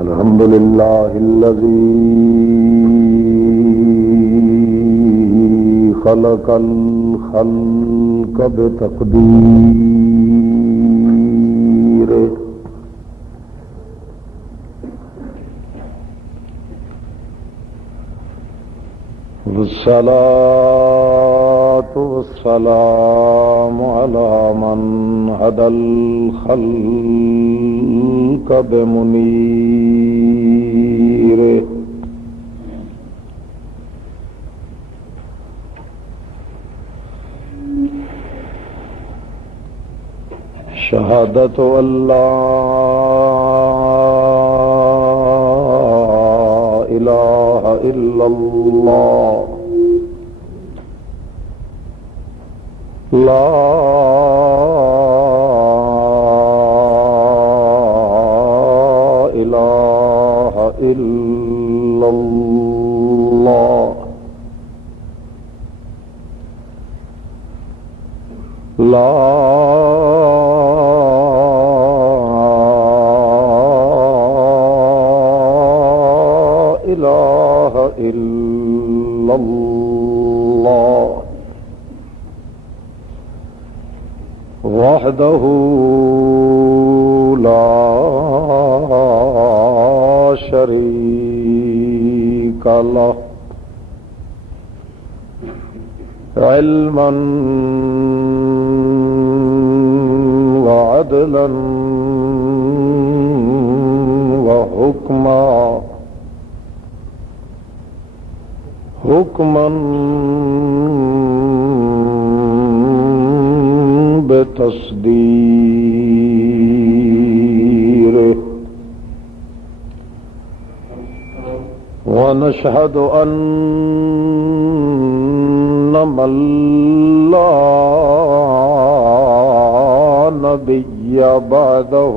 الحمد لله الذي خلق الخلق بتقديره والصلاة والسلام على من هدى الخلق بمنيره شهادة أن لا إله إلا الله لا إله إلا الله لا إله إلا الله وحده لا شريك له علما وعدلا وحكما بتصديره ونشهد أن من لا نبي بعده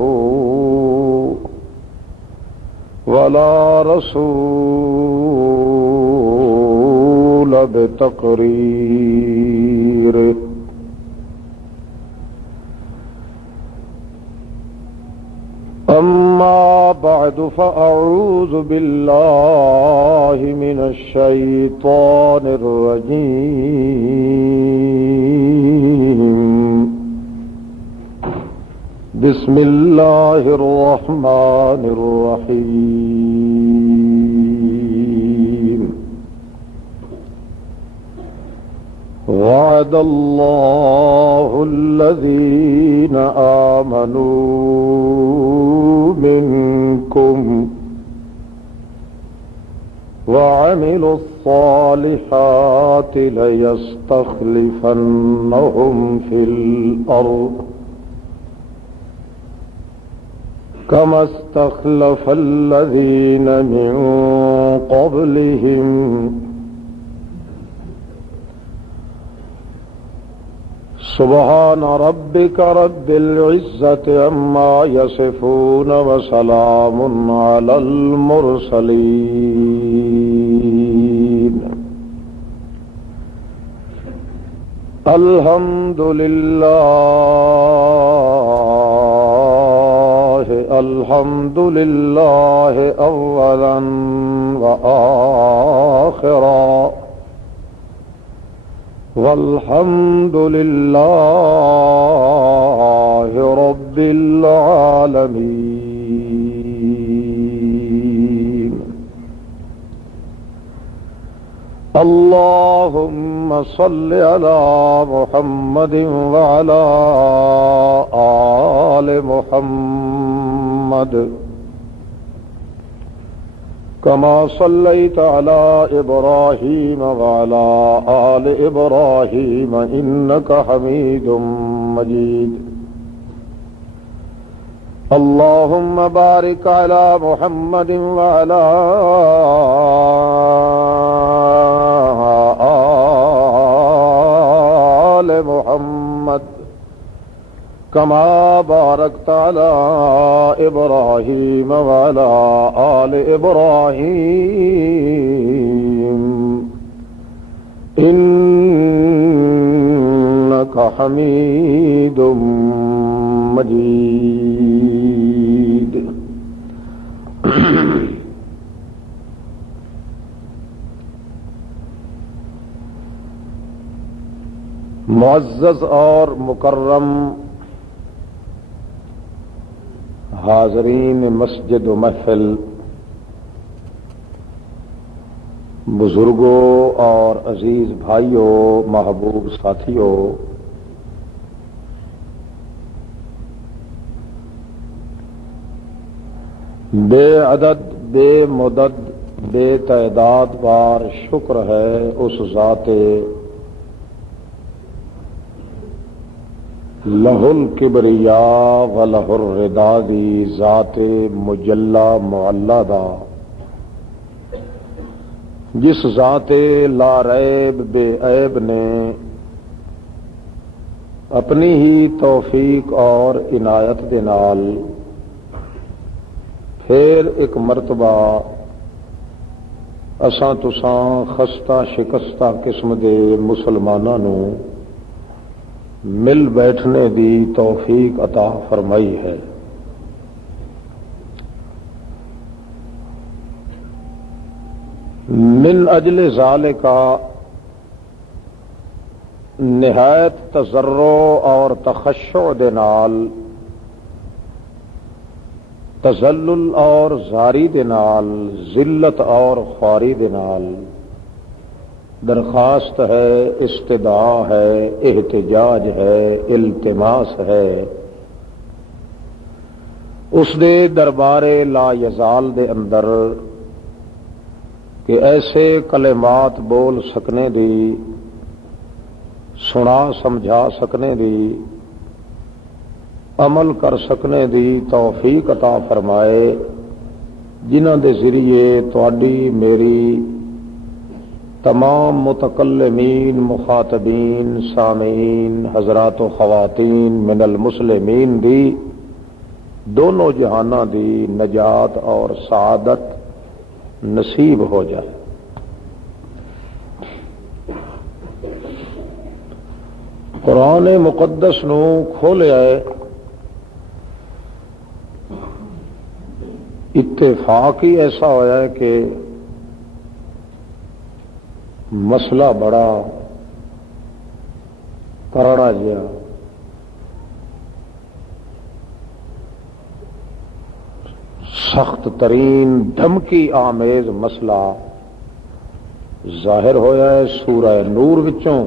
ولا رسول بتقريره أما بعد فأعوذ بالله من الشيطان الرجيم بسم الله الرحمن الرحيم وعد الله الذين آمنوا منكم وعملوا الصالحات ليستخلفنهم في الأرض كما استخلف الذين من قبلهم سبحان ربك رب العزة عما يصفون وسلام على المرسلين الحمد لله أولا وآخرا والحمد لله رب العالمين اللهم صل على محمد وعلى آل محمد كما صليت على إبراهيم وعلى آل إبراهيم إنك حميد مجيد اللهم بارك على محمد وعلى آل محمد كما باركت على إبراهيم وعلى آل إبراهيم إنك حميد مجيد معزز اور مکرم حاضرین مسجد و محفل، بزرگوں اور عزیز بھائیوں، محبوب ساتھیوں، بے عدد بے مدد بے تعداد بار شکر ہے اس ذات لہ الکبریاء و لہ الرضا دی ذات مجلا معلا دا، جس ذات لا ریب بے عیب نے اپنی ہی توفیق اور عنایت دے نال پھر ایک مرتبہ اساں تساں خستہ شکستہ قسم دے مسلماناں نو مل بیٹھنے دی توفیق عطا فرمائی ہے۔ من اجل ذالک نہایت تضرع اور تخشع دے نال، تذلل اور زاری دے نال، ذلت اور خواری دے نال درخواست ہے، استدعا ہے، احتجاج ہے، التماس ہے، اس دے دربار لا یزال دے اندر کہ ایسے کلمات بول سکنے دی، سنا سمجھا سکنے دی، عمل کر سکنے دی توفیق عطا فرمائے، جنہاں دے ذریعے تواڈی میری تمام متکلمین، مخاطبین، سامعین، حضرات و خواتین من المسلمین دی دونوں جہاناں دی نجات اور سعادت نصیب ہو جائے۔ قرآن مقدس نو کھولیا ہے، اتفاق ہی ایسا ہوا ہے کہ مسئلہ بڑا کرڑا جہا، سخت ترین دھمکی آمیز مسئلہ ظاہر ہویا ہے سورہ نور وچوں۔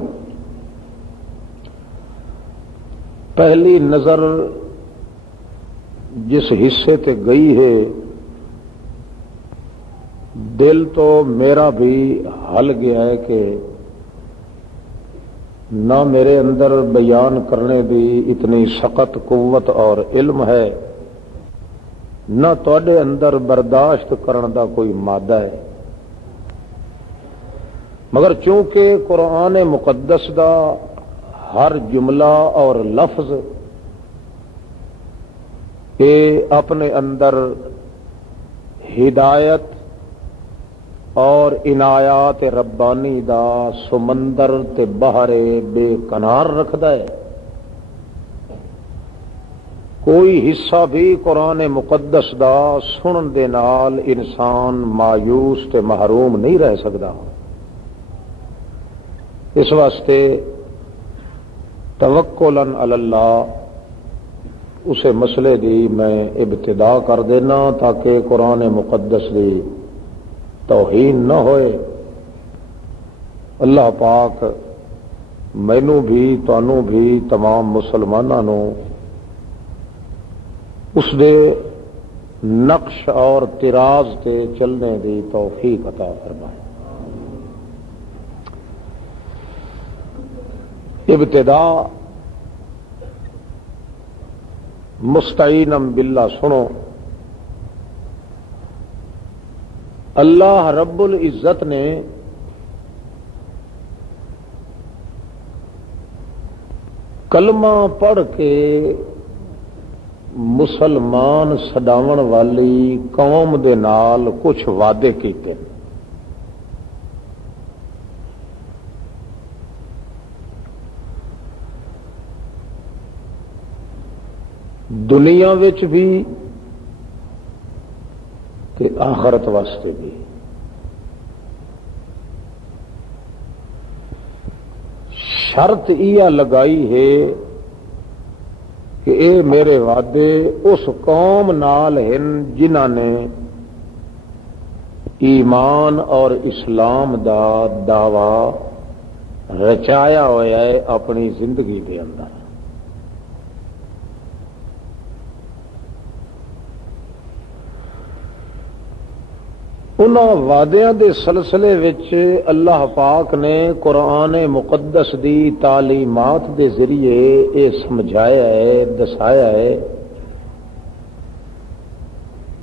پہلی نظر جس حصے تے گئی ہے، دل تو میرا بھی ہل گیا ہے کہ نہ میرے اندر بیان کرنے دی اتنی سخت قوت اور علم ہے، نہ تواڈے اندر برداشت کرن دا کوئی مادہ ہے، مگر چونکہ قرآن مقدس دا ہر جملہ اور لفظ یہ اپنے اندر ہدایت اور عنایات ربانی دا سمندر تے بحر بے کنار رکھدا ہے، کوئی حصہ بھی قرآن مقدس دا سنن دے نال انسان مایوس تے محروم نہیں رہ سکدا۔ اس واسطے توکلاً علی اللہ اسے مسئلے دی میں ابتدا کر دینا تاکہ قرآن مقدس دی توہین نہ ہوئے۔ اللہ پاک مینوں بھی تانوں بھی تمام مسلماناں نو اس دے نقش اور طراز تے چلنے دی توفیق عطا فرمائے۔ ابتدا مستعینم باللہ سنو، اللہ رب العزت نے کلمہ پڑھ کے مسلمان سڈاون والی قوم دے نال کچھ وعدے کیتے، دنیا وچ بھی تے آخرت واسطے بھی۔ شرط یہ لگائی ہے کہ اے میرے وعدے اس قوم نال ہیں جنہاں نے ایمان اور اسلام دا دعوی رچایا ہوا ہے اپنی زندگی دے اندر. انہاں وعدیاں دے سلسلے وچ اللہ پاک نے قرآن مقدس دی تعلیمات دے ذریعے یہ سمجھایا ہے، دسایا ہے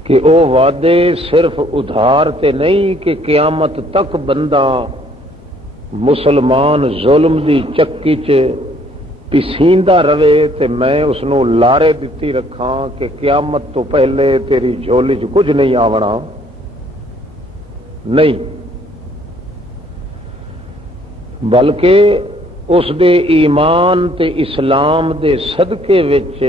کہ او وعدے صرف ادھار تے نہیں کہ قیامت تک بندہ مسلمان ظلم دی چکی چ پسیندا رہے تے میں اس نو لارے دتی رکھاں کہ قیامت تو پہلے تیری جھولی چ کچھ نہیں آونا. نہیں، بلکہ اس دے ایمان تے اسلام دے صدقے وچ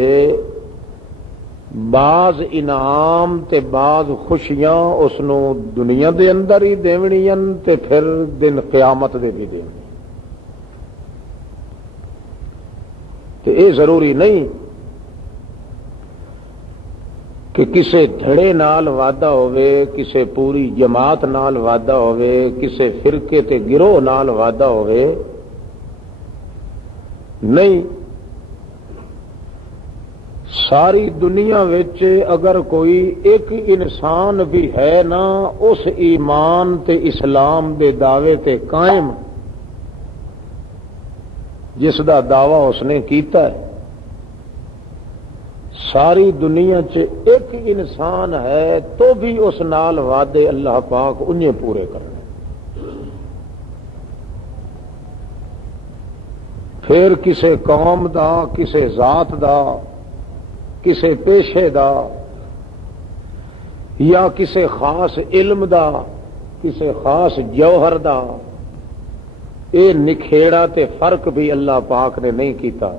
بعض انعام تے بعض خوشیاں اس نو دنیا دے اندر ہی دیونیاں تے پھر دن قیامت دے بھی دیونی. تے اے ضروری نہیں کہ کسے دھڑے نال وعدہ ہوئے، کسے پوری جماعت نال وعدہ ہوئے، کسے فرقے تے گروہ نال وعدہ ہوئے. نہیں، ساری دنیا وچ اگر کوئی ایک انسان بھی ہے نا اس ایمان تے اسلام دے دعوے تے قائم جس دا دعویٰ اس نے کیتا ہے، ساری دنیا چ ایک انسان ہے تو بھی اس نال وعدے اللہ پاک انہیں پورے کرنے. پھر کسے قوم دا، کسے ذات دا، کسے پیشے دا یا کسے خاص علم دا، کسے خاص جوہر دا، اے نکھیڑا تے فرق بھی اللہ پاک نے نہیں کیتا.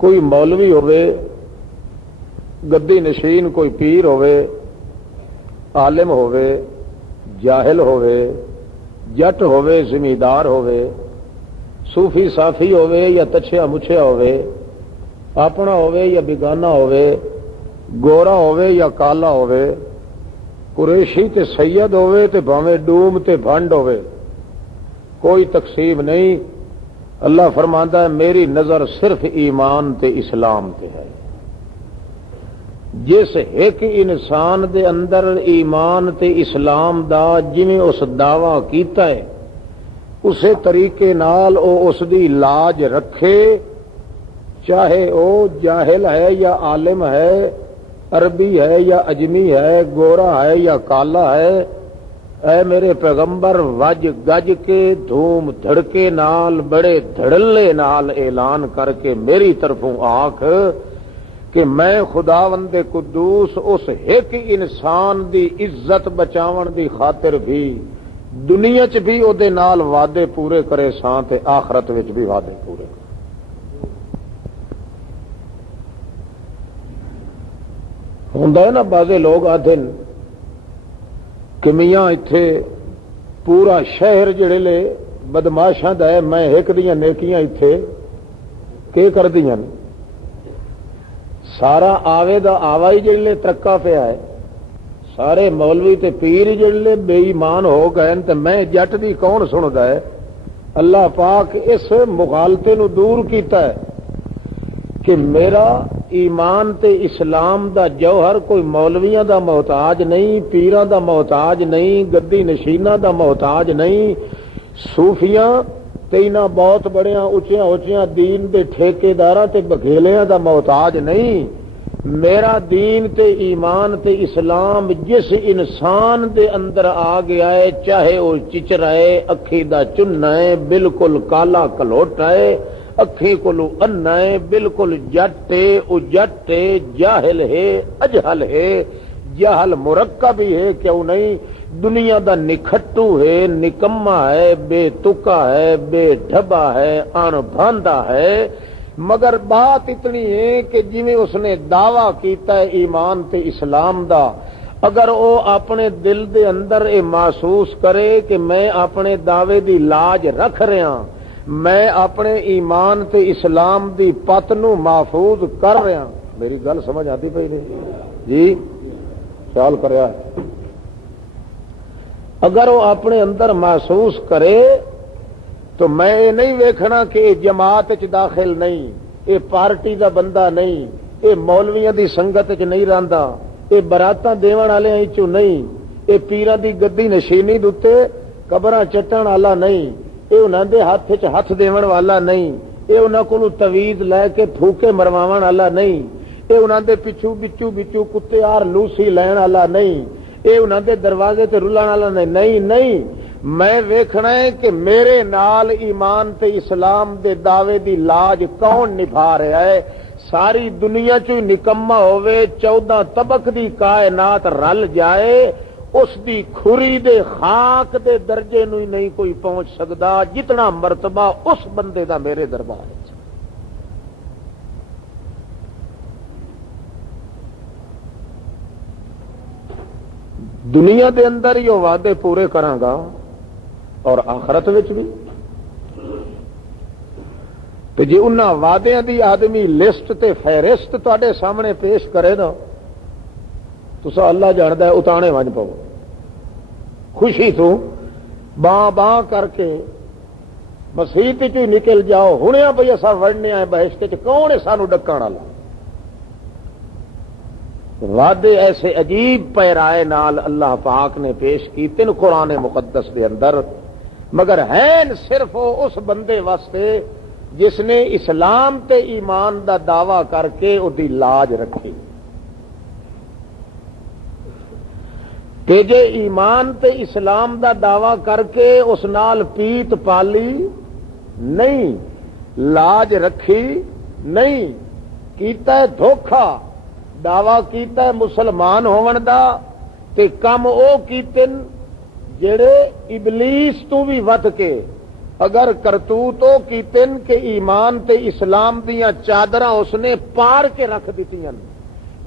کوئی مولوی ہوئے، گدی نشین کوئی پیر ہوئے، عالم ہوئے، جاہل ہوئے، جٹ ہوئے، زمیندار ہوئے، صوفی صافی ہوئے یا تچھیا مچھیا ہوئے، اپنا ہوئے یا بیگانہ ہوئے، گورا ہوئے یا کالا ہوئے، قریشی تے سید ہوئے تے بھاویں ڈوم تے بھنڈ ہوئے، کوئی تقسیم نہیں. اللہ فرماندا ہے میری نظر صرف ایمان تے اسلام تے ہے. جس ایک انسان دے اندر ایمان تے اسلام دا جویں اس دعویٰ کیتا ہے اسے طریقے نال او اس دی لاج رکھے، چاہے او جاہل ہے یا عالم ہے، عربی ہے یا اجمی ہے، گورا ہے یا کالا ہے. اے میرے پیغمبر وج گج کے دھوم دھڑکے نال بڑے دھڑلے نال اعلان کر کے میری طرفوں آنکھ کہ میں خداوند قدوس اس ایک انسان دی عزت بچاون دی خاطر بھی دنیا چ بھی او دے نال وعدے پورے کرے ساں تے آخرت وچ بھی وعدے پورے کرے. ہوندا ہے نا بعضے لوگ آدھے کہ میاں اتھے پورا شہر جڑے لے بدماشاں دا ہے، میں ایک دیاں نیکیاں اتھے کہ کر دیاں سارا آوے دا آوائی جڑے لے ترکا پیا ہے، سارے مولوی تے پیر جڑے لے بے ایمان ہو گئے تے میں جٹ دی کون سندا ہے. اللہ پاک اس مغالطے نو دور کیتا ہے کہ میرا ایمان تے اسلام دا جوہر کوئی مولویاں دا محتاج نہیں، پیراں دا محتاج نہیں، گدی نشیناں دا محتاج نہیں، صوفیاں تے انہاں بہت بڑیاں اچیاں اچیاں دین دے ٹھیکیداراں تے بگھیلیاں دا محتاج نہیں. میرا دین تے ایمان تے اسلام جس انسان دے اندر آ گیا ہے، چاہے وہ چچرا ہے، اکھی دا چننا ہے، بالکل کالا کلوٹا ہے، اکھی کولو انا ہے، بالکل جٹ ہے، او جٹ ہے، جاہل ہے، اجہل ہے، جہل مرکب ہی ہے کیوں نہیں، دنیا دا نکھٹو ہے، نکما ہے، بے تکا ہے، بے ڈھبا ہے، ان بھاندا ہے. مگر بات اتنی ہے کہ جویں اس نے دعویٰ کیتا ہے ایمان تے اسلام دا، اگر او اپنے دل دے اندر اے محسوس کرے کہ میں اپنے دعوے دی لاج رکھ رہا، میں اپنے ایمان تے اسلام دی پت نو محفوظ کر رہا. میری گل سمجھ آتی پئی نہیں جی؟ خیال کریا. اگر وہ اپنے اندر محسوس کرے تو میں یہ نہیں ویکھنا کہ یہ جماعت چ داخل نہیں، یہ پارٹی دا بندہ نہیں، یہ مولویاں دی سنگت چ نہیں رہندا، یہ براتاں دیون والے چوں نہیں، یہ پیراں دی گدی نشینی دے قبراں چٹن والا نہیں، یہ انہاں دے ہاتھ چ ہاتھ دیون والا نہیں، یہ انہاں کولوں تویز لے کے پھوکے مرواون والا نہیں، یہ انہاں دے پچھو بچو کتے آر لوسی لین والا نہیں، یہ انہاں دے دروازے تے رلن والا نہیں. نہیں میں ویکھنا ہے کہ میرے نال ایمان تے اسلام دے دعوے دی لاج کون نبھا رہا ہے. ساری دنیا چ نکما ہوے 14 طبق دی کائنات رل جائے، اس دی کھری دے خاک دے درجے نو ہی نہیں کوئی پہنچ سکدا جتنا مرتبہ اس بندے دا میرے دربار ہے. دنیا دے اندر ہی وہ وعدے پورے کراں گا اور آخرت وچ بھی. تو جی انہاں وعدیاں دی آدمی لسٹ تے فہرست تواڈے سامنے پیش کرے نا، تسا اللہ جاندا ہے اتانے ون پاؤ خوشی تو باں باں کر کے مسیت چ نکل جاؤ. ہنیا بھئی اساں وڑنے آئے بہشت چ، کون ہے سانو ڈکن والا؟ وعدے ایسے عجیب پیرائے نال اللہ پاک نے پیش کیتے ن قرآن مقدس دے اندر، مگر ہیں صرف اس بندے واسطے جس نے اسلام تے ایمان دا دعویٰ کر کے اودی لاج رکھی. تے جے ایمان تے اسلام دا دعویٰ کر کے اس نال پیت پالی نہیں، لاج رکھی نہیں، کیتا ہے دھوکھا، دعویٰ کیتا ہے مسلمان ہون دا تے کم او کیتن جڑے ابلیس تو بھی ود کے. اگر کرتوت او کیتن کہ ایمان تے اسلام دیاں چادراں اس نے پار کے رکھ دتیاں،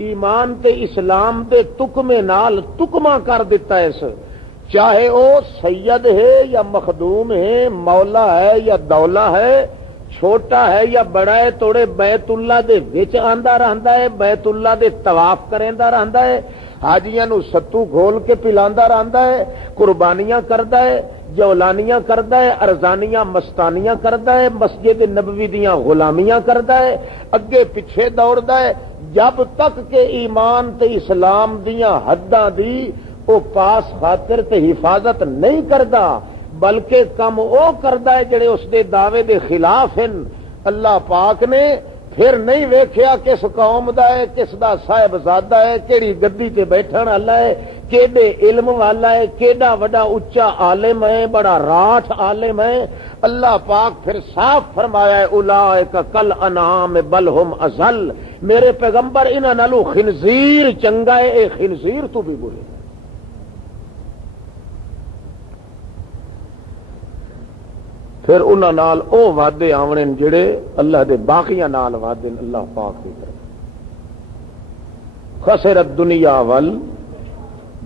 ایمان تے اسلام دے تکمے نال تکما کر دیتا ہے. اس چاہے او سید ہے یا مخدوم ہے، مولا ہے یا دولا ہے، چھوٹا ہے یا بڑا ہے، توڑے بیت اللہ دے وچ آندا رہندا ہے، بیت اللہ دے طواف کریندا رہندا ہے، حاجیاں نو ستو گھول کے پلاندا رہندا ہے، قربانیاں کردا ہے، جولانیاں کردا ہے، ارزانیاں مستانیاں کردا ہے، مسجد نبوی دیاں غلامیاں کردا ہے، اگے پیچھے دوڑدا ہے، جب تک کہ ایمان تے اسلام دیاں حداں دی او پاس خاطر تے حفاظت نہیں کردا، بلکہ کم او کردا ہے جڑے اس دے دعوے دے خلاف ہیں. اللہ پاک نے پھر نہیں ویکھیا کس قوم دا ہے، کس دا صاحبزادہ ہے، کیڑی گدی تے بیٹھن والا ہے، کیڑے علم والا ہے، کیڑا وڈا اچا عالم ہے، بڑا راٹھ عالم ہے. اللہ پاک پھر صاف فرمایا ہے اولئک کل انعام بل ہم اضل. میرے پیغمبر انہاں نالوں خنزیر چنگا ہے، اے خنزیر تو بھی برے. پھر انہاں نال او وعدے آونے جڑے اللہ دے باقیاں نال وعدے اللہ پاک دے کرے. خسرت دنیا ول،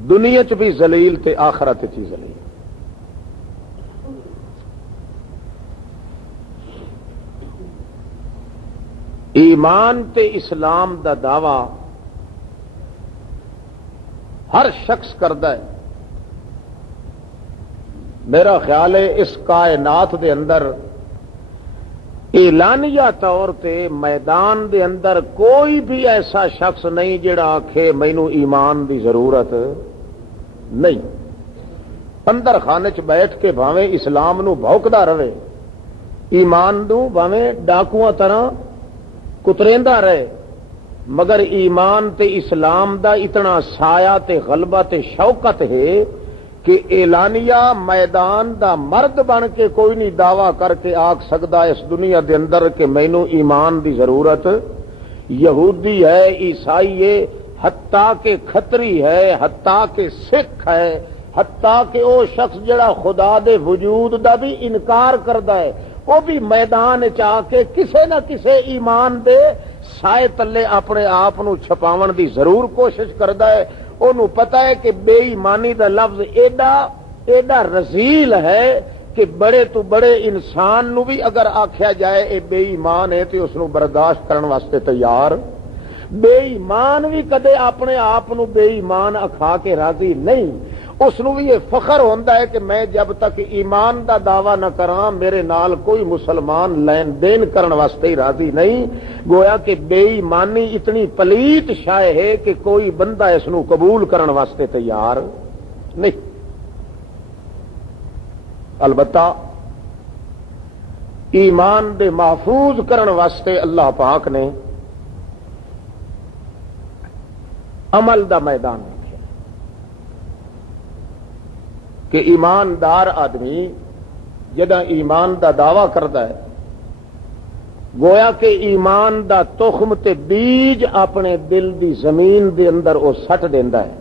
دنیا چ بھی ذلیل تے آخرت چ ذلیل. ایمان تے اسلام دا دعوی ہر شخص کردا ہے. میرا خیال ہے اس کائنات دے اندر اعلانیہ طور تے میدان دے اندر کوئی بھی ایسا شخص نہیں جڑا آکھے مینوں ایمان دی ضرورت نہیں. اندر خانے چ بیٹھ کے بھاویں اسلام نو بھوکدا رہے، ایمان نو بھاویں ڈاکواں طرح کتریندا رہے، مگر ایمان تے اسلام دا اتنا سایہ تے غلبہ تے شوکت ہے کہ اعلانیہ میدان دا مرد بن کے کوئی نہیں دعویٰ کر کے آکھ سکدا اس دنیا دے اندر کہ مینوں ایمان دی ضرورت. یہودی ہے، عیسائی ہے، حتیٰ کہ کھتری ہے، حتیٰ کہ سکھ ہے، حتیٰ کہ او شخص جڑا خدا دے وجود دا بھی انکار کردا ہے، وہ بھی میدان چاہ کے کسے نہ کسے ایمان دے سائے تلے اپنے آپ نو چھپاون دی ضرور کوشش کردا ہے. انہوں پتہ ہے کہ بے ایمانی دا لفظ ایڈا رذیل ہے کہ بڑے تو بڑے انسان نو بھی اگر آکھیا جائے اے بے ایمان ہے تو اس نو برداشت کرن واسطے تیار. بے ایمان بھی کدے اپنے آپ نو بے ایمان اکھا کے راضی نہیں. اس نو بھی یہ فخر ہوندا ہے کہ میں جب تک ایمان دا دعویٰ نہ کراں میرے نال کوئی مسلمان لین دین کرن واسطے ہی راضی نہیں. گویا کہ بے ایمانی اتنی پلیت شے ہے کہ کوئی بندہ اس نو قبول کرن واسطے تیار نہیں. البتہ ایمان دے محفوظ کرن واسطے اللہ پاک نے عمل دا میدان رکھا کہ ایماندار آدمی جدہ ایمان دا دعویٰ کرتا ہے گویا کہ ایمان دا تخم تے بیج اپنے دل دی زمین دے اندر وہ سٹ دیندا ہے.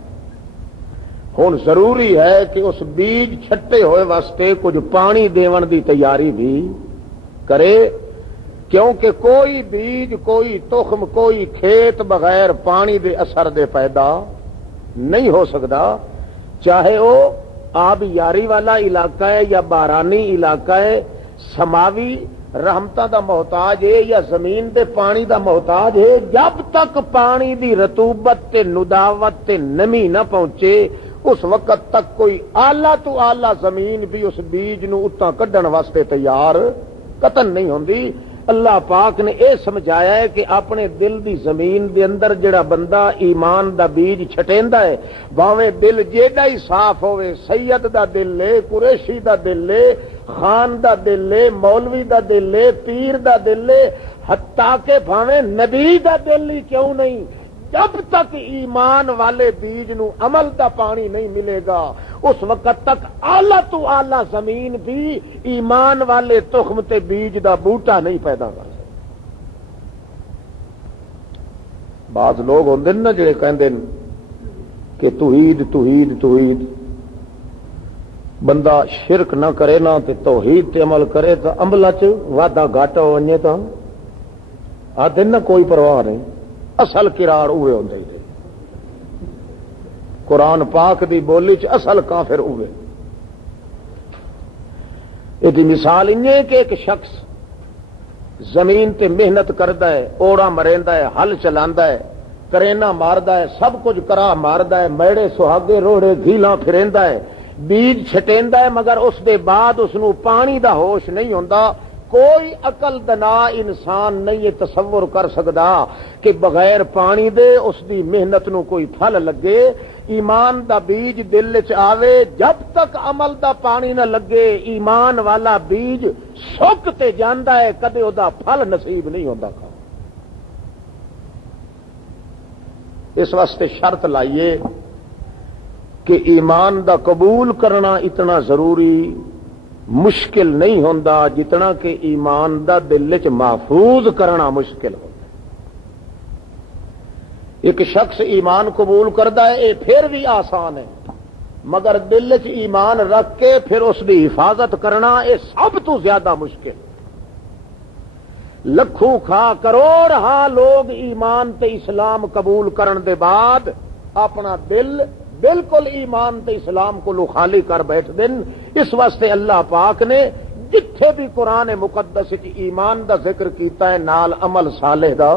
ہن ضروری ہے کہ اس بیج چھٹے ہوئے واسطے کچھ پانی دیون دی تیاری بھی کرے, کیونکہ کوئی بیج کوئی تخم کوئی کھیت بغیر پانی دے اثر دے پیدا نہیں ہو سکتا, چاہے وہ آب یاری والا علاقہ ہے یا بارانی علاقہ ہے, سماوی رحمتہ دا محتاج ہے یا زمین دے پانی دا محتاج ہے. جب تک پانی دی رطوبت تے نداوت تے نمی نہ پہنچے اس وقت تک کوئی آلہ تو آلہ زمین بھی اس بیج نو اتنا کڈن واسطے تیار قطن نہیں ہوندی. اللہ پاک نے اے سمجھایا ہے کہ اپنے دل دی زمین دے اندر جڑا بندہ ایمان دا بیج چھٹیندا ہے باویں دل جیڑا ہی صاف ہوئے, سید دا دل ہے, قریشی دا دل ہے, خان دا دل ہے, مولوی دا دل ہے, پیر دا دل ہے, حتیٰ کہ بھاویں نبی دا دل ہی کیوں نہیں, جب تک ایمان والے بیج نو عمل دا پانی نہیں ملے گا اس وقت تک آلہ تو آلہ زمین بھی ایمان والے تخم تے بیج دا بوٹا نہیں پیدا کر سکتا. بعض لوگ ہوندے نا جڑے کہندے کہ توحید توحید توحید, بندہ شرک نہ کرے نا تے توحید تے عمل کرے تو عمل چ وادا گھاٹا ہو ونجے تو آدھے نا کوئی پرواہ نہیں, اصل کراڑ اوے ہوندے نے. قرآن پاک دی بولی چ اصل کافر اوے. یہ مثال انجے کہ ایک شخص زمین تے محنت کردا ہے, اوڑا مریندا ہے, ہل چلاندا ہے, کرینا ماردا ہے, سب کچھ کرا ماردا ہے, میڑے سہاگے روڑے گھیلاں پھریندا ہے, بیج چھٹیندا ہے, مگر اس دے بعد اس نو پانی دا ہوش نہیں ہوندا. کوئی عقل دنا انسان نہیں یہ تصور کر سکتا کہ بغیر پانی دے اس دی محنت نو کوئی پھل لگے. ایمان دا بیج دل چ آوے, جب تک عمل دا پانی نہ لگے ایمان والا بیج سک تے جاندا ہے, کدے او دا پھل نصیب نہیں ہوندا. اس واسطے شرط لائیے کہ ایمان دا قبول کرنا اتنا ضروری مشکل نہیں ہوندا جتنا کہ ایمان دا دل چ محفوظ کرنا مشکل ہوندا. ایک شخص ایمان قبول کردا ہے, یہ پھر بھی آسان ہے, مگر دل چ ایمان رکھ کے پھر اس کی حفاظت کرنا یہ سب تو زیادہ مشکل. لکھوں کھا کروڑ ہاں لوگ ایمان تے اسلام قبول کرن دے بعد اپنا دل بالکل ایمان تے اسلام کو خالی کر بیٹھ دن. اس واسطے اللہ پاک نے جتھے بھی قرآن مقدس ایمان دا ذکر کیتا ہے نال عمل صالح دا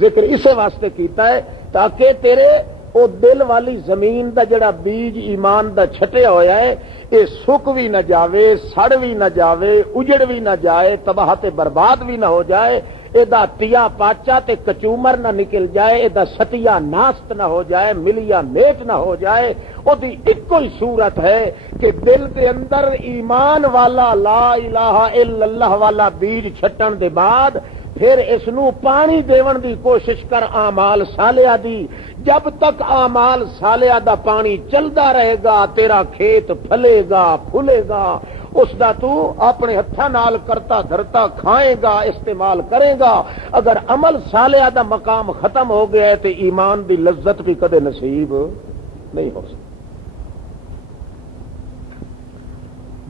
ذکر اسے واسطے کیتا ہے تاکہ تیرے او دل والی زمین دا جڑا بیج ایمان دا چھٹیا ہویا ہے یہ سک بھی نہ جاوے, سڑ بھی نہ جاوے, اجڑ بھی نہ جائے, تباہ تے برباد بھی نہ ہو جائے, ایدا تیا پاچا تے کچومر نہ نکل جائے, ایدا ستیا ناست نہ ہو جائے, ملیا میٹ نہ ہو جائے. او دی ایک ہی صورت ہے کہ دل دے اندر ایمان والا لا الہ الا اللہ والا بیج چھٹن دے بعد پھر اس نو پانی دیون دی کوشش کر اعمال صالحہ دی. جب تک اعمال صالحہ دا پانی چلدا رہے گا تیرا کھیت پھلے گا پھولے گا, اس دا تو اپنے ہتھاں نال کرتا دھرتا کھائے گا, استعمال کرے گا. اگر عمل صالحہ دا مقام ختم ہو گیا ہے تو ایمان دی لذت بھی کدے نصیب نہیں ہو سکتی.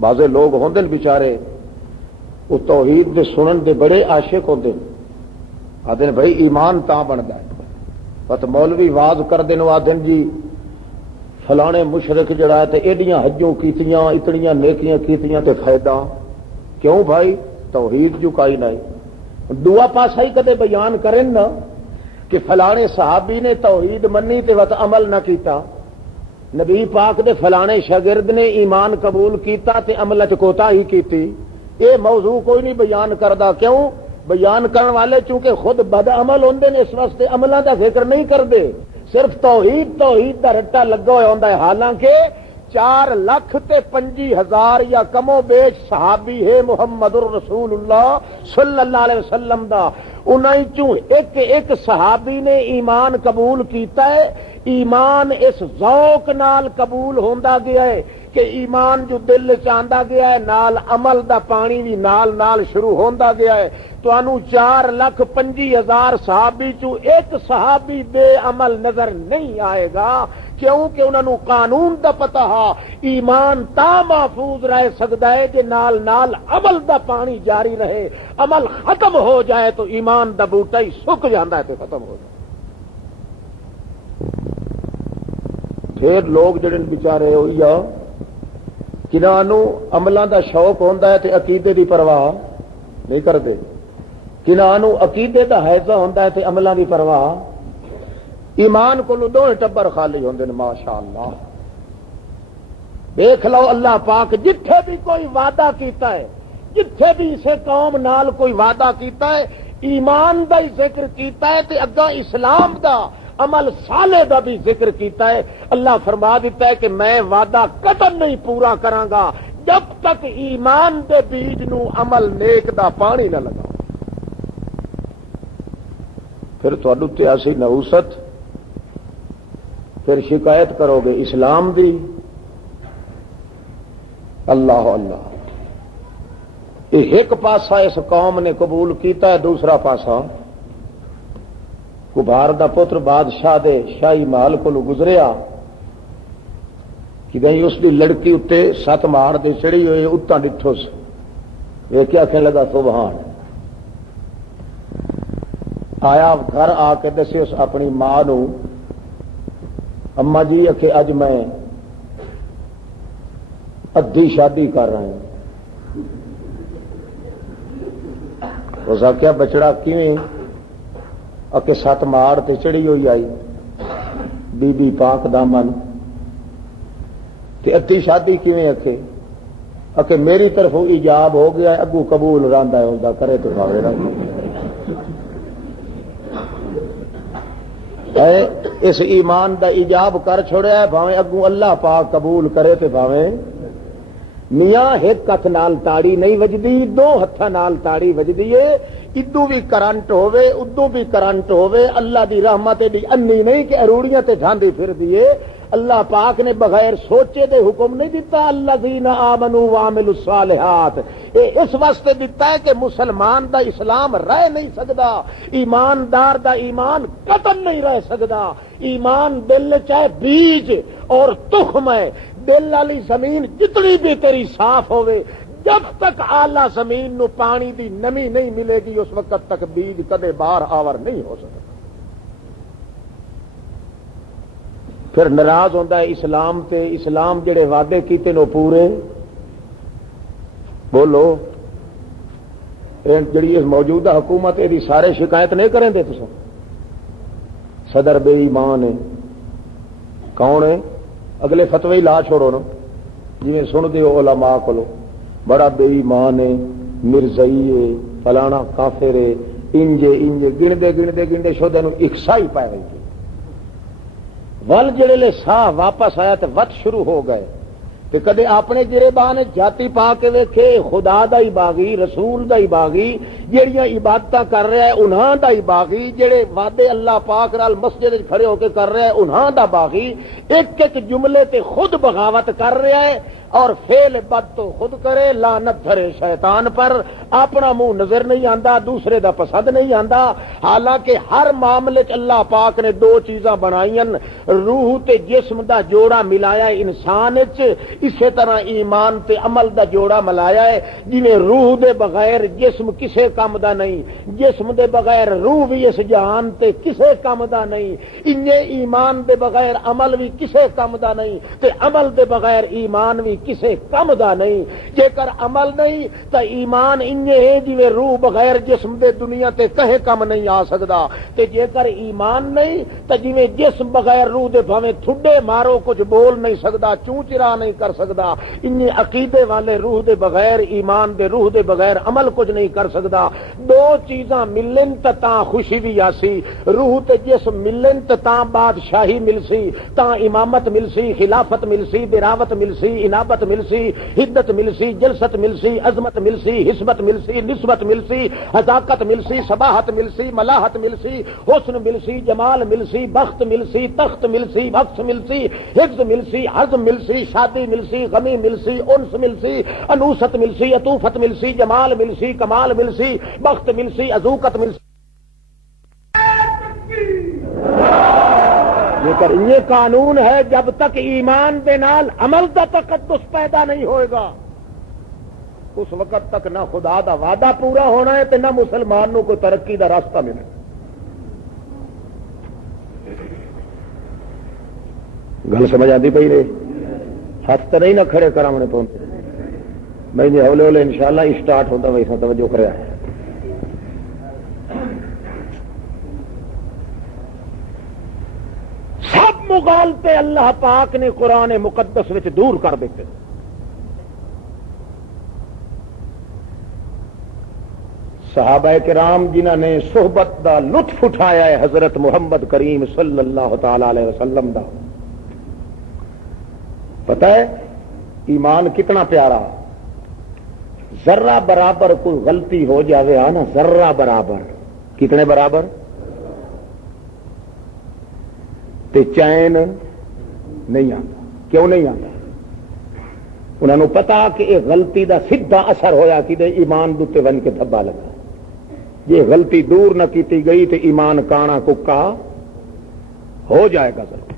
بعضے لوگ ہوندے بیچارے وہ توحید دے سنن دے بڑے عاشق ہوندے, آدھے بھائی ایمان تاں بندا ہے. بس مولوی واز کر دین آدھن جی فلانے مشرک جڑا ہے تے ایڈیاں حجوں کیتیاں اتنیاں نیکیاں کیتیاں تے فائدہ کیوں بھائی؟ توحید جو کائی نہیں. دعا پاسا ہی کدے بیان کریں نا کہ فلانے صحابی نے توحید منی تے وقت عمل نہ کیتا، نبی پاک دے فلانے شاگرد نے ایمان قبول کیتا تے عمل چ کوتاہی کیتی. اے موضوع کوئی نہیں بیان کردا. کیوں؟ بیان کرنے والے چونکہ خود بد عمل ہوندے نے، اس واسطے عملاں دا ذکر نہیں کردے، صرف توحید دا رٹا لگا ہوا ہوندا ہے. حالانکہ 4,25,000 یا کم و بیش صحابی ہے محمد الرسول اللہ صلی اللہ علیہ وسلم دا، انہاں چوں ایک صحابی نے ایمان قبول کیتا ہے. ایمان اس ذوق نال قبول ہوندا گیا ہے کہ ایمان جو دل چاہندا گیا ہے نال عمل دا پانی بھی نال شروع ہوندا گیا ہے. تانوں 4,25,000 صحابی چوں ایک صحابی بے عمل نظر نہیں آئے گا، کیونکہ انہوں نے قانون دا پتہ ہا ایمان تا محفوظ رہ سکتا ہے کہ نال عمل دا پانی جاری رہے. عمل ختم ہو جائے تو ایمان دا بوٹا ہی سک جاتا ہے تو ختم ہو جائے. پھر لوگ جڑے بیچارے ہوئی آ کنہوں عملاں دا شوق ہوندا ہے تے عقیدے دی پرواہ نہیں کرتے، کنہوں عقیدے دا حیضہ ہوندا ہے تے عملاں دی پرواہ. ایمان کو دو ٹبر خالی ہوندے نے ماشاءاللہ. دیکھ لو اللہ پاک جتھے بھی کوئی وعدہ کیتا ہے، جتھے بھی اسے قوم نال کوئی وعدہ کیتا ہے، ایمان دا ہی ذکر کیتا ہے تے اگاں اسلام دا عمل صالح دا بھی ذکر کیتا ہے. اللہ فرما دیتا ہے کہ میں وعدہ قطعاً نہیں پورا کراں گا جب تک ایمان دے بیج نو عمل نیک دا پانی نہ لگا. پھر تھوڑی تے اسی نحوست، پھر شکایت کرو گے اسلام دی. اللہ اللہ، یہ ایک پاسا اس قوم نے قبول کیتا ہے، دوسرا پاسا کبھار دا پتر بادشاہ دے شاہی محل کو گزریا کہ گئی اس دی لڑکی اتے 7 مار دے چڑھی ہوئے اتنا ڈٹھو سے یہ کیا کہنے لگا سبحان. آیا گھر آ کے دسے اس اپنی ماں نو، اما جی کہ اج میں ادھی شادی کر رہا ہوں. اس آخیا بچڑا کیویں؟ کہ 7 ماڑ تے چڑھی ہوئی آئی بی بی پاک دامن تے ادھی شادی کیویں؟ کہ میری طرف ایجاب ہو گیا ہے، اگو قبول رہندا ہے ہوندا کرے تو بھاوے نہ. اس ایمان دا ایجاب کر چھوڑیا ہے، بھاویں اگو اللہ پاک قبول کرے تے بھاویں. میاں ایک ہاتھ نال تاڑی نہیں وجدی، 2 ہتھاں نال تاڑی وجدی ہے. ادو بھی کرنٹ ہوے ادو بھی کرنٹ ہوے. اللہ دی رحمت دی انی نہیں کہ اروڑیاں تے جھاندی پھر دیے. اللہ پاک نے بغیر سوچے دے حکم نہیں دیتا الذین آمنوا وعملوا الصالحات. اس واسطے دیتا ہے کہ مسلمان دا اسلام رہ نہیں سکدا، ایماندار دا ایمان قطعاً نہیں رہ سکدا. ایمان دل چاہے بیج اور تخم ہے، دل والی زمین جتنی بھی تیری صاف ہوے، جب تک اعلی زمین نو پانی دی نمی نہیں ملے گی اس وقت تک بیج کدے باہر آور نہیں ہو سکتا. پھر ناراض ہوتا ہے اسلام تے. اسلام جڑے وعدے کیتے نو پورے بولو. جڑی اس موجودہ حکومت یہ سارے شکایت نہیں کریں دے. تسا صدر بے ایمان ہے، کون ہے؟ اگلے فتوی لا چھوڑو نا، جی سن دے علماء کو بڑا بے ایمان ہے، مرزائی ہے، فلانا کافر ہے، انجے گنتے شودے نو اکسائی پائے گئی. ول جڑے لے ساہ واپس آیا تو وت شروع ہو گئے. تے کدے اپنے گریبان جاتی پا کے ویکھے خدا دا ہی باغی، رسول دا ہی باغی، جڑیاں عبادتاں کر رہا ہے انہاں دا ہی باغی، جڑے وعدے اللہ پاک نال مسجد کھڑے ہو کے کر رہا ہے انہاں دا باغی. ایک ایک جملے تے خود بغاوت کر رہا ہے. اور فعل بد تو خود کرے، لعنت دھرے شیطان پر، اپنا منہ نظر نہیں آندا، دوسرے دا پسند نہیں آندا۔ حالانکہ ہر معاملے چ اللہ پاک نے دو چیزاں بنائیاں، روح تے جسم دا جوڑا ملایا انسان وچ، اسی طرح ایمان تے عمل دا جوڑا ملایا ہے۔ جویں روح دے بغیر جسم کسے کم دا نہیں، جسم دے بغیر روح بھی اس جہان تے کسے کم دا نہیں، انجے ایمان دے بغیر عمل بھی کسے کم دا نہیں، تے عمل دے بغیر ایمان بھی کسے کم دا نہیں۔ جے کر عمل نہیں تا ایمان انجے ہے جویں روح بغیر جسم دے دنیا تے کہیں کم نہیں آ سکدا، تے جے کر ایمان نہیں تا جویں جسم بغیر روح دے بھاویں تھڈے مارو کچھ بول نہیں سکدا، چوں چرا نہیں کر سکدا، انجے عقیدے والے روح دے بغیر ایمان دے، روح دے بغیر عمل کچھ نہیں کر سکدا۔ دو چیزاں ملن تا خوشی بھی آسی، روح تے جسم ملن تا بادشاہی ملسی، تا امامت ملسی، خلافت ملسی، دراوت ملسی، انابت ملسی، حدت ملسی، جلست ملسی، عظمت ملسی، حسبت ملسی، نسبت ملسی، حذاقت ملسی، صباحت ملسی، ملاحت ملسی، حسن ملسی، جمال ملسی، بخت ملسی، تخت ملسی، بخش ملسی، حفظ ملسی، عزم ملسی، شادی ملسی، غمی ملسی، انس ملسی، انوست ملسی، عطوفت ملسی، جمال ملسی، کمال ملسی، بخت ملسی، عزوقت ملسی۔ یہ قانون ہے، جب تک ایمان دے نال عمل دا تقدس پیدا نہیں ہوئے گا اس وقت تک نہ خدا دا وعدہ پورا ہونا ہے تے نہ مسلمان نو کوئی ترقی دا راستہ ملے۔ گل سمجھ آتی پئی نے؟ ہاتھ تو نہیں نہ کھڑے کرانے پہنچے، میں ہولے ہولے انشاءاللہ اسٹارٹ ہوتا ویسا توجہ کریا ہے۔ سب مغالطے اللہ پاک نے قرآن مقدس وچ دور کر دیتے۔ صحابہ کرام جنہاں نے صحبت دا لطف اٹھایا ہے حضرت محمد کریم صلی اللہ تعالی علیہ وسلم دا، پتہ ہے ایمان کتنا پیارا، ذرہ برابر کوئی غلطی ہو جاوے نا، ذرہ برابر، کتنے برابر تے چین نہیں آتا۔ کیوں نہیں آتا؟ انہوں نے پتا کہ یہ غلطی دا سیدھا اثر ہویا کہ ایمان دوتے ون کے دھبا لگا، یہ غلطی دور نہ کیتی گئی تو ایمان کانا ککا ہو جائے گا۔ ضرور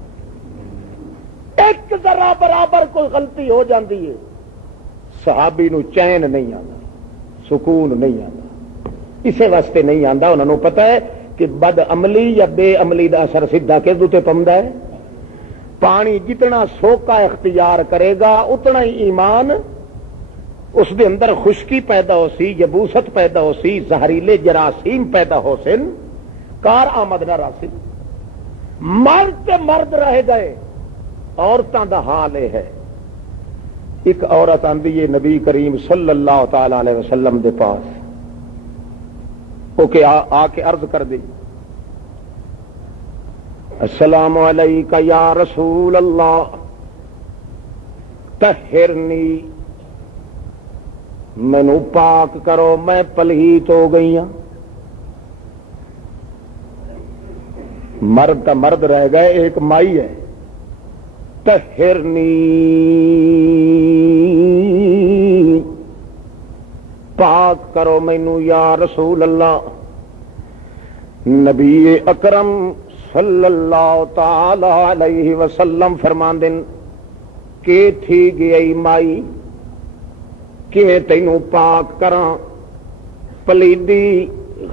ایک ذرا برابر کوئی غلطی ہو جاندی ہے، صحابی نو چین نہیں آتا، سکون نہیں آتا۔ اسے واسطے نہیں آتا، انہوں نے پتا ہے کہ بد عملی یا بے عملی دا اثر سیدھا کس دوتے پمدا ہے۔ پانی جتنا سوکا اختیار کرے گا اتنا ہی ایمان اس دے اندر خشکی پیدا ہو سی، یبوست پیدا ہو سی، زہریلے جراثیم پیدا ہو سن، کار آمد نہ راسن۔ مرد تے مرد رہ گئے، عورتاں دا حال یہ ہے۔ ایک عورت آندی ہے نبی کریم صلی اللہ تعالی علیہ وسلم دے پاس، اوکے آ کے عرض کر دی، السلام علیکہ یا رسول اللہ طہرنی، مینو پاک کرو میں پلیت ہو گئی ہوں۔ مرد کا مرد رہ گئے، ایک مائی ہے، طہرنی پاک کرو مینو یا رسول اللہ۔ نبی اکرم صلی اللہ تعالی علیہ وسلم فرماندے کہ تھی گئی مائی کہ تینوں پاک کراں، پلیدی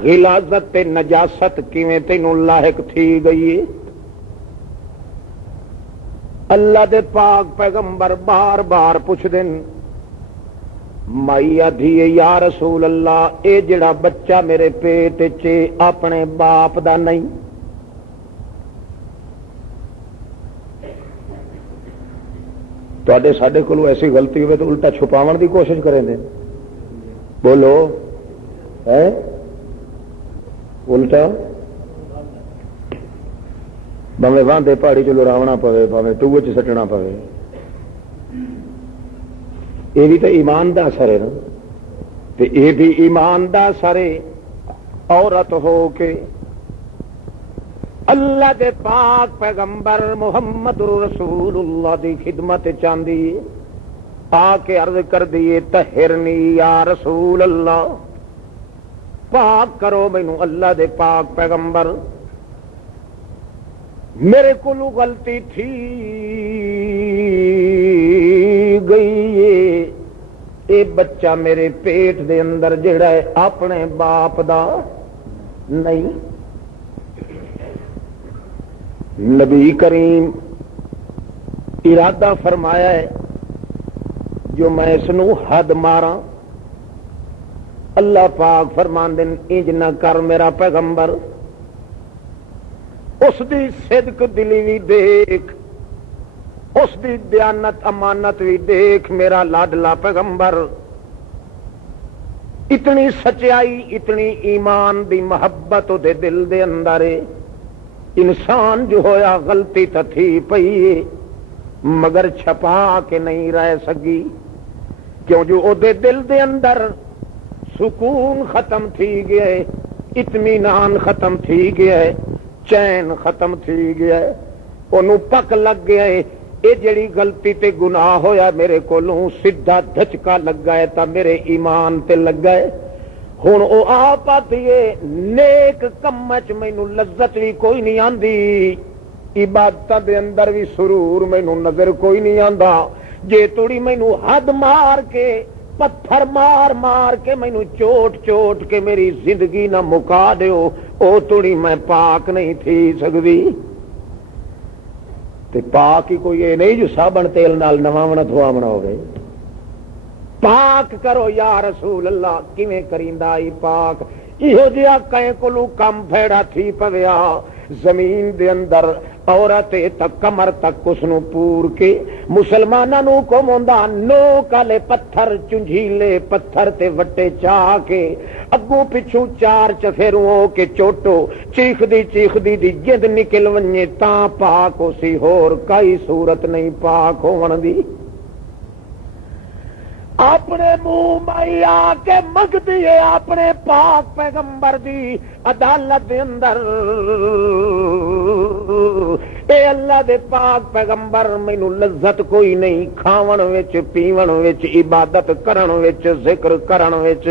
غلاظت تے نجاست کیویں تینوں لاحق تھی گئی ہے۔ اللہ دے پاک پیغمبر بار بار پوچھ دین، مائی آدھی یا رسول اللہ اے جڑا بچہ میرے پیٹ چ اپنے باپ دا نہیں، تے سڈے کو ایسی غلطی ہوئے تو الٹا چھپاون دی کوشش کریں دے، بولو ہے الٹا، بھاویں واندے پہاڑی چ لڑاونا پوے، بھاویں ٹوئے چ سٹنا پوے، یہ بھی تو ایمان دا اثر ہے نا، تے یہ بھی ایمان دا اثر ہے۔ عورت ہو کے اللہ دے پاک پیغمبر محمد رسول اللہ دی خدمت چاندی، آ کے عرض کر دیے طہرنی یا رسول اللہ، پاک کرو مینوں اللہ دے پاک پیغمبر، میرے کو غلطی تھی گئی ہے، اے بچہ میرے پیٹ دے اندر جڑا ہے اپنے باپ دا نہیں۔ نبی کریم ارادہ فرمایا ہے جو میں اس نو حد ماراں، اللہ پاک فرماندے انج نہ کر میرا پیغمبر، اس دی صدق دلی بھی دیکھ، اس دی دیانت امانت بھی دیکھ میرا لاڈلا پیغمبر، اتنی سچائی اتنی ایمان دی محبت دے دل دے اندر ہے۔ انسان جو ہویا غلطی تا تھی پئی ہے مگر چھپا کے نہیں رہ سکی، کیوں جو او دے دل دے اندر سکون ختم تھی گیا ہے، اطمینان ختم تھی گیا ہے، چین ختم تھی گیا ہے، انہوں پک لگ گیا ہے اے جڑی غلطی تے گناہ ہویا میرے کولوں سیدھا دھچکا لگا ہے تا میرے ایمان تے لگا ہے۔ ہن او آپ آتی ہے نیک کم وچ مینوں لذت بھی کوئی نہیں آندی، عبادتاں دے اندر بھی سرور مینوں نظر کوئی نہیں آندا، جے توڑی مینوں حد مار کے پتھر مار مار کے مینوں چوٹ چوٹ کے میری زندگی نہ مکا دیو، او توڑی میں پاک نہیں تھی سکدی۔ تے پاک ہی کوئی یہ نہیں جو صابن تیل نال نواونا دھواونا ہوگئے، پاک کرو یا رسول اللہ، کیویں کریندا ای پاک، ایہو جہا کہیں کولو کم پھیڑا تھی پویا، زمین دے اندر عورت تک کمر تک اس نو پور کے مسلماناں نو کو موندا نوک والے پتھر چنجھیلے پتھر تے وٹے چاہ کے اگوں پچھوں چار چفیروں ہو کے چوٹو چیخ دی جد نکل ونجے تاں پاک ہو سی، ہور کئی صورت نہیں پاک ہون دی۔ اپنے منہ مائی آ کے منگدی ہے اپنے پاک پیغمبر دی عدالت دے اندر، اے اللہ دے پاک پیغمبر مینوں لذت کوئی نہیں کھاون وچ پیون وچ عبادت کرن وچ ذکر کرن وچ،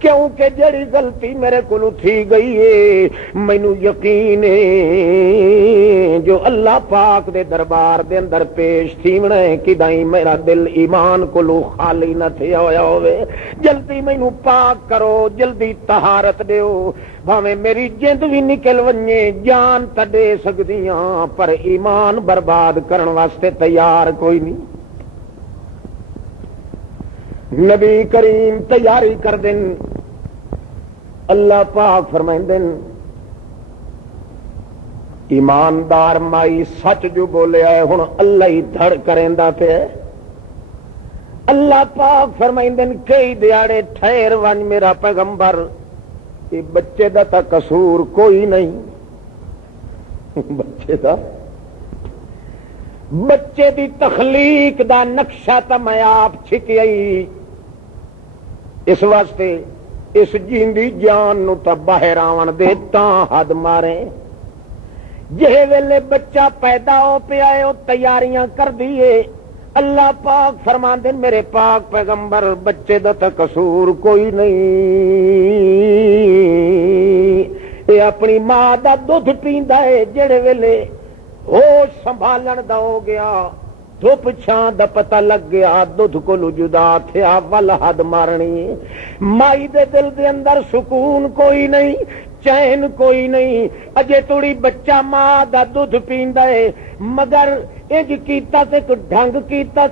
کیونکہ جڑی غلطی میرے کولوں تھی گئی ہے مینوں یقین ہے جو اللہ پاک دے دربار دے اندر پیش تھیونا ہے کدائیں میرا دل ایمان کولوں خالی نہ تھیا ہویا ہوئے، جلدی مینوں پاک کرو، جلدی طہارت دیو، بھاویں میری جند بھی نکل ونجے جان تے دے سکدیاں پر ایمان برباد کرن واسطے تیار کوئی نہیں۔ نبی کریم تیاری کر دیں، اللہ پاک فرمائندے ایماندار مائی سچ جو بولیا ہے ہن اللہ ہی دھڑ کریندا پیا، اللہ پاک فرمائندے کئی دیاڑے ٹھہر ون میرا پیغمبر، یہ بچے دا تا قصور کوئی نہیں، بچے دی تخلیق دا نقشہ تا میں آپ چھکئی، اس واسطے اس جیندی جان نو تا باہر آون دے تاں حد مارے، جہے ویلے بچہ پیدا ہو پیا ہے وہ تیاریاں کر دیے، اللہ پاک فرماندے میرے پاک پیغمبر بچے دا تا قصور کوئی نہیں، اے اپنی ماں دا دودھ پیندا ہے، جڑے ویلے ہوش سنبھالن دا ہو گیا دھوپ چھان دا پتہ لگ گیا دودھ کو جدا تھیا ول حد مارنی، مائی دے دل دے اندر سکون کوئی نہیں، چین کوئی نہیں، اجے توڑی بچہ ماں دا دودھ پیندا ہے مگر انج کیتا تے ایک ڈھنگ کیتا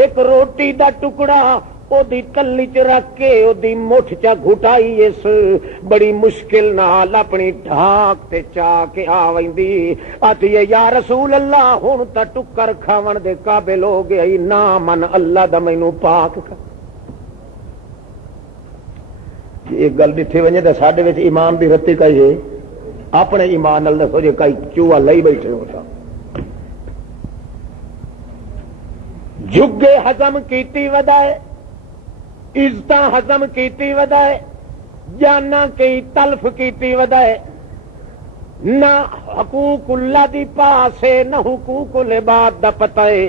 ایک روٹی دا ٹکڑا او دی تلی چ رکھ کے او دی مٹھ چا گھٹائی، اس بڑی مشکل نال اپنی ڈھاک تے چا کے آ ویندی، آتی یا رسول اللہ ہن تا ٹکر کھاون دے قابل ہو گیا، نا من اللہ دا مینوں پاک کر۔ ایک گل ڈٹھی ونجے تے ساڈے وچ ایمان دی رتی کئی ہے، اپنے ایمان نال دسو جے کئی چوہا لئی بیٹھے ہو تا جھگے ہضم کیتی ودائے، عزتاں ہضم کیتی ودائے، جانا کئی تلف کیتی ودائے، نہ حقوق اللہ دی پاسے نہ حقوق العباد دا پتہ ہے،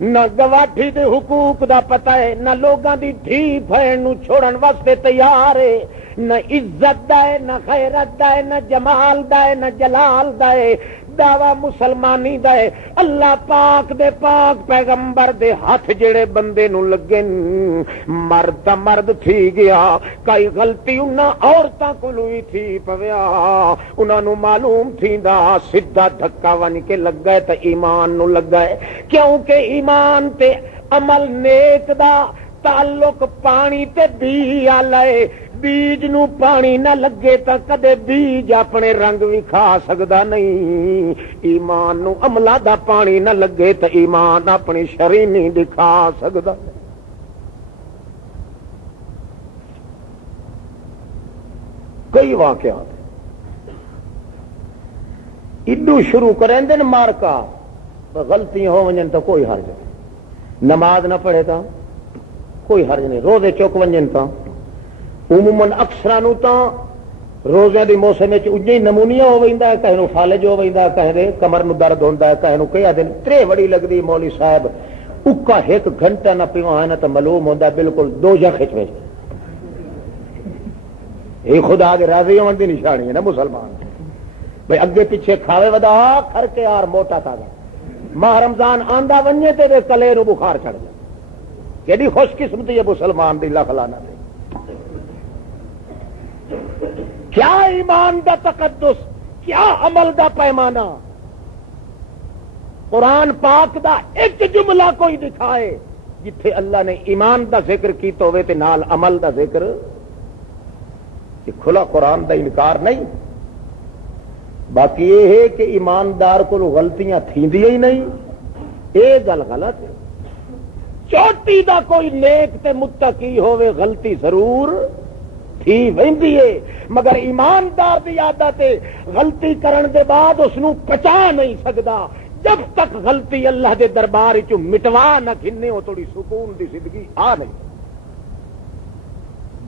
نہ گواٹھی دے حقوق دا پتہ ہے، نہ لوگاں دی دھی بہن نو چھوڑن واسطے تیار ہے، نہ عزت دا ہے، نہ خیرت دا ہے، نہ جمال دا ہے، نہ جلال دا ہے، دعوی مسلمانی دا ہے۔ اللہ پاک دے پاک پیغمبر دے ہاتھ جڑے بندے نو لگے مرد تا مرد تھی گیا، کئی غلطی انہاں عورتاں کولو ہی تھی پویا، انہاں نو معلوم تھیندا سیدھا دھکا ون کے لگ گئے تے ایمان نو لگ گئے، کیونکہ ایمان تے عمل نیک دا تعلق پانی تے بی آلائے، بیج نو پانی نہ لگے تا کدے بیج اپنے رنگ بھی کھا سکدا نہیں، ایمان نو عملہ دا پانی نہ لگے تا ایمان اپنی شری نہیں دکھا سکدا۔ کئی واقعات ادو شروع کریں دن مارکا غلطیاں ہو ونجن تو کوئی حرج نہیں، نماز نہ پڑھے تا کوئی حرج نہیں، روزے چک ونجن تا عموماً اکثرانو تا روزے دی موسم وچ اجے نمونیا ہو ویندا ہے، کہیں نو فالج ہو ویندا ہے، کہیں دے کمر نو درد ہوندا ہے، کہیں نو کئی دن ترے بڑی لگدی مولوی صاحب اکا ایک گھنٹہ نہ پیوا ہے نہ تو معلوم ہوندا بالکل دوزخ وچ ویسے۔ یہ خدا دے راضی ہون دی نشانی ہے نا مسلمان بھئی، اگے پیچھے کھاوے ودا کر کے یار موٹا تازہ، ماہ رمضان آندا ونجے تے دے کلے نو بخار چڑھ جائے، کیڑی خوش قسمتی ہے مسلمان دی، لاکھ لعنت ہے۔ کیا ایمان دا تقدس، کیا عمل دا پیمانہ، قرآن پاک دا ایک جملہ کوئی دکھائے جتھے اللہ نے ایمان دا ذکر کیتا ہوئے تے نال عمل دا ذکر، یہ کھلا قرآن دا انکار نہیں۔ باقی یہ ہے کہ ایماندار کو غلطیاں تھیندیاں ہی نہیں، یہ گل غلط ہے۔ چوٹی دا کوئی نیک تے متقی ہوئے غلطی ضرور تھی ویندی ہے، مگر ایماندار دی عادت ہے غلطی کرن دے بعد اس نو پچا نہیں سکدا، جب تک غلطی اللہ دے دربار چوں مٹوا نہ کھنے ہو تھوڑی سکون دی زندگی آ نہیں۔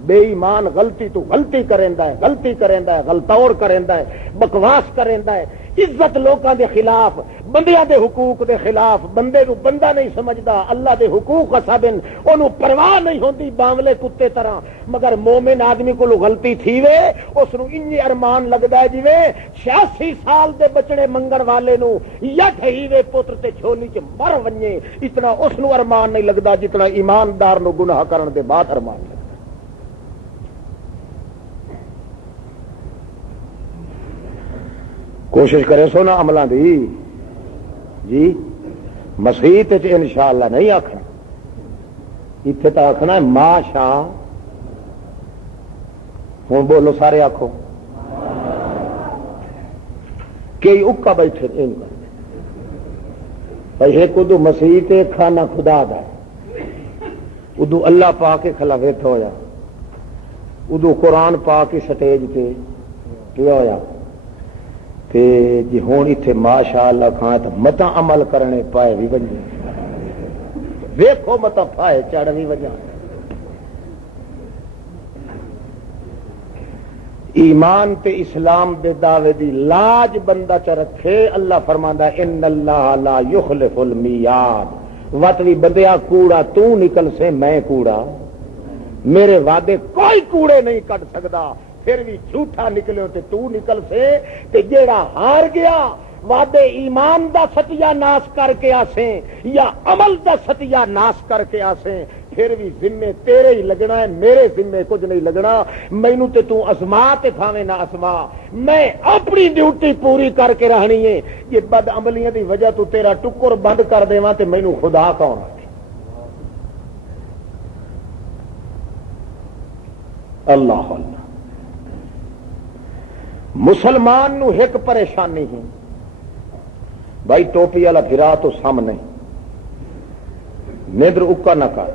بے ایمان غلطی تو غلطی کریندا ہے، غلطی کریندا ہے، غلطور کریندا ہے، بکواس کریندا ہے، عزت لوکاں دے خلاف، بندیاں دے حقوق دے خلاف، بندے نو بندہ نہیں سمجھدا، اللہ دے حقوق حسابن اونوں پرواہ نہیں ہوندی باولے کتے طرح، مگر مومن آدمی کو غلطی تھیوے اس نو انجے ارمان لگدا ہے جویں 86 سال دے بچڑے منگن والے نو یا ٹھہیوے پتر تے چھولی چ مر ونجے، اتنا اس نو ارمان نہیں لگدا جتنا ایماندار نو گناہ کرن دے بعد ارمان لگدا۔ کوشش کرے سو نا عملہ دی جی، مسیحت انشاءاللہ نہیں آخنا، اتنے تو آخنا ہے ماشا۔ ہوں بولو سارے آخو، کئی اکا بیٹھے ایک ادو مسیحت کھانا خدا دا، ادو اللہ پا کے کھلا بیٹھا ہویا، ادو قرآن پا کے سٹیج پہ کیا ہویا تے جی ہوں اتنے ماشاء اللہ کھان تو متا عمل کرنے پائے بھی بجے، ویکھو متا پائے چڑھ بھی وجہ۔ ایمان تے اسلام دے دعوے دی لاج بندہ چ رکھے، اللہ فرماندا ان اللہ لا یخلف المیعاد، وت بھی بندیا کوڑا تو نکل سے میں کوڑا، میرے وعدے کوئی کوڑے نہیں کٹ سکدا، پھر بھی جھوٹا نکلے تے تو نکل سے، تے جیڑا ہار گیا وعدے ایمان دا ستیا ناس کر کے آسیں یا عمل دا ستیا ناس کر کے آسیں، پھر بھی ذمے تیرے ہی لگنا ہے، میرے ذمے کچھ نہیں لگنا، مینوں تے تو ازما تے بھاویں نہ ازما، میں اپنی ڈیوٹی پوری کر کے رہنی ہے، یہ بد عملیاں دی وجہ تو تیرا ٹکر بند کر دیواں تے مینوں خدا کون ہے؟ اللہ اللہ۔ مسلمان نو ایک پریشانی ہے بھائی، ٹوپی والا پھرا تو سامنے ندر اکا نہ کر،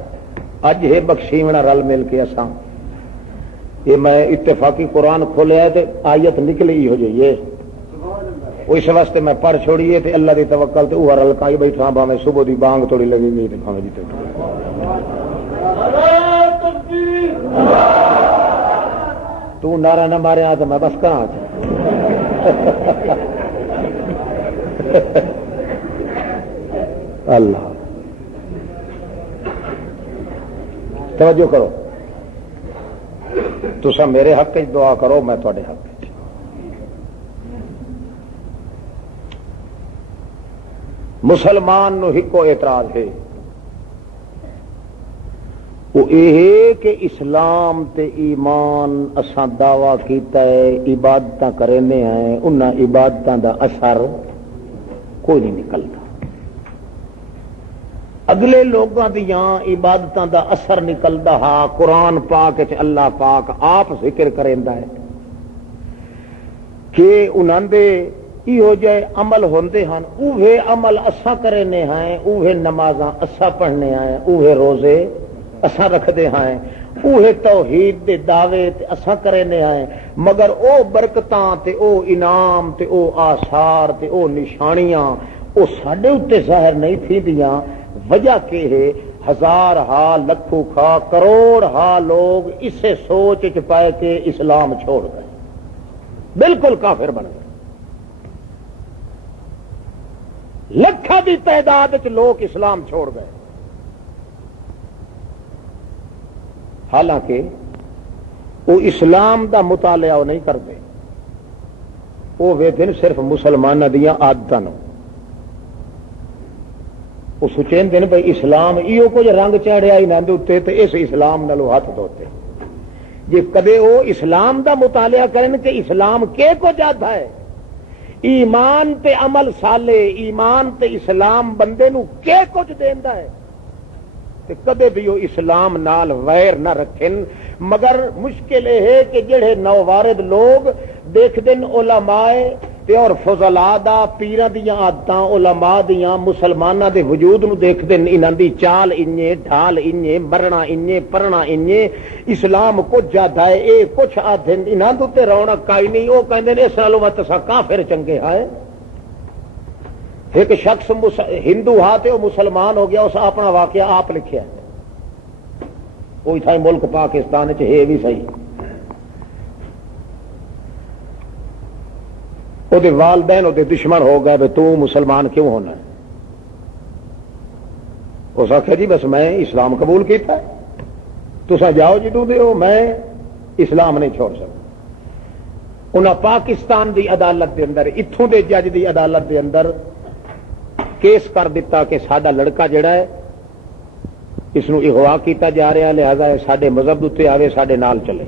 اج ہے بخشیونا رل مل کے اساں، یہ میں اتفاقی قرآن کھولیا تے آیت نکلی ہو جائیے، اس واسطے میں پڑھ چھوڑیے تے اللہ دی توکل تے اوہ رل کائی بیٹھا، بھاویں صبح دی بانگ تھوڑی لگی گئی تے بھاویں جی تو نعرہ نہ مارے تو میں بس کہاں اللہ توجہ کرو، تسا میرے حق وچ دعا کرو، میں تواڈے حق وچ۔ مسلمان نو ہکو اعتراض ہے، وہ یہ کہ اسلام تے ایمان اساں دعویٰ کیتا ہے، عبادتاں کرنے ہیں، انہاں عبادتاں دا اثر کوئی نہیں نکلتا۔ اگلے لوگاں دیاں عبادتاں دا اثر نکلدا ہا، قرآن پاک وچ اللہ پاک آپ ذکر کریندا ہے کہ انہاں دے ایہو جے عمل ہوندے ہن، اوہے عمل اساں کرنے ہیں، اوہے نمازاں اساں پڑھنے ہیں، اوہے روزے اساں رکھدے ہیں، اوہے توحید دے دعوے تے اساں کرنے ہیں، مگر او برکتاں تے او انعام تے او آثار تے او نشانیاں او ساڈے اُتے ظاہر نہیں تھیندیاں۔ وجہ کہ ہے ہزار ہا لکھوں کھا کروڑ ہا لوگ اسے سوچ چ پائے کہ اسلام چھوڑ گئے، بالکل کافر بن گئے۔ لکھاں دی تعداد وچ لوگ اسلام چھوڑ گئے، حالانکہ وہ اسلام دا مطالعہ وہ نہیں کرتے، وہ ویکھن صرف مسلمانوں دیاں عادتاں نوں، وہ سوچیں دن بھائی اسلام ایو کچھ رنگ چڑھیا انہاں دے اوتے تے اس اسلام نالوں ہاتھ دھوتے۔ جے کدے وہ اسلام دا مطالعہ کرن کہ اسلام کے کو جاتا ہے، ایمان تے عمل صالح، ایمان تے اسلام بندے نو کے کچھ دیندا ہے، تے کدے بھی وہ اسلام نال ویر نہ رکھن۔ مگر مشکل یہ ہے کہ جڑے نووارد لوگ دیکھ دن علماء تے اور فضلاء دا، پیراں دیاں عادتاں، علماء دیاں، مسلماناں دے وجود نو دیکھ دن، انہاں دی چال انجے، ڈھال انجے، مرنا انجے، پڑھنا انجے، اسلام کچھ زیادہ ہے، اے کچھ آدھن انہاں دے تے رونق کائی نہیں، او کہندے نے اس نالوں تساں کافر چنگے ہائے۔ ایک شخص ہندو ہا تے وہ مسلمان ہو گیا، اس اپنا واقعہ آپ لکھیا ہے، وہی تھا ملک پاکستان چ ہے بھی صحیح۔ وہ والدین وہ دشمن ہو گئے، بھائی تو مسلمان کیوں ہونا ہے؟ اس آخیا جی بس میں اسلام قبول کیتا ہے، تسا جاؤ جدوں دے ہو، میں اسلام نہیں چھوڑ سکتا۔ انہاں پاکستان دی عدالت دے اندر، اتھوں دے جج دی عدالت دے اندر کیس کر دیتا کہ ساڈا لڑکا جڑا ہے اس نو اغوا کیتا جا رہا، لہذا ساڈے مذہب تے آوے، ساڈے نال چلے۔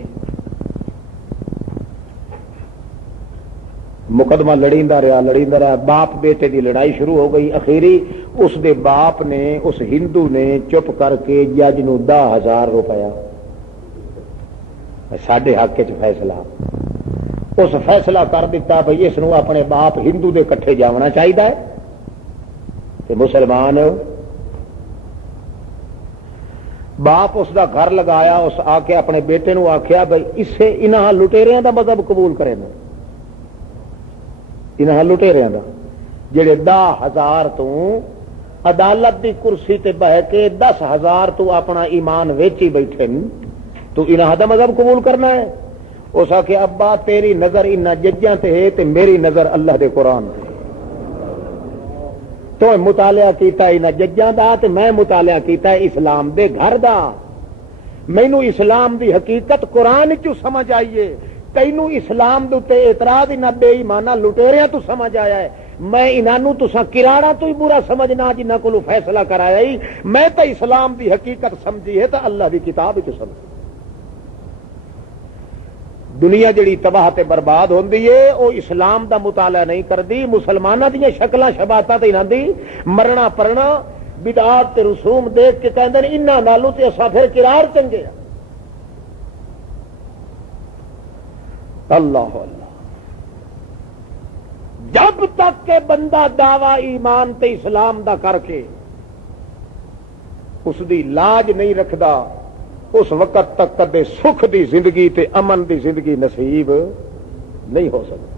مقدمہ لڑیندا رہا، باپ بیٹے دی لڑائی شروع ہو گئی۔ اخیری اس دے باپ نے، اس ہندو نے چپ کر کے جج نو 10,000 روپیہ ساڈے حق وچ فیصلہ، اس فیصلہ کر دیتا بھئی اس نو اپنے باپ ہندو دے کٹھے جاونا چاہیے تے مسلمان باپ اس دا گھر لگایا، اس آ کے اپنے بیٹے نو آخیا بھئی اسے انہاں لٹیریاں دا مذہب قبول کرے نا، انہاں لٹیریاں دا جڑے 10,000 تو عدالت دی کرسی تے بہ کے 10,000 تو اپنا ایمان ویچی بیٹھے، تو انہاں دا مذہب قبول کرنا ہے؟ اس آخیا ابا تیری نظر انہاں ججاں تے ہے تے میری نظر اللہ دے قرآن تے، تو مطالعہ کیتا انہاں ججاں دا تے میں مطالعہ کیتا اسلام دے گھر دا، مینوں اسلام دی حقیقت قرآن چوں سمجھ آئیے، تینوں اسلام دے تے اعتراض انہاں بے ایماناں لٹیریاں تو سمجھ آیا ہے، میں انہاں نوں تساں کراڑا تو ہی برا سمجھنا جنہاں کولوں فیصلہ کرایا ہی، میں تے اسلام دی حقیقت سمجھی ہے تے اللہ دی کتاب وچ سمجھی۔ دنیا جڑی تباہ تے برباد ہوندی ہے وہ اسلام دا مطالعہ نہیں کردی، مسلماناں دیاں شکلاں شباہتاں تے انہاں دی مرنا پرنا بدعات تے رسوم دیکھ کے کہندے نے انہاں نالوں تے اساں پھر قرار چنگے ہیں۔ اللہ اللہ، جب تک کہ بندہ دعوی ایمان تے اسلام دا کر کے اس دی لاج نہیں رکھدا، اس وقت تک کدے سکھ دی زندگی تے امن دی زندگی نصیب نہیں ہو سکتی۔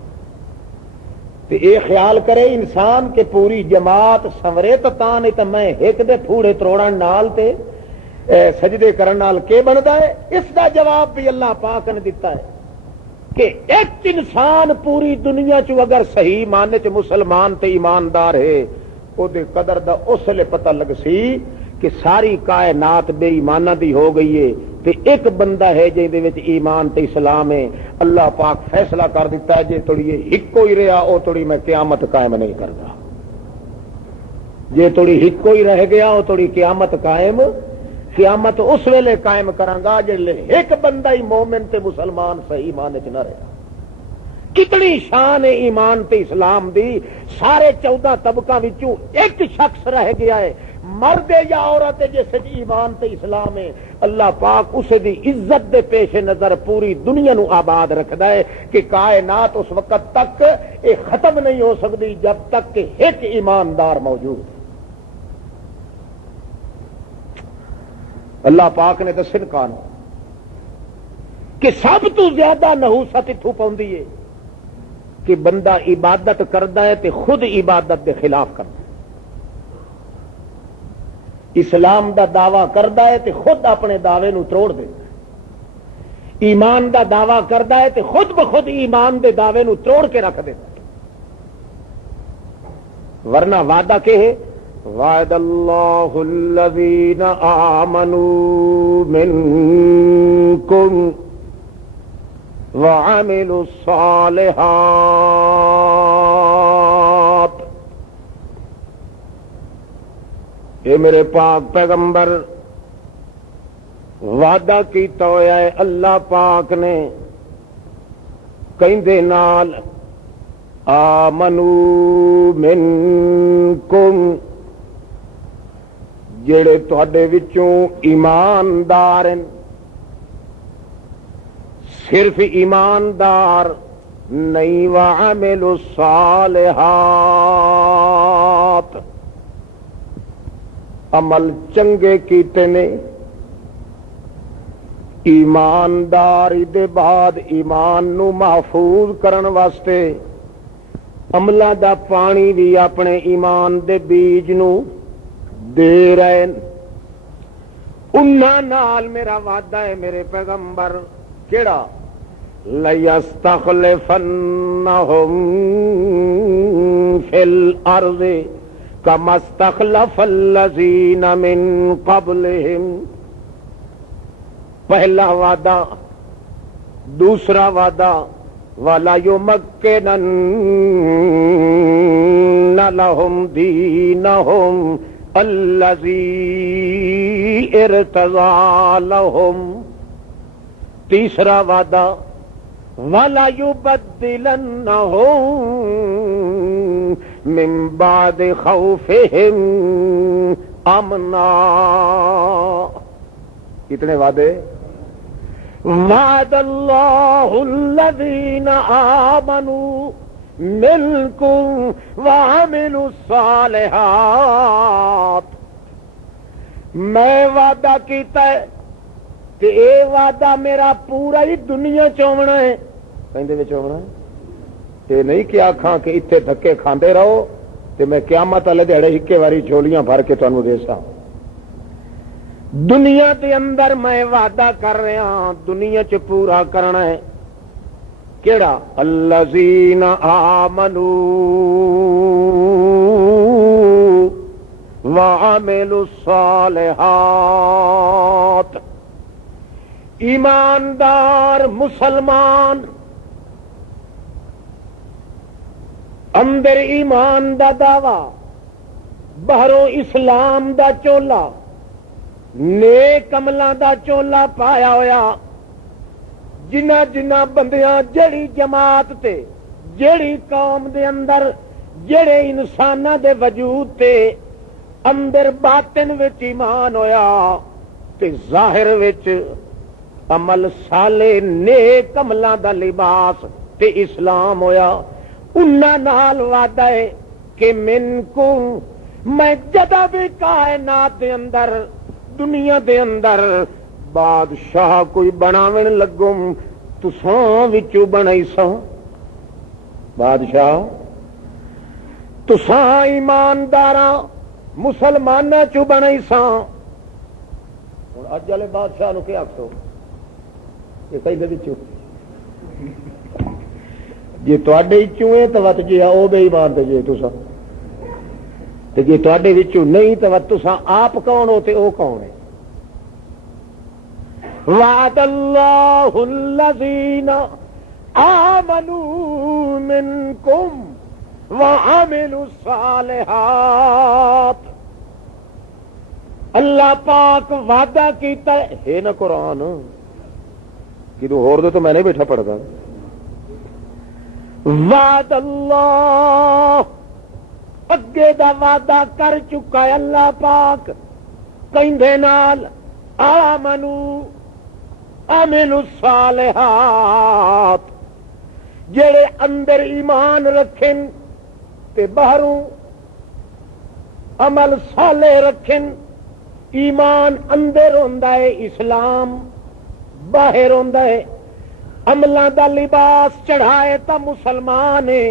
تے اے خیال کرے انسان کہ پوری جماعت سنورے تا نہیں تے میں ایک دے پھوڑے تروڑن نال تے سجدے کرن نال کے بندا ہے؟ اس دا جواب بھی اللہ پاک نے دیتا ہے کہ ایک انسان پوری دنیا چ اگر صحیح معنی چ مسلمان تے ایماندار ہے، او دے قدر دا اس لے پتہ لگ سی کہ ساری کائنات بے ایمانہ دی ہو گئی ہے تے ایک بندہ ہے جے دے وچ ایمان تے اسلام ہے. اللہ پاک فیصلہ کر دیتا ہے جے تھوڑی ہکو ہی رہا او تھوڑی میں قیامت قائم نہیں کرتا. جے تھوڑی ہکو ہی رہ گیا او تھوڑی قیامت اس ویلے قائم کرانگا جے ایک بندہ ہی مومن تے مسلمان صحیح معنی چ نہ رہا. کتنی شان ہے ایمان تے اسلام دی. سارے 14 طبقاں وچوں ایک شخص رہ گیا ہے مرد یا عورت جس ایمان تے اسلام ہے. اللہ پاک اس دی عزت دے پیش نظر پوری دنیا نو آباد رکھدا ہے کہ کائنات اس وقت تک یہ ختم نہیں ہو سکتی جب تک کہ ایک ایماندار موجود. اللہ پاک نے دسن کان کہ سب تو زیادہ نحوست اتھوں پوندی ہے کہ بندہ عبادت کردا ہے تے خود عبادت دے خلاف کردا ہے. اسلام دا دعویٰ کردا ہے تے خود اپنے دعوے نو توڑ دے. ایمان دا دعویٰ کردا ہے تے خود بخود ایمان دے دعوے نو توڑ کے رکھ دے. ورنہ وعدہ کہ ہے وعد اللہ الذین آمنوا منکم وعملوا الصالحات. اے میرے پاک پیغمبر وعدہ کیتا ہویا ہے اللہ پاک نے کہندے نال آمنوا منکم جڑے تواڈے وچوں ایماندار ہیں. صرف ایماندار نہیں وعملوا الصالحات عمل چنگے کیتے نے. ایمانداری دے بعد ایمان نو محفوظ کرن واسطے عملاں دا پانی بھی اپنے ایمان دے بیج نو دے رہے. انہاں نال میرا وعدہ ہے میرے پیغمبر کیڑا لَيَسْتَخْلِفَنَّهُمْ فِي الْأَرْضِ كَمَا اسْتَخْلَفَ الَّذِينَ مِنْ قَبْلِهِمْ. پہلا وعدہ. دوسرا وعدہ وَلَيُمَكِّنَنَّ لَهُمْ دِينَهُمْ الَّذِي ارْتَضَىٰ لَهُمْ. تیسرا وعدہ وَلَيُبَدِّلَنَّهُمْ مِنْ بَعْدِ خَوْفِهِمْ أَمْنًا. کتنے وعدے؟ وعد اللہ الذین آمنوا منکم وعملوا الصالحات. میں وعدہ کیتا ہے کہ اے وعدہ میرا پورا ہی دنیا چومنا ہے. کہندے وچ چومنا ہے تے نہیں کہ آکھاں کہ اتنے دھکے کھاندے رہو تے میں قیامت والے دیہڑے اکے واری جھولیاں بھر کے تانوں دے سا. دنیا دے اندر میں وعدہ کر رہا دنیا چ پورا کرنا ہے. کیڑا؟ الذین آمنوا وعملوا الصالحات. ایماندار مسلمان اندر ایمان دا دعوی باہروں اسلام دا چولا نیک عملاں دا چولا پایا ہویا. جنہ جنہ بندیاں جڑی جماعت تے جڑی قوم دے اندر جڑے انساناں دے وجود تے اندر باطن وچ ایمان ہویا تے ظاہر وچ عمل صالح نیک عملاں دا لباس تے اسلام ہویا. انہاں نال وعدہ ہے کہ منکم میں جدا بھی کائنات دے اندر دنیا دے اندر بادشاہ کوئی بناون لگم تساں وچوں بنائی سا. بادشاہ تساں ایمانداراں مسلماناں چوں بنائی سا. ہن اج والے بادشاہ نو کیا آکھو یہ کئی دے وچوں جی تواڈے چوں ہے تے وت جی او بے ایمان تے جی تساں جی تواڈے وچوں نہیں تو تساں آپ کون ہو تے او کون ہے؟ وعد اللہ الذین آمنوا منکم وعملوا الصالحات، اللہ پاک وعدہ کیتا ہے نا قرآن کدو ہور دے تو میں نہیں بیٹھا پڑھتا. وعد اللہ اگے دا وعدہ کر چکا ہے اللہ پاک کہندے نال آمنو عملوا الصالحات، جڑے اندر ایمان رکھن تے باہروں عمل صالح رکھن. ایمان اندر ہوندا ہے اسلام، باہر ہوندا ہے عملاں دا لباس چڑھائے تا مسلمان ہے.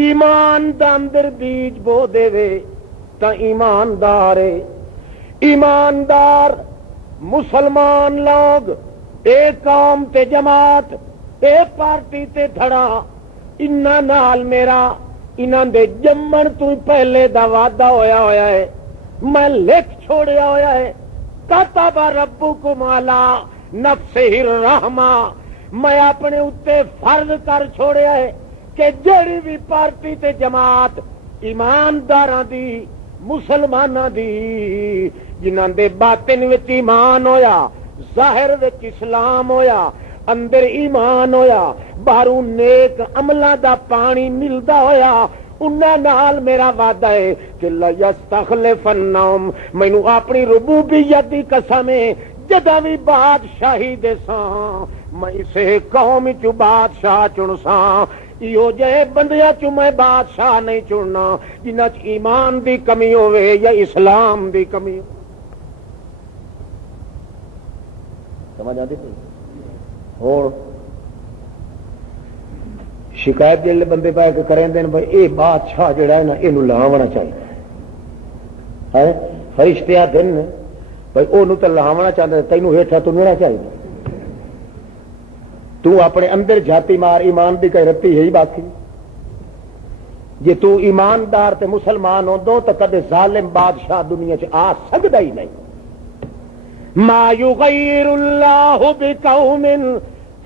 ایمان دا اندر بیج بو دے وے تا ایماندار ہے. ایماندار مسلمان لوگ ایک قوم تے جماعت ایک پارٹی تے دھڑا انہاں نال میرا انہاں دے جمن تو پہلے دا وعدہ ہویا ہویا ہے، میں لکھ چھوڑیا ہویا ہے. کتب ربکم علی نفسہ الرحمہ، میں اپنے اتے فرض کر چھوڑیا ہے کہ جڑی بھی پارٹی تے جماعت ایمانداراں دی مسلماناں دی جنہاں دے باطن وچ ایمان ہویا، ظاہر وچ اسلام ہویا، اندر ایمان ہویا، باہروں نیک عملاں دا پانی ملدا ہویا، انہاں نال میرا وعدہ ہے کہ لیستخلفنہم، مینوں اپنی ربوبیت دی قسم ہے جداں بھی بادشاہی دے ساں میں اسے قوم چ بادشاہ چن ساں. ایو جے بندیاں چ میں بادشاہ نہیں چننا جنہاں چ ایمان دی کمی ہوے یا اسلام دی کمی ہو. سمجھ آتی پئی؟ اور شکایت جلے بندے پائے کہ کریں دین بھائی اے بادشاہ جڑا ہے نا اینو لاونا چاہیے ہے. فرشتے دن بھائی اونوں تے لاونا چاہندا تینوں ہیٹھا تو نہیں چاہیے. تو اپنے اندر جھاتی مار، ایمان دی کوئی رتی ہے ہی باقی. جے تو ایماندار تے مسلمان ہوندو تو کدے ظالم بادشاہ دنیا چ آ سکدا ہی نہیں. ما یغیر اللہ بقوم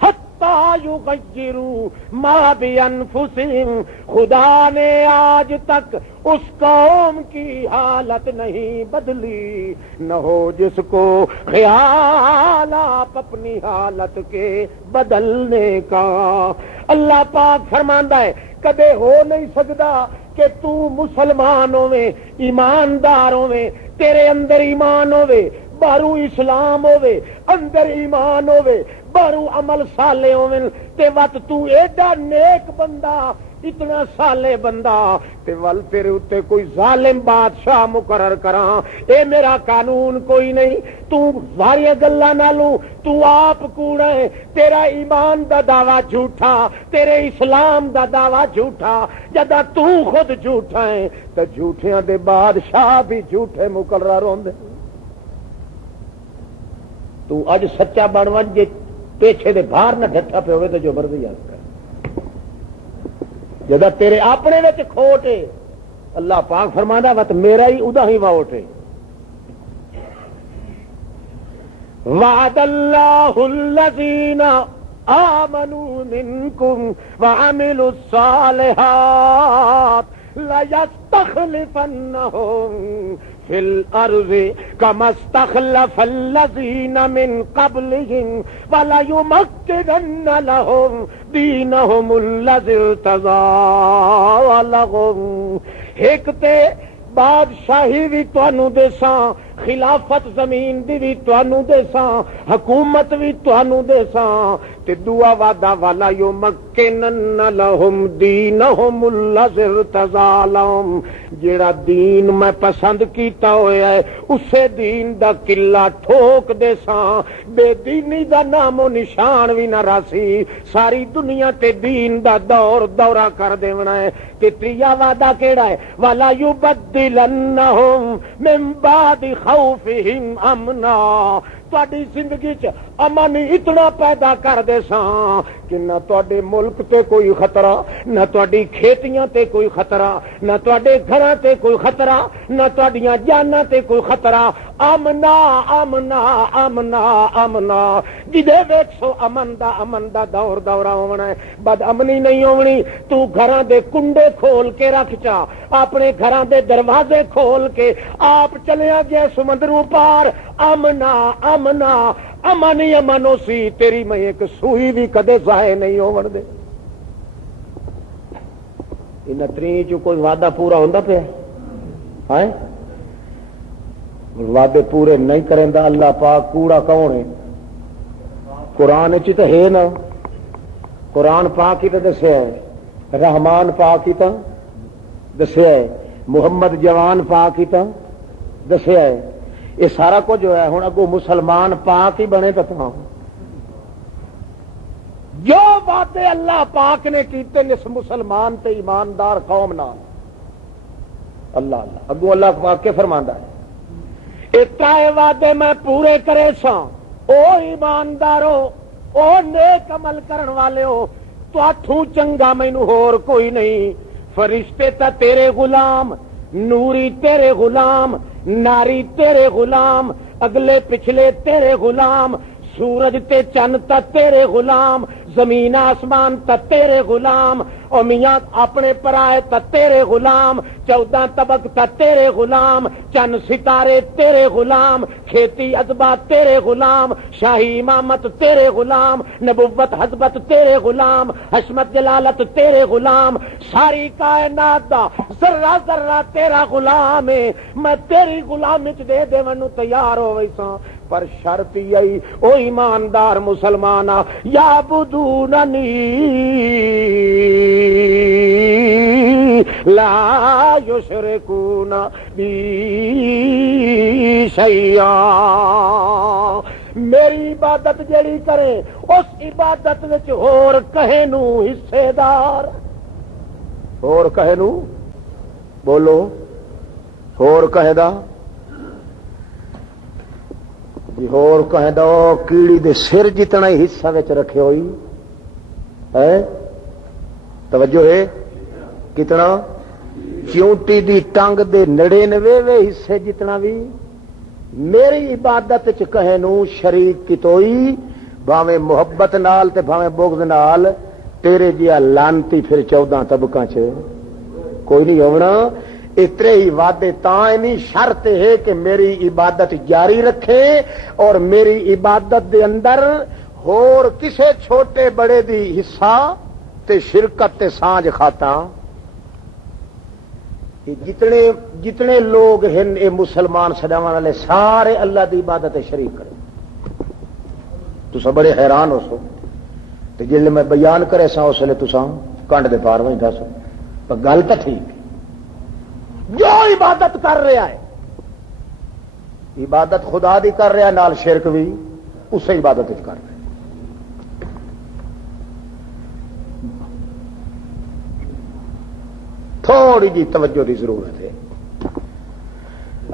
حتی یغیروا ما بانفسہم، خدا نے آج تک اس قوم کی حالت نہیں بدلی نہ ہو جس کو خیال آپ اپنی حالت کے بدلنے کا. اللہ پاک فرماندا ہے کدے ہو نہیں سکتا کہ تو مسلمان ہوے، ایماندار ہوے، تیرے اندر ایمان ہوے، باہروں اسلام ہوے، اندر ایمان ہوے، باہروں عمل صالح ہوے تے وقت تو ایڈا نیک بندہ، اتنا صالح بندہ تے ول تیرے اتے کوئی ظالم بادشاہ مقرر کراں. اے میرا قانون کوئی نہیں. تو واریاں گلاں نالوں تو آپ کوڑا ہے، تیرا ایمان دا دعویٰ جھوٹا، تیرے اسلام دا دعویٰ جھوٹا. جدا تو خود جھوٹا ہے تے جھوٹیاں دے بادشاہ بھی جھوٹے مقرر ہوندے. تو اج سچا بن ون جے پیچھے دے باہر نہ ڈٹھا پہ ہوئے تو جو مرضی یاد کر. جدا تیرے اپنے وچ کھوٹ ہے اللہ پاک فرماندا وت میرا ہی ادا ہی واوٹ ہے. وعد اللہ الذین آمنوا منکم وعملوا الصالحات لیستخلفنہم فی الارض کما استخلف الذین من قبلہم ولیمکنن لہم دینہم الذی ارتضی لہم. ایک تے بادشاہی بھی تانوں دیساں، خلافت زمین دی بھی تانوں دیساں، حکومت بھی تانوں دیساں تے دعا وعدہ والا یمکنن لہم دینہم الذی ارتضی لہم، جیڑا دین میں پسند کیتا ہویا ہے اسے دین دا قلعہ ٹھوک دیساں، بے دینی دا نام و نشان بھی نہ راسی، ساری دنیا تے دین دا دورہ کر دیونا ہے. تے تریا وعدہ کیڑا ہے؟ وَلَا يُبَدِّلَنَّهُمْ مِن بَعْدِ خَوْفِهِمْ أَمْنًا، تہاڈی زندگی چ امن اتنا پیدا کر دے ساں کہ نہ تواڈے ملک تے کوئی خطرہ، نہ تواڈی کھیتیاں تے کوئی خطرہ، نہ تواڈے گھراں تے کوئی خطرہ، نہ تواڈیاں جاناں تے کوئی خطرہ. آمنا آمنا آمنا آمنا، جدے ویکھو امن دا دور دورہ ہونا ہے، بد امنی نہیں ہونی. تو گھراں دے کنڈے کھول کے رکھ چا، اپنے گھراں دے دروازے کھول کے آپ چلیا گیا سمندروں پار. امنا امنا امن ہی امن ہو سی، تیری میں ایک سوئی بھی کدے ضائع نہیں ہون دے. ان تری چ کوئی وعدہ پورا ہوندا پیا ہے؟ وعدے پورے نہیں کریندا اللہ پاک. کوڑا کون ہے؟ قرآن چ تو ہے نا، قرآن پاک ہی تو دسیا ہے، رحمان پاک ہی تو دسیا ہے، محمد جوان پاک ہی تو دسیا ہے. یہ سارا کچھ جو ہے ہوں اگوں مسلمان پاک ہی بنے تو جو وعدے اللہ پاک نے کیتے اس مسلمان تے ایماندار قوم نال. اللہ اللہ اگوں اللہ پاک کے فرماندا ہے اتنے وعدے میں پورے کرے سا، او ایماندارو، او نیک عمل کرن والے ہو، تو آٹھوں چنگا مینوں ہور کوئی نہیں. فرشتے تا تیرے غلام، نوری تیرے غلام، ناری تیرے غلام، اگلے پچھلے تیرے غلام، سورج تے چند تا تیرے غلام، زمین آسمان تا تیرے غلام، اور میاں اپنے پرائے تا تیرے غلام، 14 طبق تا تیرے غلام، چند ستارے تیرے غلام، کھیتی ازبا تیرے غلام، شاہی امامت تیرے غلام، نبوت حضبت تیرے غلام، حشمت جلالت تیرے غلام، ساری کائنات دا ذرہ ذرہ تیرا غلام ہے. میں تیری غلامی چ دے دیون تیار ہو ویساں، پر شرط یہی او ایماندار مسلمانا یعبدوننی لا یشرکون بی شیئا. میری عبادت جڑی کرے اس عبادت وچ ہور کہے نو حصے دار، ہور کہے نو بولو، ہور کہے دا جی، ہور کہے دا کیڑی دے سر جتنا ہی حصہ وچ رکھے ہوئی ہے. توجہ ہے کتنا؟ چیونٹی دی ٹنگ دے 99 حصے جتنا بھی میری عبادت چ کہے نو شریک کتوئی، بھاویں محبت نال تے بھاویں بغض نال، تیرے جیا لانتی پھر 14 طبقاں چ کوئی نہیں ہونا. اتنے ہی وعدے تاں نہیں، شرط ہے کہ میری عبادت جاری رکھے اور میری عبادت دے اندر ہور کسے چھوٹے بڑے دی حصہ تے شرکت تے سانج کھاتا. جتنے لوگ ہیں اے مسلمان سداون والے سارے اللہ دی عبادت شریک کریں. تسا بڑے حیران ہو سو تے جلے میں بیان کرے سا اس لیے تسا کنڈ دے پار وہیں دسو، پر گل تو ٹھیک ہے. جو عبادت کر رہا ہے، عبادت خدا دی کر رہا نال شرک بھی اسے عبادت کر رہا ہے. تھوڑی جی توجہ دی ضرورت ہے.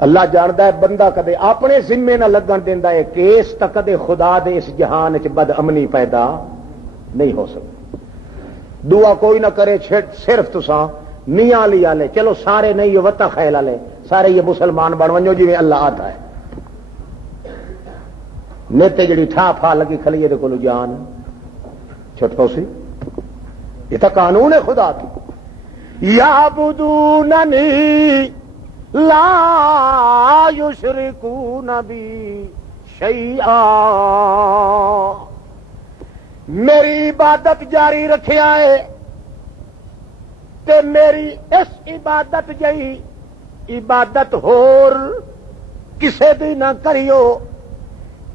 اللہ جانتا ہے بندہ کدے اپنے ذمے نہ لگن دینا ہے کیس تک کدے خدا دے اس جہان چ بد امنی پیدا نہیں ہو سکتی. دعا کوئی نہ کرے، صرف تساں میاں لی والے چلو سارے نہیں وطا خیل والے سارے یہ مسلمان بن ونجو جی اللہ آتا ہے. نیتے جڑی ٹھا پھا لگی کھلی دے کولو جان چھٹ پوسی، یہ تو قانون ہے خدا کی. یعبدوننی لا یشرکون بی شیئا. میری عبادت جاری رکھیا ہے تے میری اس عبادت جئی عبادت ہور کسے دی نہ کریو.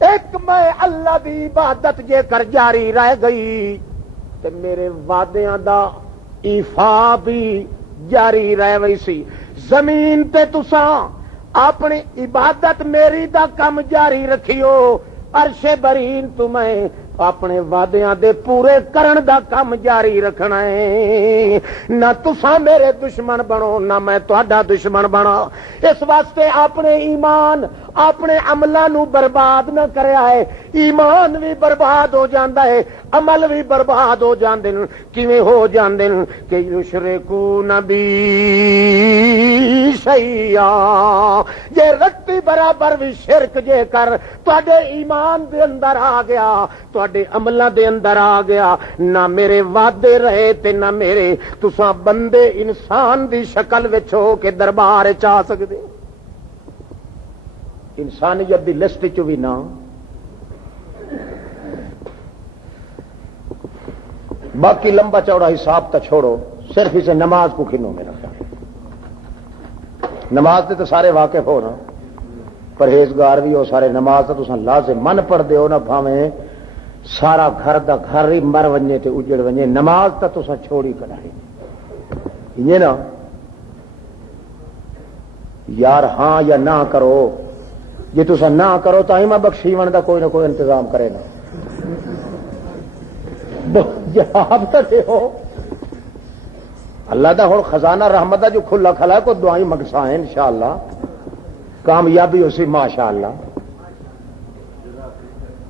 ایک میں اللہ دی عبادت جے کر جاری رہ گئی تے میرے وعدیاں دا ایفا بھی جاری رہ وئی سی. زمین تے تساں اپنی عبادت میری دا کم جاری رکھیو، عرش برین تمہیں اپنے وعدیاں دے پورے کرن دا کم جاری رکھنا ہے. نہ تساں میرے دشمن بنو نہ میں تہاڈا دشمن بنا. اس واسطے اپنے ایمان اپنے عملاں نو برباد نہ کریا ہے، ایمان بھی برباد ہو جاندا ہے، عمل بھی برباد ہو جاندے نے۔ کیویں ہو جاندے نے کہ یشرکون بی شیئا، جے رتی برابر بھی شرک جے کر تواڈے ایمان دے اندر آ گیا، تواڈے عملاں دے اندر آ گیا، نہ میرے وعدے رہے تے نہ میرے، تساں بندے انسان دی شکل وچ ہو کے دربار چ آ سکدے، انسانیت دی لسٹ چ بھی نہ۔ باقی لمبا چوڑا حساب تا چھوڑو، صرف اسے نماز کو کھنو میرا خیال، نماز تے تو سارے واقف ہو نا، پرہیزگار بھی ہو سارے، نماز تو تساں لازم من پڑھ دے ہو نا، بھاویں سارا گھر دا گھر ہی مر ونجے تے اجڑ ونجے، نماز تا تساں چھوڑی کڈائی یہ نا یار، ہاں یا نہ کرو، جی تساں نہ کرو تو ہی میں بخشیون دا کوئی نہ کوئی انتظام کرے نا، جواب تو دے ہو اللہ دا ہوں خزانہ رحمت دا جو کھلا کھلا ہے، کو دعائیں مگسائیں انشاءاللہ کامیابی اسی ماشاءاللہ،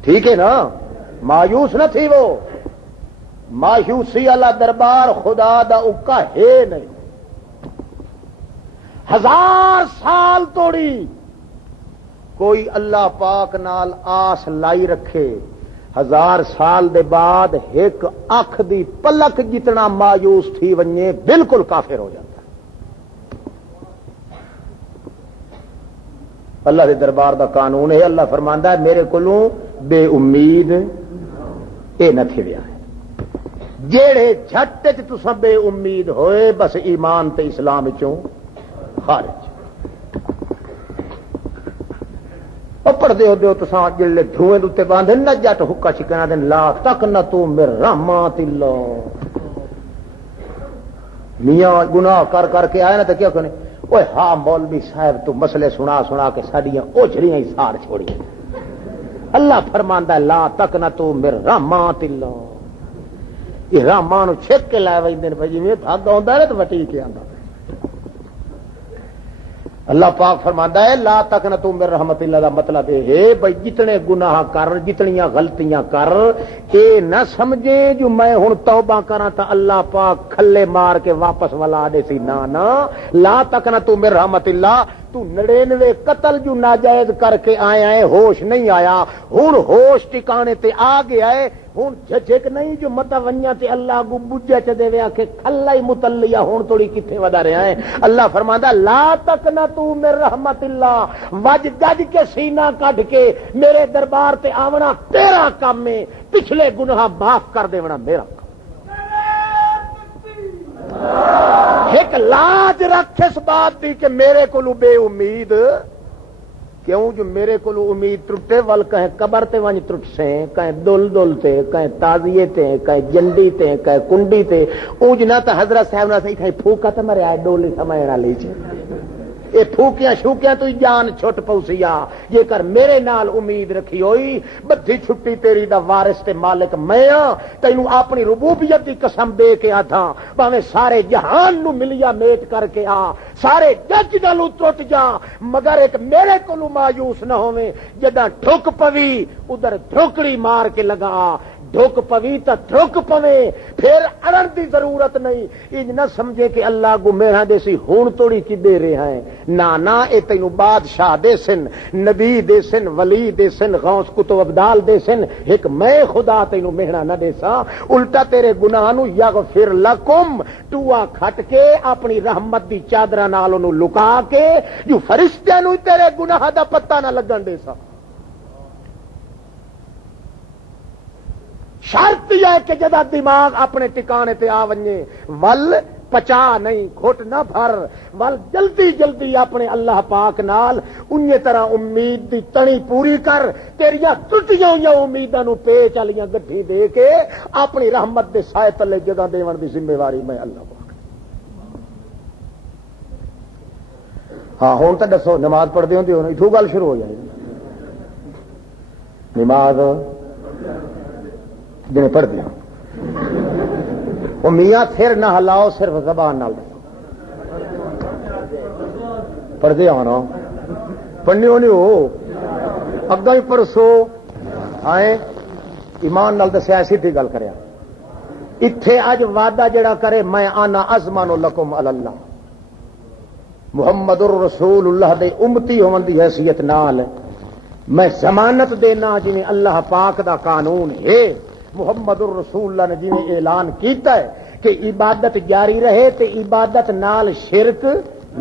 ٹھیک ہے نا، مایوس نہ تھی وہ، مایوسی اللہ دربار خدا دا اکا ہے نہیں، 1000 سال توڑی کوئی اللہ پاک نال آس لائی رکھے، 1000 سال دے بعد ایک اکھ دی پلک جتنا مایوس تھی ونجے بالکل کافر ہو جاتا ہے۔ اللہ دے دربار دا قانون ہے، اللہ فرماندا ہے میرے کولوں بے امید اے نہ تھویا ہے، جیڑے جھٹ چ تساں بے امید ہوئے بس ایمان تے اسلام وچوں خارج، پڑھتے ہو تساں جلے دھوئیں دے باندھے نہ جٹ حکا شکنا دن لا تک نہ تو من رحمت اللہ، میاں گناہ کر کر کے آئے نا تو کیا کہنے، اوے ہاں مولوی صاحب تو مسئلے سنا سنا کے ساڈیاں اوجھڑیاں ہی سار چھوڑی، اللہ فرماندا ہے لا تک نہ تو من رحمت اللہ، یہ رحمان چھک کے لائے ویندے بھائی جی دھاگا ہوندا ہے تو وٹی کے آندا، اللہ پاک فرماندا ہے لا تقنطوا من رحمت اللہ دا مطلب یہ ہے بھائی جتنے گناہ کر، جتنیاں غلطیاں کر، اے نہ سمجھے جو میں ہن توبہ کراں تا اللہ پاک کھلے مار کے واپس ولا دے سی، نہ لا تقنطوا من رحمت اللہ، تو 99 قتل جو ناجائز کر کے آیا ہے، ہوش نہیں آیا، ہن ہوش ٹکانے تے آ گیا ہے، ہن جھجک نہیں جو متا ونیا تے اللہ کو بجے چ دے ویا کہ کھلا ہی متلیا ہن تھوڑی کتھے ودا رہا ہے، اللہ فرماندا لا تقنطوا من رحمت اللہ، وج گج کے سینہ کڈ کے میرے دربار تے آونا تیرا کام ہے، پچھلے گناہ معاف کر دیونا میرا کام، ایک لاج رکھ اس بات دی کہ میرے کولو بے امید کیوں، جو میرے کو امید ٹرٹے ول کہیں قبر تے ونج ٹرٹ سے، کہیں دل دل تے، کہیں تازیے تے، کہیں جنڈی تے، کہیں کنڈی تے، اونج نہ تا حضرت صاحب نہ تھئی پھوکا تے مرے آئے ڈولی سمجھ نہ لیچ، اے پھوکیاں شوکیاں تو جان چھٹ پوسیا، جے کر میرے نال امید رکھی ہوئی بدھی چھٹی تیری دا وارث تے مالک میں ہاں، تینوں اپنی ربوبیت دی قسم دے کے آدھاں باویں سارے جہان نو ملیا میٹ کر کے آ، سارے جج نالوں ٹوٹ جا، مگر ایک میرے کولوں مایوس نہ ہوویں، جداں ٹھک پوی ادھر ٹھوکڑی مار کے لگا، ڈھک پوی تا ٹھک پوے، پھر اڑن دی ضرورت نہیں، انج نہ سمجھے کہ اللہ کو میرا دے سی ہون توڑی کی دے رہے ہیں، نہ اے تینوں بادشاہ دے سن، نبی دے سن، ولی دے سن، غوث کتب ابدال دے سن، ایک میں خدا تینوں مہنا نہ دے سا، الٹا تیرے گناہ نو یغفر لکم ٹوا کھٹ کے اپنی رحمت دی چادرہ نال اونوں لکا کے جو فرشتیاں نو تیرے گناہ دا پتہ نہ لگن دے سا، شرط یہ ہے کہ جدا دماغ اپنے ٹکانے تے آ ونجے، ول پچا نہیں گھٹ نہ بھر، ول جلدی جلدی اپنے اللہ پاک نال انہی طرح امید دی تنی پوری کر، تیریاں ٹوٹیاں ہوئی امیداں نو پیچ والیاں گڈھی دے کے اپنی رحمت دے سائے تلے جگہ دیون دی ذمہ داری میں اللہ پاک۔ ہاں ہن تے دسو نماز پڑھدے ہوندے ہو ایتھوں گل شروع ہو جائے، نماز جنہیں پڑھ دیا وہ میاں سر نہ ہلاؤ، صرف زبان نال پڑھ دیا ہونا، پڑھنیو نہیں ہو اگا ہی پرسو آئے ایمان نال دسیا سیدھی گل کریا اتھے اج وعدہ جڑا کرے میں آنا ازمان لکم اللہ محمد الرسول اللہ دے امتی ہون دی حیثیت نال میں ضمانت دینا جی اللہ پاک دا قانون ہے محمد الرسول اللہ نے جی اعلان کیتا ہے کہ عبادت جاری رہے تے عبادت نال شرک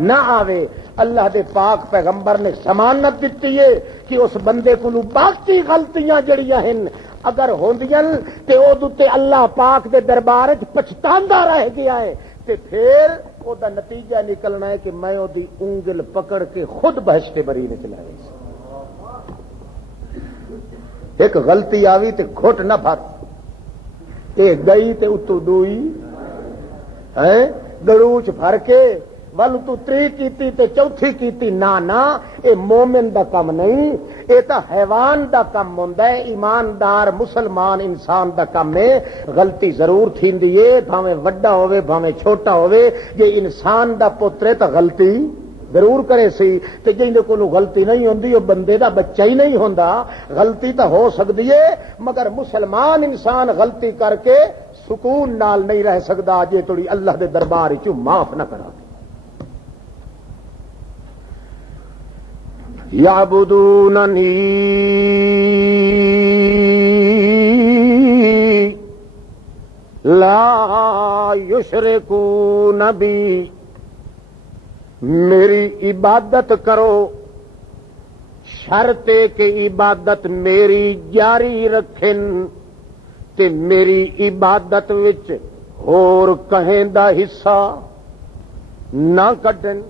نہ آوے اللہ دے پاک پیغمبر نے ضمانت دیتی ہے کہ اس بندے کو باقی غلطیاں جڑیاں ہیں اگر ہوندیاں تے او دتے اللہ پاک دے دربار وچ پچھتاندا رہ گیا ہے تے پھر او دا نتیجہ نکلنا ہے کہ میں او دی انگل پکڑ کے خود بہشت بری نے چلا گئی ایک غلطی آوی تے گھٹ نہ بھر اے گئی تے اتو دوئی ہیں گڑوچ بھر کے ول تو تری کیتی تے چوتھی کیتی نا اے مومن دا کم نہیں اے تا حیوان دا کم ہوندا ہے ایماندار مسلمان انسان دا کم ہے غلطی ضرور تھیندی ہے بھاویں وڈا ہوے بھاویں چھوٹا ہوے یہ انسان دا پتر ہے تا غلطی ضرور کرے سی تے جیندے کولوں غلطی نہیں ہوندی او بندے دا بچہ ہی نہیں ہوندا غلطی تا ہو سکدی ہے مگر مسلمان انسان غلطی کر کے سکون نال نہیں رہ سکدا جے تھوڑی اللہ دے دربار وچ معاف نہ کرا یعبدوننی لا یشرکون بی میری عبادت کرو شرط کہ عبادت میری جاری رکھن تے میری عبادت وچ ہور کہیں دا حصہ نہ کڈن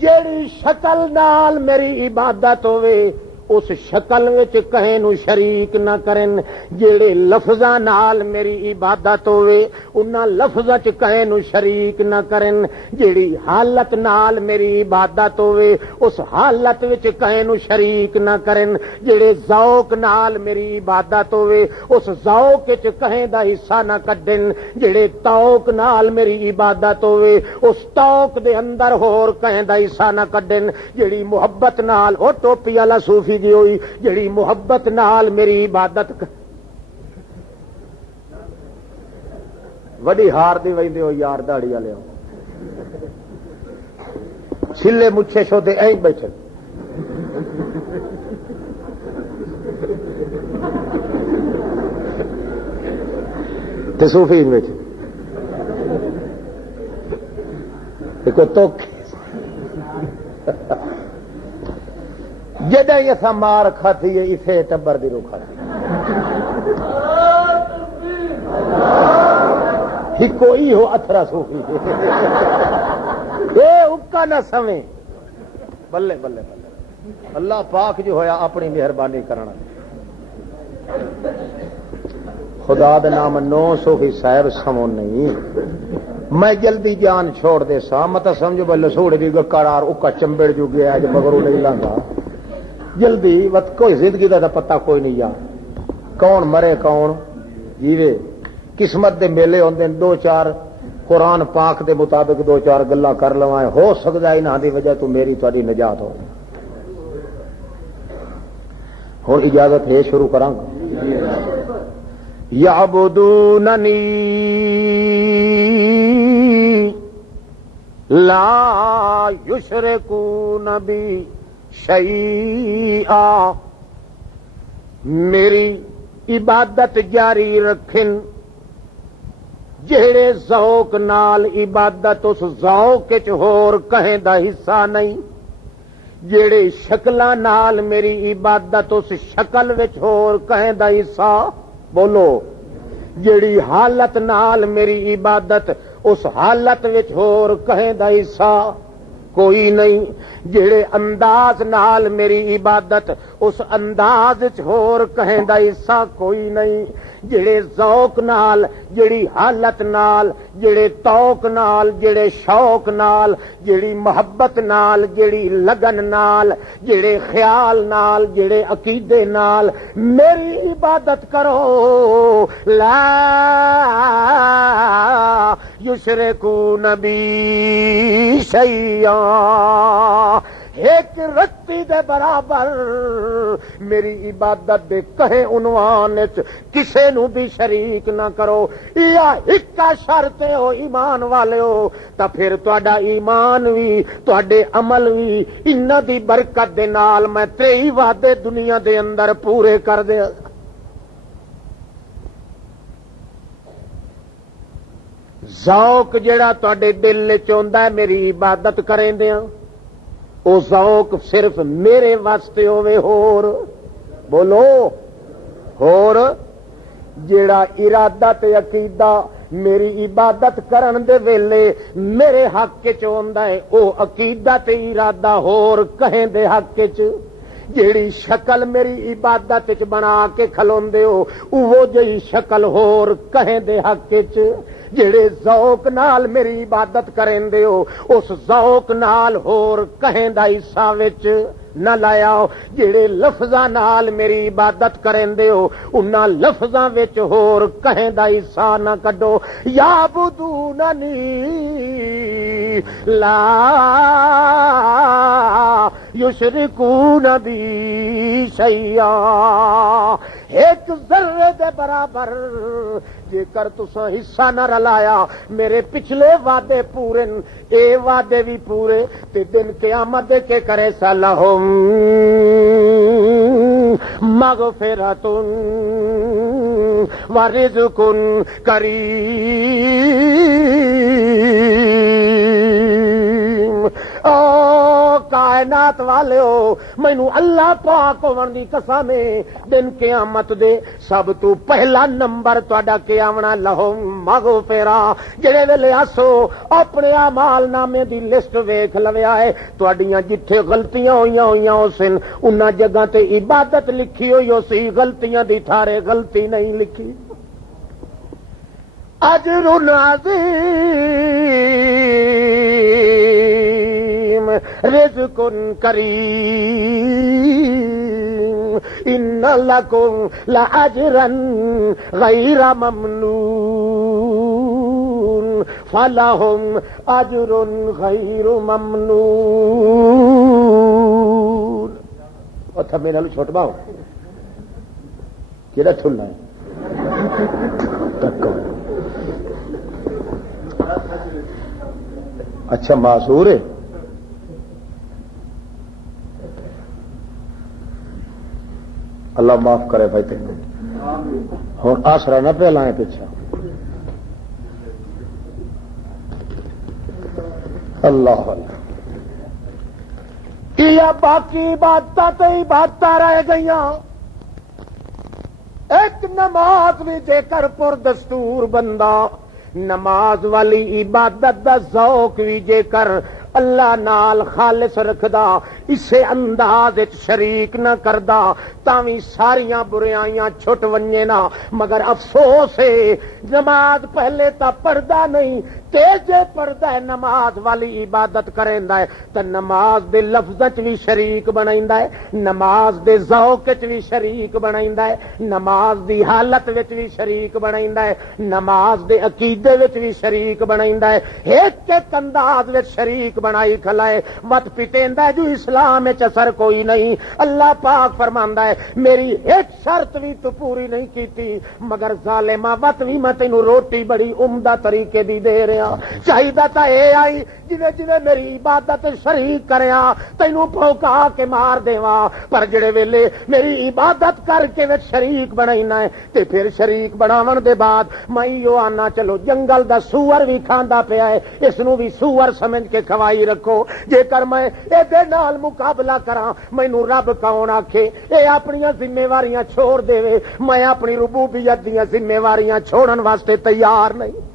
جیڑی شکل نال میری عبادت ہوئے اس شکل وچ کہیں نو شریک نہ کرن جیڑے لفظاں نال میری عبادت ہوئے انہاں لفظاں چ کہیں نو شریک نہ کرن جیڑی حالت نال میری عبادت ہوئے اس حالت وچ کہیں نو شریک نہ کرن جیڑے ذوق نال میری عبادت ہوئے اس ذوق وچ کہیں دا حصہ نہ کڈن جیڑے توق نال میری عبادت ہوئے اس توق دے اندر ہور کہیں دا حصہ نہ کڈن جیڑی محبت نال او ٹوپی والا صوفی دی ہوئی جڑی محبت نال میری عبادت وڈی ہار دی ویندے ہو یار داڑی والے چھلے مچھے شودے ایں بیٹھے تے صوفی بیٹھے دیکھو تو جدہ یہ تھا مار کھاتی ہے اسے ٹبر دی رو کھاتی ہی کوئی ہو اتھرا صوفی اے اکا نہ سمیں بلے بلے بلے اللہ پاک جو ہویا اپنی مہربانی کرنا خدا دا نام نو صوفی صاحب سمو نہیں میں جلدی جان چھوڑ دے سا متا سمجھو بلے سوڑے بھی قرار اکا چمبڑ جو گیا جو مگرو نہیں لانگا جلدی وقت کوئی زندگی دا پتہ کوئی نہیں یار کون مرے کون جیوے قسمت دے میلے ہوندے دو چار قرآن پاک دے مطابق دو چار گلاں کر لواں ہو سکدا ہے انہاں دی وجہ تو میری تہاڈی نجات ہو ہن اجازت ہے شروع کراں یعبدوننی لا یشرکون بی شیئا میری عبادت جاری رکھن جہڑے ذوق نال عبادت اس ذوق وچ ہور کہیں دا حصہ نہیں جہڑے شکلاں نال میری عبادت اس شکل وچ ہور کہیں دا حصہ بولو جیڑی حالت نال میری عبادت اس حالت وچ ہور کہیں دا حصہ کوئی نہیں جڑے انداز نال میری عبادت اس انداز وچ ہور کہیں دا حصہ کوئی نہیں جڑے ذوق نال جڑی حالت نال جڑے توق نال جڑے شوق نال جڑی محبت نال جڑی لگن نال جڑے خیال نال جڑے عقیدے نال میری عبادت کرو لا یشرکون بی شیئا ایک رتی دے برابر میری عبادت دے کہے عنوان وچ کسے نو بھی شریک نہ کرو، یا ہکا شرط ہو ایمان والے ہو، تا پھر تہاڈا ایمان وی تہاڈے عمل وی انہاں دی برکت دے نال میں 23 وعدے دنیا دے اندر پورے کر دیا۔ ذوق جڑا تہاڈے دل وچ ہوندا ہے میری عبادت کریندیاں، او ذوق صرف میرے واسطے ہوے، ہور بولو ہور جیڑا ارادہ تے عقیدہ میری عبادت کرن دے ویلے میرے حق وچ ہوندا ہے، او عقیدہ تے ارادہ ہور کہیں دے حق وچ۔ جیڑی شکل میری عبادت وچ بنا کے کھلوندے ہو وہ جہی شکل ہور کہیں دے حق وچ۔ جڑے ذوق نال میری عبادت کریندے ہو اس ذوق نال ہور کہیں دا حصہ وچ نہ لایا، جڑے لفظاں نال میری عبادت کریندے ہو انہاں لفظاں وچ ہور کہیں دا حصہ نہ کڈو۔ یا بدوننی لا یشرکون بی شیئا، ایک ذرے دے برابر جے کر تساں حصہ نہ رلایا میرے پچھلے وعدے پورے، اے وعدے بھی پورے تے دن قیامت دے کے کرے سلام مغفرۃ ورزق کریم۔ او کائنات والے ہو مینوں اللہ پاک ہون دی قسم ہے، دن قیامت دے سب تو پہلا نمبر تہاڈا کہ آونا لہم مغفرہ، جڑے ویلے آسو اپنے اعمال نامے دی لسٹ ویکھ لویا ہے، تہاڈیاں جتھے غلطیاں ہویاں سن انہاں جگہ تے عبادت لکھی ہوئی سی، غلطیاں دی تھارے غلطی نہیں لکھی۔ اجر عظیم رزق کریم ان لکم لاجرا غیر ممنون فلہم اجر غیر ممنون۔ اور تھا میرے چھوٹ باؤ کیڑا ٹھلنا ہے اچھا معذور ہے، اللہ معاف کرے بھائی تین ہوں آسرا نہ پہ لائیں پیچھا۔ اللہ کیا باقی عبادت رہ گئی، ایک نماز بھی جے کر پر دستور بندہ نماز والی عبادت دا ذوق بھی جے کر اللہ نال خالص رکھدا، اسے انداز شریک نہ کردا تاوی ساریاں برائیاں چھٹ ونجے نا، مگر افسوس ہے نماز پہلے تا پڑھدا نہیں، تیجے پڑھدا ہے نماز والی عبادت کریندا ہے تے نماز دے لفظاں وچ بھی شریک بنائندا ہے، نماز دے ذوق وچ بھی شریک بنائندا ہے، نماز دی حالت وچ بھی شریک بنائندا ہے، نماز دے عقیدے وچ بھی شریک بنائندا ہے، ایک انداز وچ شریک بنائی کھلائے مت پٹیندا جو اسلام وچ اثر کوئی نہیں۔ اللہ پاک فرماندا ہے میری ایک شرط بھی تو پوری نہیں کیتی، مگر ظالما وت بھی میں تینوں روٹی بڑی عمدہ طریقے دی دے رہا، چاہیدا تا اے آئی جنہیں میری عبادت شریک کریا تینوں پھوکا کے مار دیواں، پر جڑے ویلے میری عبادت کر کے وچ شریک بنائینا ہے تے پھر شریک بناون دے بعد میں یو آنا چلو جنگل دا سور بھی کھاندا پیا ہے اس نو بھی سور سمجھ کے کھوائی رکھو، جے کر میں اے نال مقابلہ کراں مینوں رب کون آکھے اے اپنی ذمہ واریاں چھوڑ دے، میں اپنی ربوبیت دیاں ذمہ واریاں چھوڑن واسطے تیار نہیں۔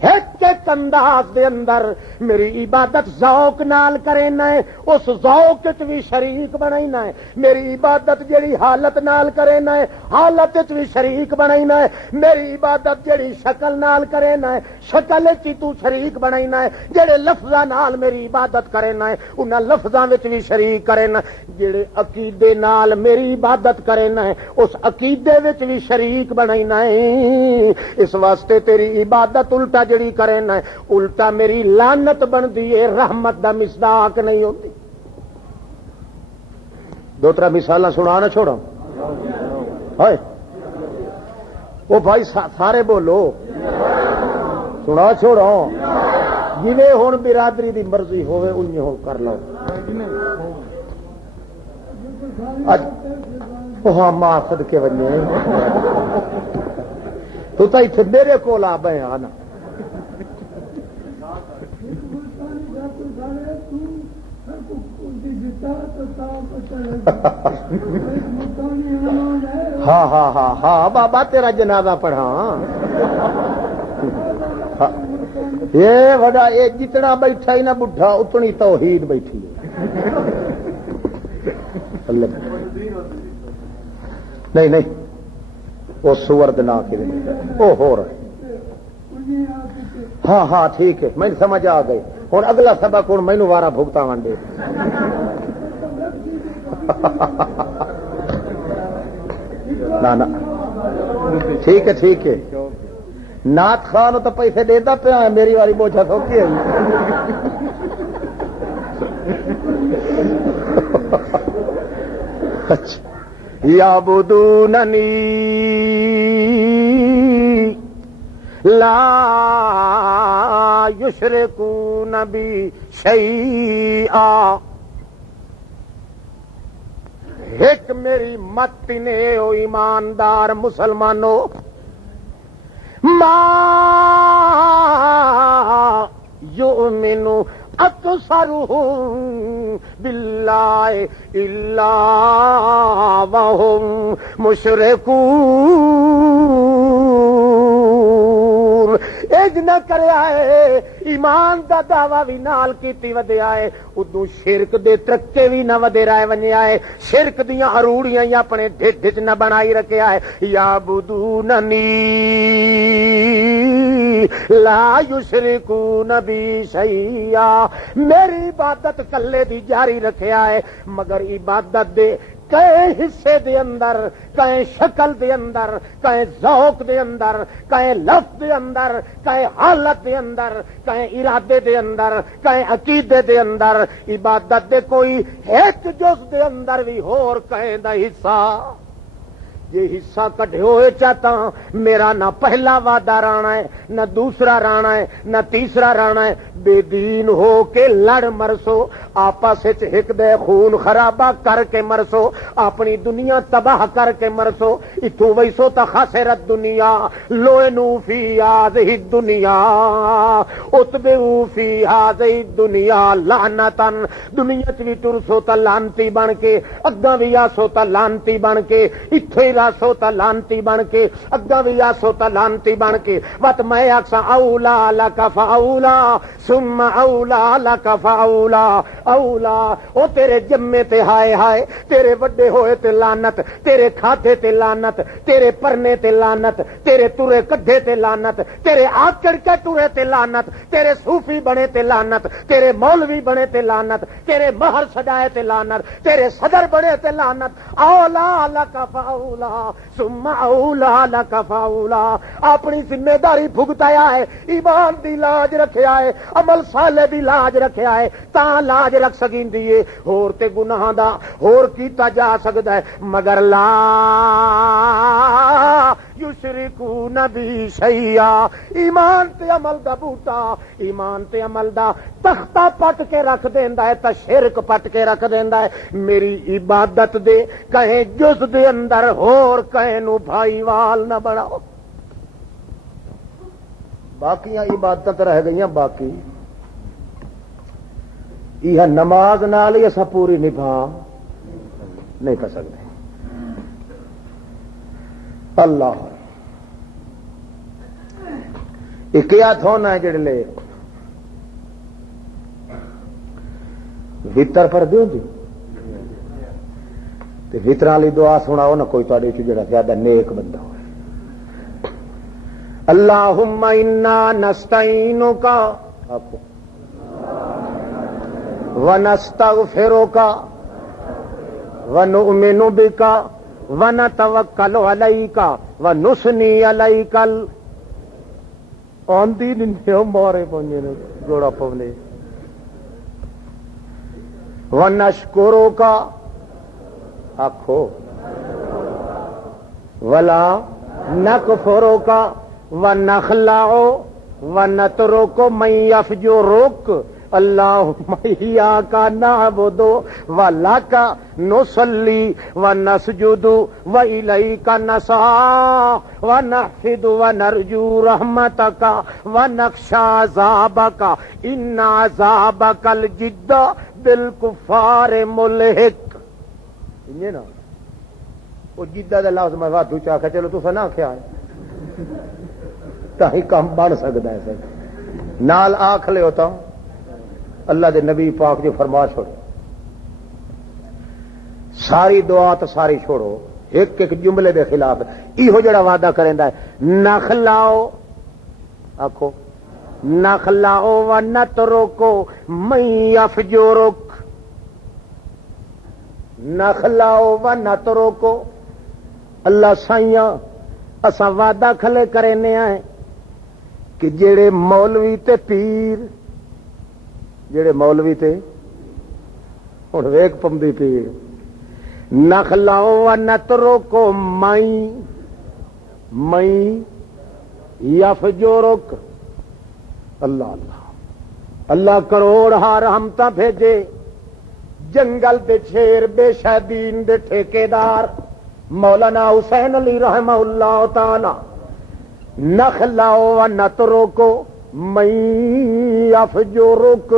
ایک انداز دے اندر میری عبادت ذوق نال کرینا ہے، اس ذوق وچ بھی شریک بنائنا ہے، میری عبادت جڑی حالت نال کرینا ہے حالت وچ بھی شریک بنائنا ہے، میری عبادت جڑی شکل نال کرینا ہے شکل وچ تو شریک بنائنا ہے، جڑے لفظاں نال میری عبادت کرینا ہے انہاں لفظاں وچ بھی شریک کرینا، جڑے عقیدے نال میری عبادت کرینا ہے اس عقیدے وچ بھی شریک بنائنا ہے۔ اس واسطے تیری عبادت الٹا جڑی کرینا ہے ہے الٹا میری لعنت بنتی ہے، رحمت دا مصداق نہیں ہوتی۔ دو ترا مثال سنا نہ چھوڑا ہے وہ بھائی سارے بولو سنا چھوڑو جی ہوں برادری دی مرضی ہوئے انہیں ہو کر لو۔ ہاں ماں صدقے بنے تو اتنے میرے کو آ بے آنا ہاں ہاں ہاں ہاں بابا تیرا جنازہ پڑھا یہ بڑا یہ جتنا بیٹھا ہی نہ بڈھا اتنی توحید بیٹھی ہے۔ نہیں نہیں وہ سورد نہ کے وہ ہو رہا ہے۔ ہاں ہاں ٹھیک ہے میں سمجھ آ گئی ہوں اگلا سبق ہوں مینو وارا بھگتا ونڈے نہ ٹھیک ہے ٹھیک ہے نات خان تو پیسے دیتا پیا میری واری بوجھا سوکی ہے یعبدوننی لا یشرکون بی شیئا ایک میری مت نے او ایماندار مسلمانوں ما یؤمن اکثرهم باللہ الا وهم مشرکون ایج نہ کرے آئے ایمان دا دعویٰ بھی نال کیتی ودے آئے ادو شرک دے ترکے بھی نہ ودے رائے ونجے آئے شرک دیاں اروڑیاں یا اپنے ڈھڈ نہ بنائی رکھے آئے یعبدوننی لا یشرکون بی شیئا میری عبادت کلے دی جاری رکھے آئے مگر عبادت دے کئے حصے دے اندر کئے شکل دے اندر کئے ذوق دے اندر کئے لفظ دے اندر کئے حالت دے اندر کئے ارادے دے اندر کئے عقیدے دے اندر عبادت دے کوئی ایک جز دے اندر بھی ہور کئے دا حصہ یہ حصہ کٹے ہوئے چاہتا ہوں میرا نہ پہلا وعدہ رانا ہے نہ دوسرا رانا ہے نہ تیسرا رانا ہے بے دین ہو کے لڑ مرسو آپس ایک دے خون خرابہ کر کے مرسو اپنی دنیا تباہ کر کے مرسو اتو ویسو تا خسرت دنیا لوئنو فی هذه الدنیا اتبعو فی هذه الدنیا لعنتن دنیا چ وی ٹرسو تا لعنتی بن کے اگاں وی آسو تا لعنتی بن کے اتھے راسو تا لانتی بن کے اگا بھی آسو تا لانتی بن کے وت میں آکسا اولا لک فاولا ثم اولا لک فاولا اولا او تیرے جمے تے ہائے ہائے تیرے وڈے ہوئے تے لعنت تیرے کھاتے تے لعنت تیرے پرنے تے لعنت تیرے تورے کڈھے تے لعنت تیرے آکڑ کے ٹورے تے لعنت تیرے صوفی بنے تے لعنت تیرے مولوی بنے تے لعنت تیرے مہر سجائے تے لعنت تیرے صدر بنے تے لعنت اولا لک فاولا ثم اولا لک فاولا اپنی ذمہ داری بھگتایا ہے ایمان دی لاج رکھیا ہے عمل صالح دی لاج رکھیا ہے تاں لاج رکھ سکیندی ہے ہور تے گناہ دا ہور کیتا جا سکدا ہے مگر لا یشرکون بی شیئا ایمان تے عمل دا بوٹا ایمان تے عمل دا تختہ پٹ کے رکھ دیندا ہے تا شرک پٹ کے رکھ دیندا ہے میری عبادت دے کہیں جز دے اندر اور کہیں نو بھائی وال نہ بڑھاؤ باقیاں عبادت رہ گئی باقی یہ نماز نال ہی اسا پوری نبھا نہیں کر سکتے اللہ یہ کیا تھونا ہے جڑے لے وطر پر دیو جی وطر والی دعا سناؤ نہ کوئی تھوڑے جڑا زیادہ نیک بندہ ہو اللہم انا نستعینک ونستغفرک ونؤمن بک ونتوکل علیک ونثنی علیک آندھی نہیں مارے پونے گوڑا پونے ونشکرو کا آخو ولا نکفرو کا ونخلعو ونترکو من یفجرک اللہم ایاک نعبد ولک نصلی ونسجد والیک نسعی ونحفظ ونرجو رحمتک ونخشی عذابک ان عذابک الجد بالکفار ملحق. یہ نا وہ جدہ دا لفظ میں وادو چاہا چلو تو سنا کیا ہے تاہی کام بڑھ سکتا ہے سر نال آنکھ لے ہوتا ہوں اللہ دے نبی پاک جو فرما چھوڑو ساری دعا تو ساری چھوڑو ایک ایک جملے دے خلاف ایہو جڑا وعدہ کریندا ہے نخلاؤ آکھو نخلاؤ و نترکو من یفجرک نخلاؤ و نترکو اللہ سائیاں اساں وعدہ کھلے کرینے آئے کہ جڑے مولوی تے پیر جڑے مولوی تے ہن ویک پمدی پیر نخلاؤ و نترکو مئی یفجرک اللہ اللہ اللہ کروڑ ہا رحمتاں بھیجے جنگل دے شیر بے شادین دے ٹھیکیدار مولانا حسین علی رحمہ اللہ تعالی نخلاؤ و نترکو من یفجرک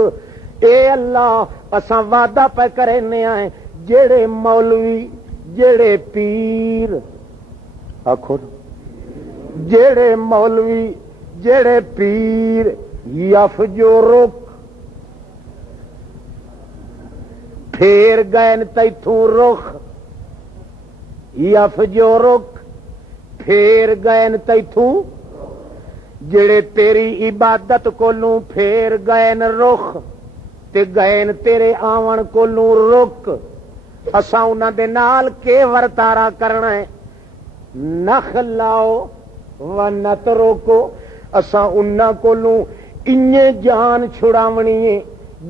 اے اللہ اساں وعدہ پہ کرنے آئے جڑے مولوی جڑے پیر آخو جڑے مولوی جڑے پیر یفجرک پھیر گئن تیتھوں رخ یفجرک پھیر گئن تیتھوں جڑے تیری عبادت کولوں پھیر گئن رخ تے گئن تیرے آون کولوں رک اساں انہاں دے نال کے ورتارا کرنا ہے نخلاؤ و نترکو اساں انہاں کولوں انجے جان چھڑاونی ہے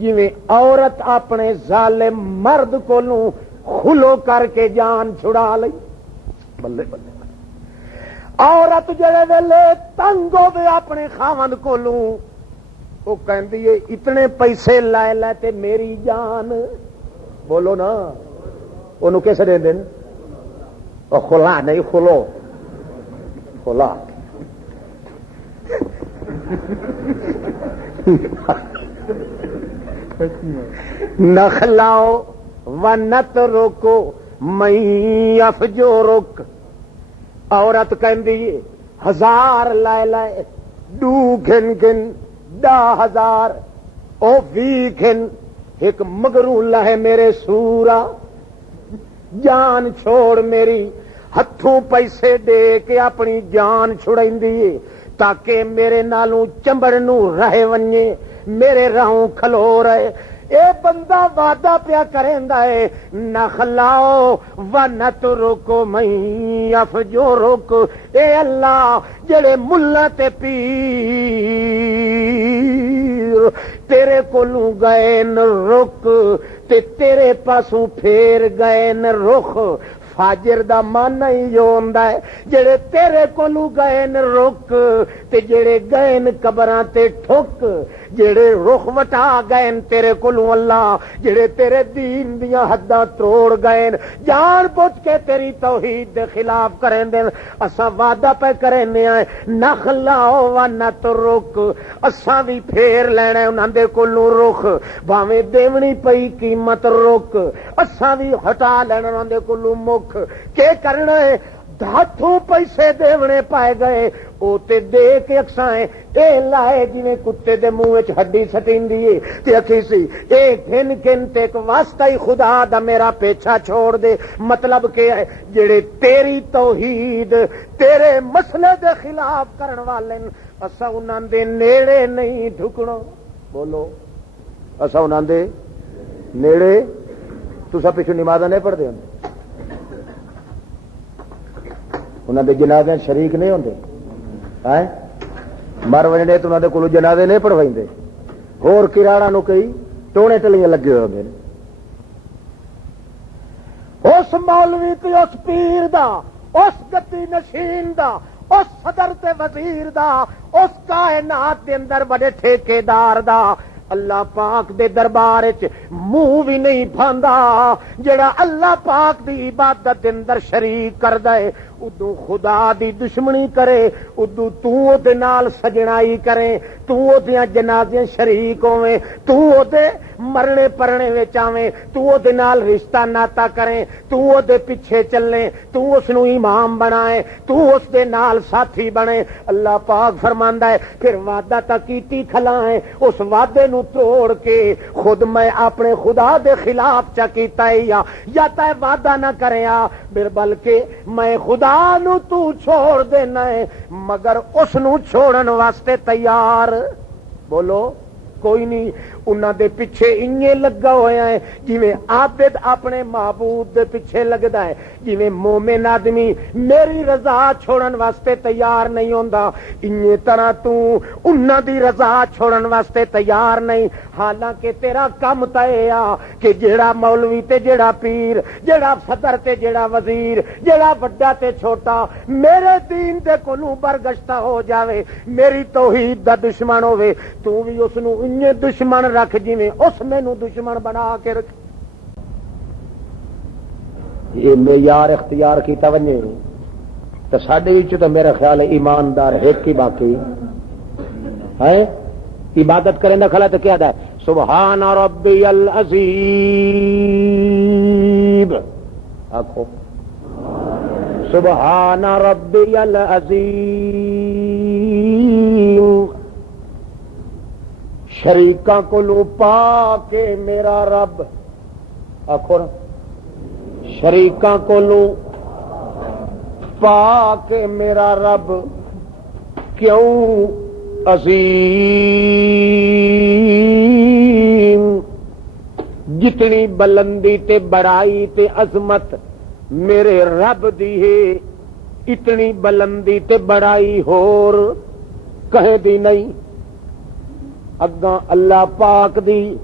جویں عورت اپنے ظالم مرد کولوں خلو کر کے جان چھڑا لئی بلے بلے عورت جڑے ویلے تنگ ہوے اپنے خاوند کولوں وہ کہندی ہے اتنے پیسے لائے لے تے میری جان بولو نا انہوں کیسے دے دیں خلا نہیں خلو خلا نخلاؤ و نترکو من یفجرک عورت کہندی ہزار لائے لائے ڈو گھن گھن 10,000 او وی گھن ایک مگروں لہے میرے سورا جان چھوڑ میری ہتھوں پیسے دے کے اپنی جان چھڑائندی تاکہ میرے نالوں چمبڑ نو رہے ونجے میرے راہوں کھلو رہے اے بندہ وعدہ پیا کریندا ہے نخلاؤ و نترکو من یفجرک اے اللہ جڑے ملا تے پیر تیرے کولوں گئے ن رک تے تیرے پاسوں پھیر گئے ن رخ فاجر دا مانا ہی جو ہوندا ہے جڑے تیرے کولوں گئے ن رک تے جڑے گئے ن قبراں تے ٹھک جڑے رخ وٹا گئے تیرے کولوں اللہ جڑے تیرے دین دیاں حداں توڑ گئے جان بوجھ کے تیری توحید دے خلاف کرین دے اساں وعدہ پہ کرنے آئے نخلاؤ و نترک اساں بھی پھیر لینا انہاں دے کولوں رخ بھاویں دیونی پئی قیمت رک اساں بھی ہٹا لینا انہاں دے کولوں مکھ کے کرنا ہے ہاتھوں پیسے دیونے پائے گئے او تے دے کے اکسائیں اے لائے جنہیں کتے دے منہ وچ ہڈی سٹیندی ہے تے اکھی سی اے گھن گھن تے ایک واسطہ ہی خدا دا میرا پیچھا چھوڑ دے مطلب کہ ہے جڑے تیری توحید تیرے مسئلے دے خلاف کرن والے اسا انہاں دے نیڑے نہیں ڈھکنا بولو اسا انہاں دے نیڑے تساں پیچھے نمازاں نہیں پڑھدے ہوں انہوں دے جنازے شریک نہیں ہوندے مر وجنے تو انہوں نے کولو جنازے نہیں پڑھوائندے ہور کراڑا نو کئی ٹونے ٹلیاں لگے ہوئے ہوندے اس مولوی تے اس پیر دا اس گتی نشین دا اس صدر تے وزیر دا اس کائنات دے اندر بڑے ٹھیکیدار دا اللہ پاک دے دربار وچ منہ بھی نہیں پھاندا جڑا اللہ پاک دی عبادت دے اندر شریک کردا ہے ادو خدا دی دشمنی کرے ادو تو دے نال سجنائی کرے تو دیاں جنازیاں شریک ہوویں تو دے مرنے پرنے وچ آویں تو دے نال رشتہ ناتا کریں تو دے پیچھے چلیں تو اس نو امام بنائے تو اس دے نال ساتھی بنے اللہ پاک فرماندا ہے پھر وعدہ تا کیتی کھلائیں اس وعدے نو توڑ کے خود میں اپنے خدا دے خلاف چا کیتا ہے یا تے وعدہ نہ کریا بلکہ میں خدا نو تو چھوڑ دینا ہے مگر اس نو چھوڑن واسطے تیار بولو کوئی نہیں انہاں دے پیچھے انجے لگا ہویا ہے جویں عابد اپنے معبود دے پیچھے لگدا ہے جویں مومن آدمی میری رضا چھوڑن واسطے تیار نہیں ہوندا انجے طرح تو انہاں دی رضا چھوڑن واسطے تیار نہیں حالانکہ تیرا کم طے آ کہ جیڑا مولوی تے جیڑا پیر جیڑا صدر تے جیڑا وزیر جیڑا بڑا تے چھوٹا میرے دین دے کولوں برگشتہ ہو جاوے میری توحید دا دشمن ہوے تو بھی اس نو انجے دشمن رکھ جویں اس مینوں دشمن بنا کے رکھ یہ معیار اختیار کیتا ونے تو ساڈے وچ تو میرا خیال ہے ایماندار ایک ہی باقی ہے عبادت کرنے کھلا تو کیا ہے سبحان ربی العظیم آکھو سبحان ربی العظیم شریکاں کو لو پا کے میرا رب آخو شریکاں کو لو پا کے میرا رب کیوں عظیم جتنی بلندی تے بڑائی تے عظمت میرے رب دی ہے اتنی بلندی تے بڑائی ہور کہیں دی نہیں اگاں اللہ پاک دی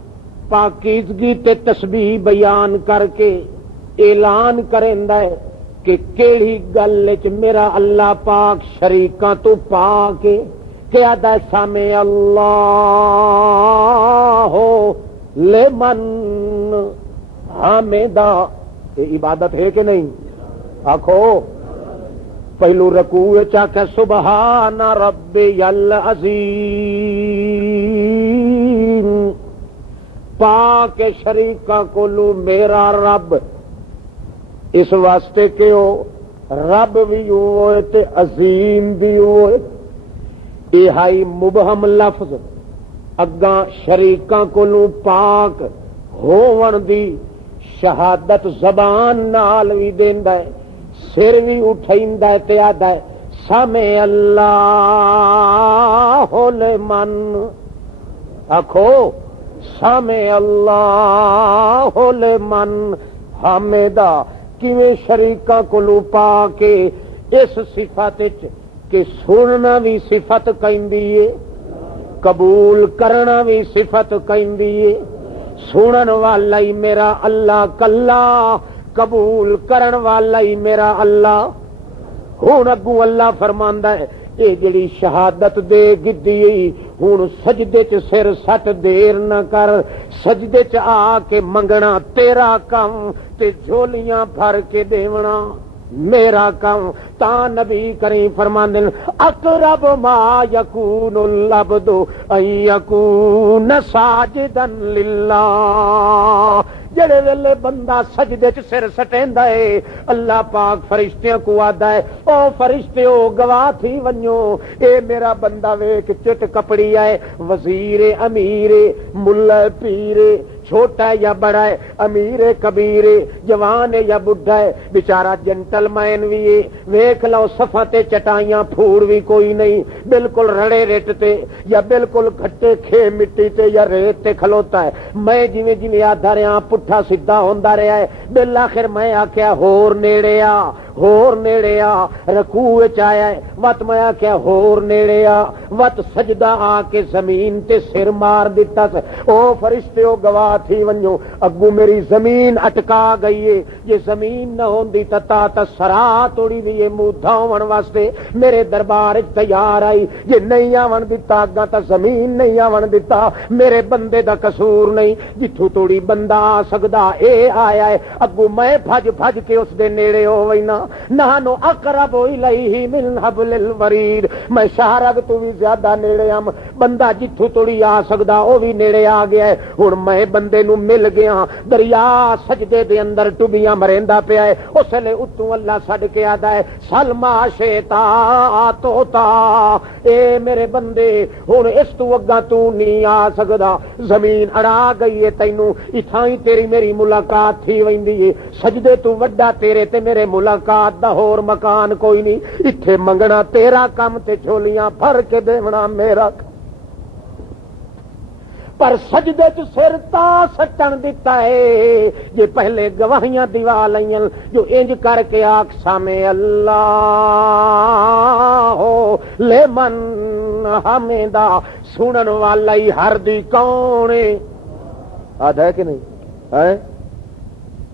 پاکیزگی تے تسبیح بیان کر کے اعلان کریندا ہے کہ کیڑی گل وچ میرا اللہ پاک شریکاں تو پا کے کیا دا سامع اللہ لمن حمدا یہ عبادت ہے کہ نہیں آکھو پہلو رکوع وچ آکھے سبحان ربی العظیم پاک شریکاں کولو میرا رب اس واسطے کہ رب بھی ہوئے تے عظیم بھی ہوئے یہ مبہم لفظ اگاں شریکاں کولو پاک ہون دی شہادت زبان نال بھی دیندا ہے سر بھی اٹھائیندا ہے تے آدا ہے سامع اللہ لمن آکھو سامع اللہ لمن حمدا کیویں شریکاں کولو پا کے اس صفت وچ کہ سننا بھی صفت کہندی ہے قبول کرنا بھی صفت کہندی ہے سنن والا ہی میرا اللہ کلا قبول کرن والا ہی میرا اللہ ہن اگوں اللہ فرماندا ہے اے جڑی شہادت دے گدی ہن سجدے چ سر سٹ دیر نہ کر سجدے چ آ کے منگنا تیرا کم تے جھولیاں بھر کے دیونا میرا کم تا نبی کریم فرماندے اقرب ما یکون العبد ان یکون ساجدا للہ جڑے ویلے بندہ سجدے چ سر سٹیندا ہے اللہ پاک فرشتیاں کو آدا ہے او فرشتیو گواہ تھی ونجو اے میرا بندہ ویکھ چٹ کپڑی ہے وزیر امیر ملا پیر چھوٹا ہے یا بڑا ہے امیر کبیر جوان ہے یا بڈھا ہے بیچارہ جنٹل مین بھی ہے ویکھ لو صفاں تے چٹائیاں پھوڑ بھی کوئی نہیں بالکل رڑے ریٹ تے یا بالکل گھٹے کھے مٹی تے یا ریت تے کھلوتا ہے میں جویں جویں آدھا رہا پٹھا سیدھا ہوندا رہا ہے بالآخر میں آکھیا ہور نیڑے آ ہور نیڑے آ، رکوع وچ آیا ہے وت میں آخیا ہور نیڑے آ، وت سجدہ آ کے زمین تے سر مار دیتا سے او فرشتیو گواہ تھی ونجو اگو میری زمین اٹکا گئی ہے، یہ زمین نہ ہوندی تا سرا توڑی دی منہ دھاون واسطے میرے دربار تیار آئی، یہ نہیں آون دتا اگاں تا زمین نہیں آون دتا، میرے بندے دا قصور نہیں، جتھوں توڑی بندہ آ سکدا اے آیا ہے، اگو میں بھج بھج کے اس دے نیڑے ہووینا، نہنو اقرب الیہ من حبل الورید، میں شہرگ تو بھی زیادہ نیڑے ہم، بندہ جتھوں توڑی آ سکدا او بھی نیڑے آ گیا ہے، ہن میں بندے نو مل گیا، دریا سجدے دے اندر ٹبیاں مریندا پیا ہے، اس لے اتوں اللہ سڈ کے آدا ہے سلما شیتا توتا، اے میرے بندے ہن اس تو اگاں تو نہیں آ سکدا، زمین اڑا گئی ہے تینوں، اتھائی تیری میری ملاقات تھی ویندی ہے، سجدے تو وڈا تیرے تے میرے ملاقات دا ہور مکان کوئی نہیں، ایتھے منگنا تیرا کم تے جھولیاں بھر کے دیونا میرا کم، پر سجدے چ سر تا سٹن دیتا ہے جے پہلے گواہیاں دیوا لئیاں جو انج کر کے آکھ سامے اللہ ہو لمن حمدا، سنن والا ہی ہر دی کون ہے، آدھا ہے کہ نہیں ہے،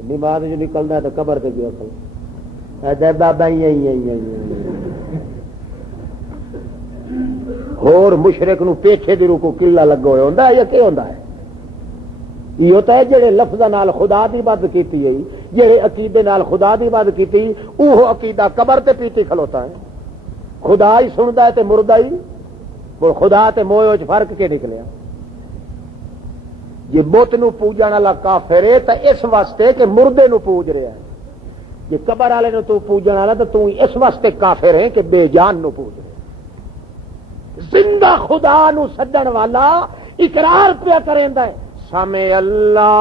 نماز جو نکلنا ہے تو قبر تے گیا کھڑا بابا اور مشرک نو پیچھے دی روکو قلعہ لگا ہوا ہوندا ہے یا کی ہوندا ہے؟ یہ ہوتا ہے جڑے لفظاں نال خدا دی بات کیتی ہے، جڑے عقیدے نال خدا دی بات کیتی اوہ عقیدہ قبر تے پیتی کھلوتا ہے، خدا ہی سندا ہے تے مردہ ہی، اور خدا تے موئے وچ فرق کے نکلیا؟ یہ بت نو پوجن والا کافر ہے تے اس واسطے کہ مردے نو پوج رہا ہے، جے قبر والے نو تو پوجن والا تے تو اس واسطے کافر ہے کہ بے جان نو پوج رہا ہے، زندہ خدا نو سدن والا اقرار پیا کریندا ہے سامے اللہ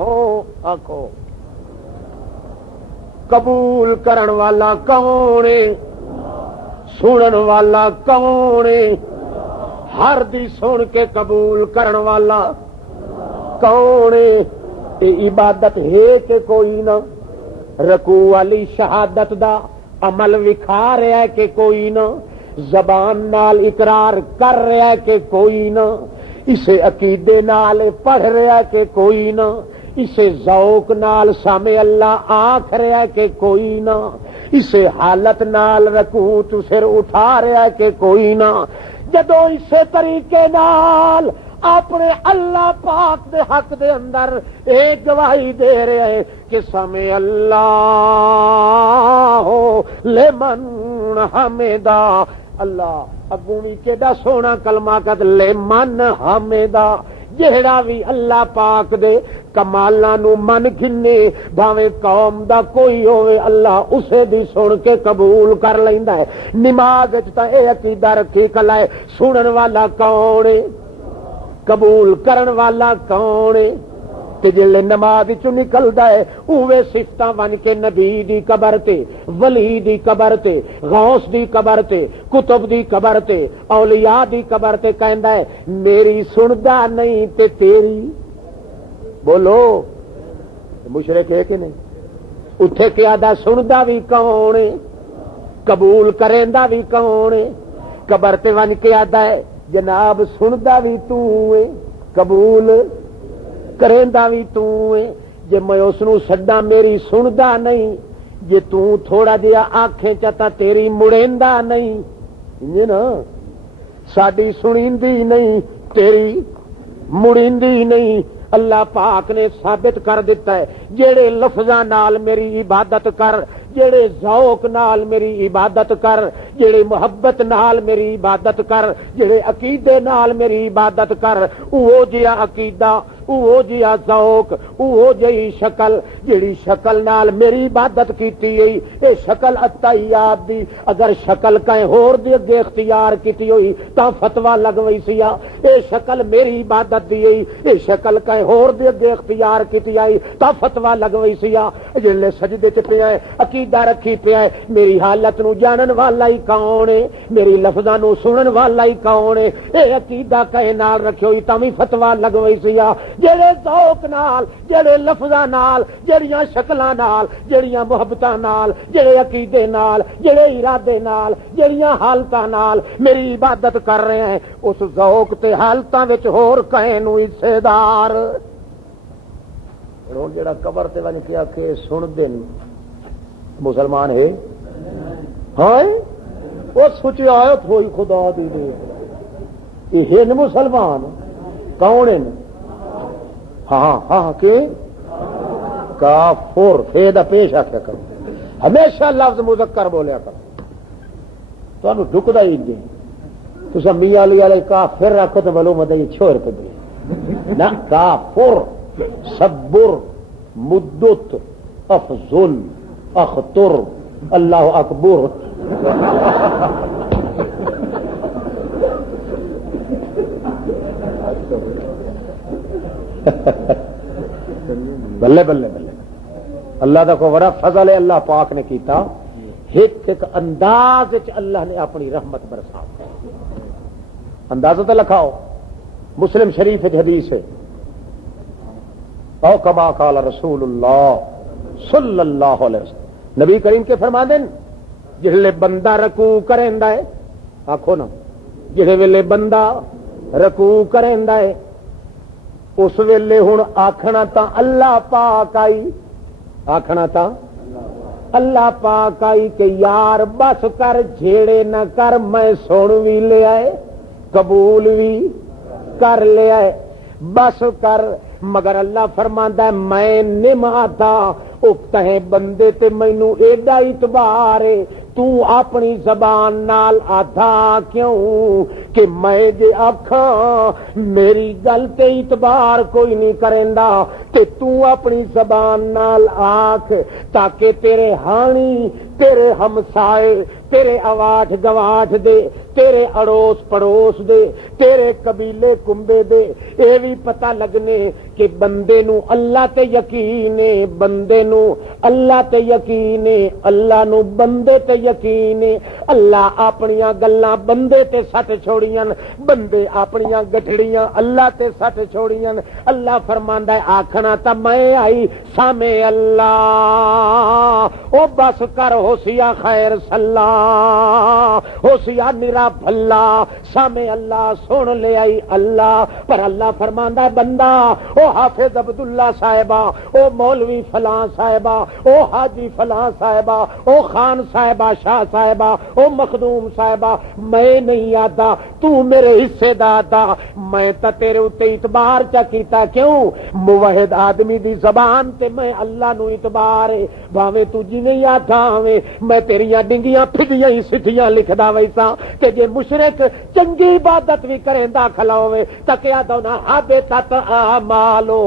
ہو، آکھو قبول کرن والا کون ہے، سنن والا کون ہے، ہر دی سن کے قبول کرن والا کون ہے، یہ عبادت ہے کہ کوئی نہ، رکوع والی شہادت دا عمل وکھا رہا ہے کہ کوئی نہ، زبان نال اقرار کر رہا ہے کہ کوئی نہ، اسے عقیدے نال پڑھ رہا ہے کہ کوئی نہ، اسے ذوق نال سامے اللہ آنکھ رہا ہے کہ کوئی نہ، اسے حالت نال رکوع تو سر اٹھا رہا ہے کہ کوئی نہ، جدو اسے طریقے نال اپنے اللہ پاک دے حق دے اندر ایک گواہی دے رہے ہیں کہ سامے اللہ ہو لمن حمدا، اللہ اگوں بھی کیڑا سونا کلمہ کت لمن حمدا، جہڑا بھی اللہ پاک دے کمالاں نو من گھنے بھاویں قوم دا کوئی ہوئے اللہ اسے دی سن کے قبول کر لیندا ہے، نماز وچ تے اے عقیدہ رکھی کلا ہے سنن والا کون ہے، قبول کرن والا کون ہے، تے جلے نماز چوں نکلدا ہے اوے صفتاں بن کے نبی دی قبر تے، ولی دی قبر تے، غوث دی قبر تے، کتب دی قبر تے، اولیاء دی قبر تے کہندا ہے میری سندا نہیں تے تیری، بولو مشرک ہے کہ نہیں؟ اٹھے کیا دا سندا بھی کون ہے، قبول کریندا بھی کون ہے، قبر تے ون کے آدا ہے جناب سندا بھی تو ہے قبول کریندا بھی تو ہے، جے میں اس نو سڈا میری سندا نہیں، جے تو تھوڑا جہا آنکھیں چتا تیری مڑیندا نہیں، یہ نا ساڈی سنیندی نہیں تیری مڑیندی نہیں، اللہ پاک نے ثابت کر دیتا ہے جڑے لفظاں نال میری عبادت کر، جڑے ذوق نال میری عبادت کر، جڑے محبت نال میری عبادت کر، جڑے عقیدے نال میری عبادت کر، اوہ جیا عقیدہ، اوہ جیا ذوق، اوہ جئی شکل، جڑی شکل نال میری عبادت کیتی ہوئی، اے شکل عطیات دی، اگر شکل کہیں ہور دی اگے اختیار کیتی ہوئی تا فتوی لگوئی سیا، اے شکل میری عبادت دی ہوئی، اے شکل کہیں ہور دی اگے اختیار کیتی آئی تا فتوی لگوئی سیا، جڑے سجدے تے پیا ہے عقیدہ رکھی پیا ہے میری حالت نو جانن والا ہی کون ہے، میری لفظاں نو سنن والا ہی کون ہے، اے عقیدہ کہیں نال رکھیو ہوئی تا وی فتوی لگوئی سیا، جڑے ذوق نال، جڑے لفظاں نال، جڑیاں شکلاں نال، جڑیاں محبتاں نال، جڑے عقیدے نال، جڑے ارادے نال، جڑیاں حالتاں نال میری عبادت کر رہے ہیں، اس ذوق تے حالتاں وچ ہور کہیں نو حصے دار۔ ہن جڑا قبر تے ون کے آکھے سن دین مسلمان ہے ہاں وہ سوچے آیت ہوئی خدا دی دے یہ ہیں مسلمان کون ہیں؟ ہاں ہاں کہ کافر فے دا پیش آکھیا کرو، ہمیشہ لفظ مذکر بولیا کرو، تانوں ڈکدا ہی نہیں تساں میاں علی والے کافر رکھو تو بولو مدد یہ چھوڑ کے دے نہ کافر صبر مدت افضل اخطر اللہ اکبر بلے بلے بلے اللہ دا کو بڑا فضل ہے، اللہ پاک نے کیتا ایک انداز اللہ نے اپنی رحمت برسا، انداز تو لکھاؤ مسلم شریف حدیث ہے او کما قال رسول اللہ صلی اللہ علیہ وسلم، نبی کریم کے فرماندے جہلے بندہ رکوع کریندا ہے، آکھو نا جہے ویلے بندہ رکوع کریندا ہے اس ویلے ہن آکھنا تا اللہ پاک آئی، آکھنا تا اللہ پاک آئی کہ یار بس کر جھیڑے نہ کر، میں سن بھی لے آئے قبول بھی کر لے آئے بس کر، مگر اللہ فرماندا ہے میں نماتا اکتہیں بندے تے مینوں ایڈا اعتبار ہے تو اپنی زبان نال آدھا کیوں کہ میں جے آکھاں میری گل تے اعتبار کوئی نہیں کریندا تے تو اپنی زبان نال آکھ تاکہ تیرے ہانی تیرے ہمسائے تیرے اواٹھ گواٹھ دے تیرے اڑوس پڑوس دے تیرے قبیلے کنبے دے اے بھی پتہ لگنے کہ بندے نو اللہ تے یقین ہے، بندے نو اللہ تے یقین ہے، اللہ نو بندے تے یقین ہے، اللہ اپنیاں گلاں بندے تے سٹ چھوڑیاں، بندے اپنیاں گٹھڑیاں اللہ تے سٹ چھوڑیاں، اللہ فرماندا ہے آکھنا تا میں آئی سامے اللہ او بس کر ہوسیا خیر صلاح ہوسیا نرا بھلا سامے اللہ سن لے آئی اللہ، پر اللہ فرماندا ہے بندہ او حافظ عبداللہ صاحبہ او مولوی فلاں صاحبہ او حاجی فلاں صاحبہ او خان صاحبہ شاہ صاحبہ او مخدوم صاحبہ میں نہیں آتا تو میرے حصے دادا، میں تا تیرے اتے اعتبار چا کیتا کیوں موحد آدمی دی زبان تے میں اللہ نو اعتبار ہے، بھاویں تو جی نہیں آتا ہوے میں تیریاں ڈنگیاں پھگیاں ہی سٹھیاں لکھدا ویسا کہ جے مشرک چنگی عبادت بھی کریندا کھلا ہوے تکیا دونا حبطت اعمالو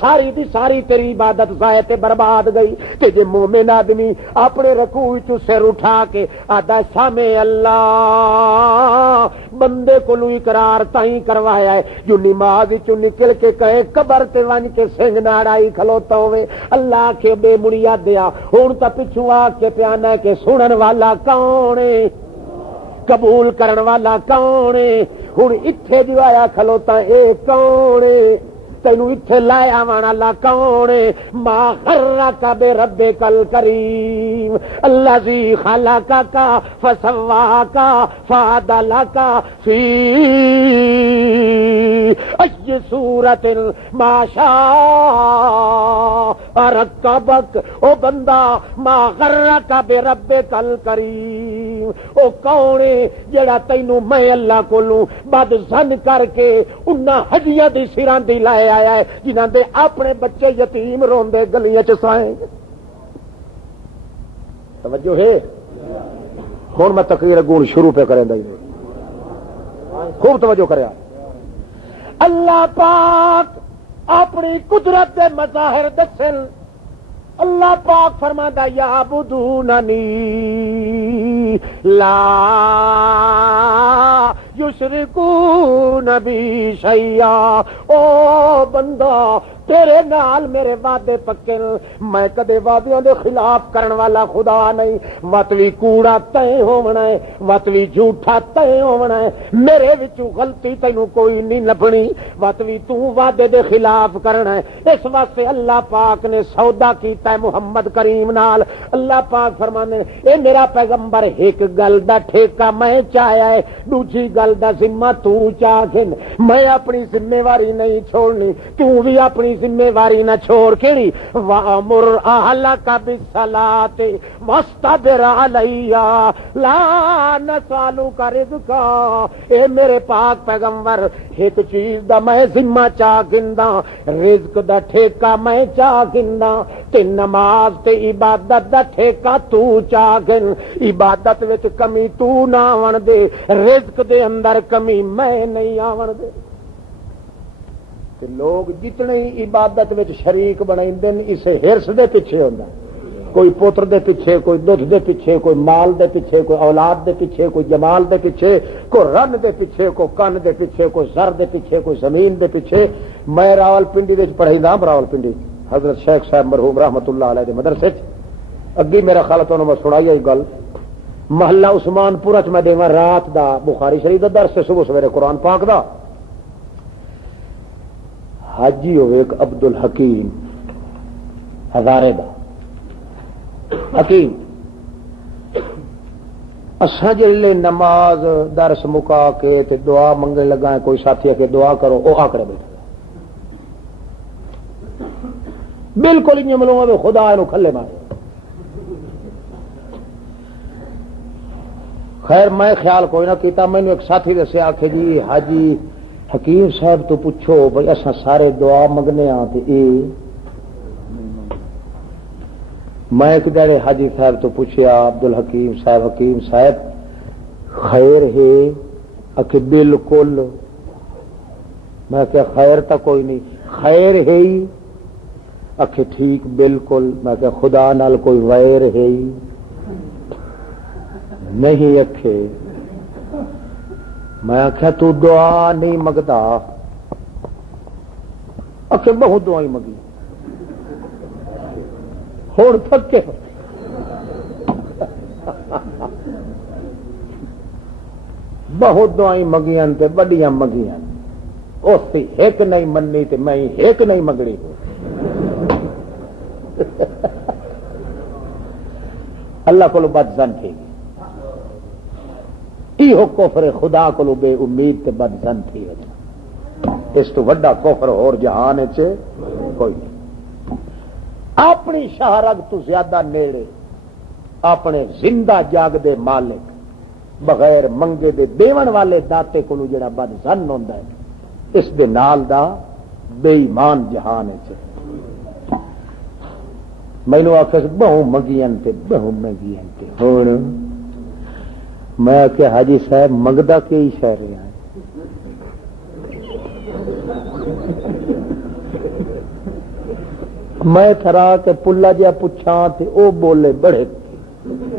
ساری دی ساری تیری عبادت ضائع تے برباد گئی، تے جے مومن آدمی اپنے رکوع چ سر اٹھا کے آدا سامے اللہ بندے کو اقرار تائیں کروایا ہے جو نماز چ نکل کے کہے قبر تے ون کے سنگ ناڑائی کھلوتا ہوئے اللہ کے بے منیا دیا ہن تا پچھوں آ کے پیانا کہ سنن والا کون ہے قبول کرن والا کون ہے، ہن ایتھے جو آیا کھلوتا اے کون ہے تینوں ایتھے لایا وانا اللہ کون ہے، ما غرک بربک الکریم الذی خلقک فسواک فعدلک فی ای صورت ما شاء رکبک، او بندہ ما غرک بربک الکریم او کون ہے جڑا تینوں میں اللہ کولوں بد زن کر کے انہاں ہڈیاں دی سراں دی لائے آیا ہے جنہاں دے اپنے بچے یتیم روندے گلیاں چ سائیں، توجہ ہے ہن میں تقریر اگوں شروع پہ کریں دے خوب توجہ کریا، اللہ پاک اپنی قدرت دے مظاہر دسن، اللہ پاک فرماتا یعبدوننی لا یشرکون بی شیئا، او بندہ تیرے نال میرے وعدے پکے، میں کدے وعدیاں دے خلاف کرن والا خدا نہیں، مت وی کوڑا تے ہونا ہے، مت وی جھوٹا تے ہونا ہے، میرے وچوں غلطی تینوں کوئی نہیں لبنی، مت وی تو وعدے دے خلاف کرنا ہے۔ اس واسطے اللہ پاک نے سودا کیتا ہے محمد کریم نال۔ اللہ پاک فرمانے اے میرا پیغمبر ایک گل دا ٹھیکہ میں چاہیا ہے، دوسری گل دا ذمہ تو چاہ گن، میں اپنی ذمہ واری نہیں چھوڑنی، تو بھی اپنی ذمہ واری نہ چھوڑ کیڑی، وَأَمُرْ أَهْلَكَ بِالصَّلَاةِ وَاصْطَبِرْ عَلَيْهَا لَا نَسْأَلُكَ رِزْقًا۔ اے میرے پاک پیغمبر ایک چیز دا میں ذمہ چاہ گندا، رزق دا ٹھیکہ میں چاہ گندا، تے نماز تے عبادت دا ٹھیکہ تو چاہ گن، عبادت وچ کمی تو نہ آون دے، رزق دے اندر کمی میں نہیں آون دے۔ لوگ جتنے ہی عبادت وچ شریک بنائیں اسے ہرس دے پیچھے ہوندا، کوئی پوتر دے پیچھے، کوئی دودھ دے پیچھے، کوئی مال دے پیچھے، کوئی اولاد دے پیچھے، کوئی جمال دے پیچھے، کوئی رن دے پیچھے، کوئی کن دے پیچھے، کوئی زر دے پیچھے، کوئی زمین دے پیچھے۔ میں راول پنڈی وچ پڑھائیدا، راول پنڈی حضرت شیخ صاحب مرحوم رحمت اللہ علیہ دے مدرسے اگے میرا خیال تو میں سنائی ہے گل، محلہ عثمان پورا چ میں دیواں رات دا بخاری شریف دا درس سے صبح سویرے قرآن پاک دا، حاجی ہوئے ایک عبد الحکیم ہزارے دا حکیم، اساں جلے نماز درس مکا کے تے دعا منگن لگا، کوئی ساتھی کے دعا کرو، او آکڑے بیٹھا بالکل انہیں ملوں گا خدا انہوں کھلے مارے۔ خیر میں خیال کوئی نہ کیتا، میں نے ایک ساتھی دسے آکھے جی حاجی حکیم صاحب تو پوچھو بھئی اساں سارے دعا منگنے ہاں تے اے، میں ایک دڑے حاجی صاحب تو پوچھیا عبد الحکیم صاحب، حکیم صاحب خیر ہے؟ کہ بالکل۔ میں کہ خیر تا کوئی نہیں، خیر ہے ہی؟ کہ ٹھیک بالکل۔ میں کہ خدا نال کوئی ویر ہے ہی؟ نہیں اکھے۔ میں آخیا تو دعا نہیں منگتا؟ اکھے بہت دعائیں منگی ہوں تھکے، بہت دعائیں منگیاں تے بڑیاں منگیاں، اس ایک نہیں مننی تے میں ایک نہیں منگنی۔ اللہ کو بد زن تھی، یہ کفر خدا کو بے امید تے بد زن تھی، اس تو وڈا کفر اور جہان کوئی نہیں۔ اپنی شہرگ تو زیادہ نیڑے اپنے زندہ جاگ دے مالک بغیر منگے دے دیون والے داتے کو جڑا بد زن ہوندا ہے، اس دے نال دا بے ایمان جہان مینو آخ بہو منگیاں تے بہو منگیاں تے ہوں میں کہ حاجی صاحب منگدا کی شہ رہا ہے؟ میں تھرا کے پلا جا پوچھا تے او بولے بڑے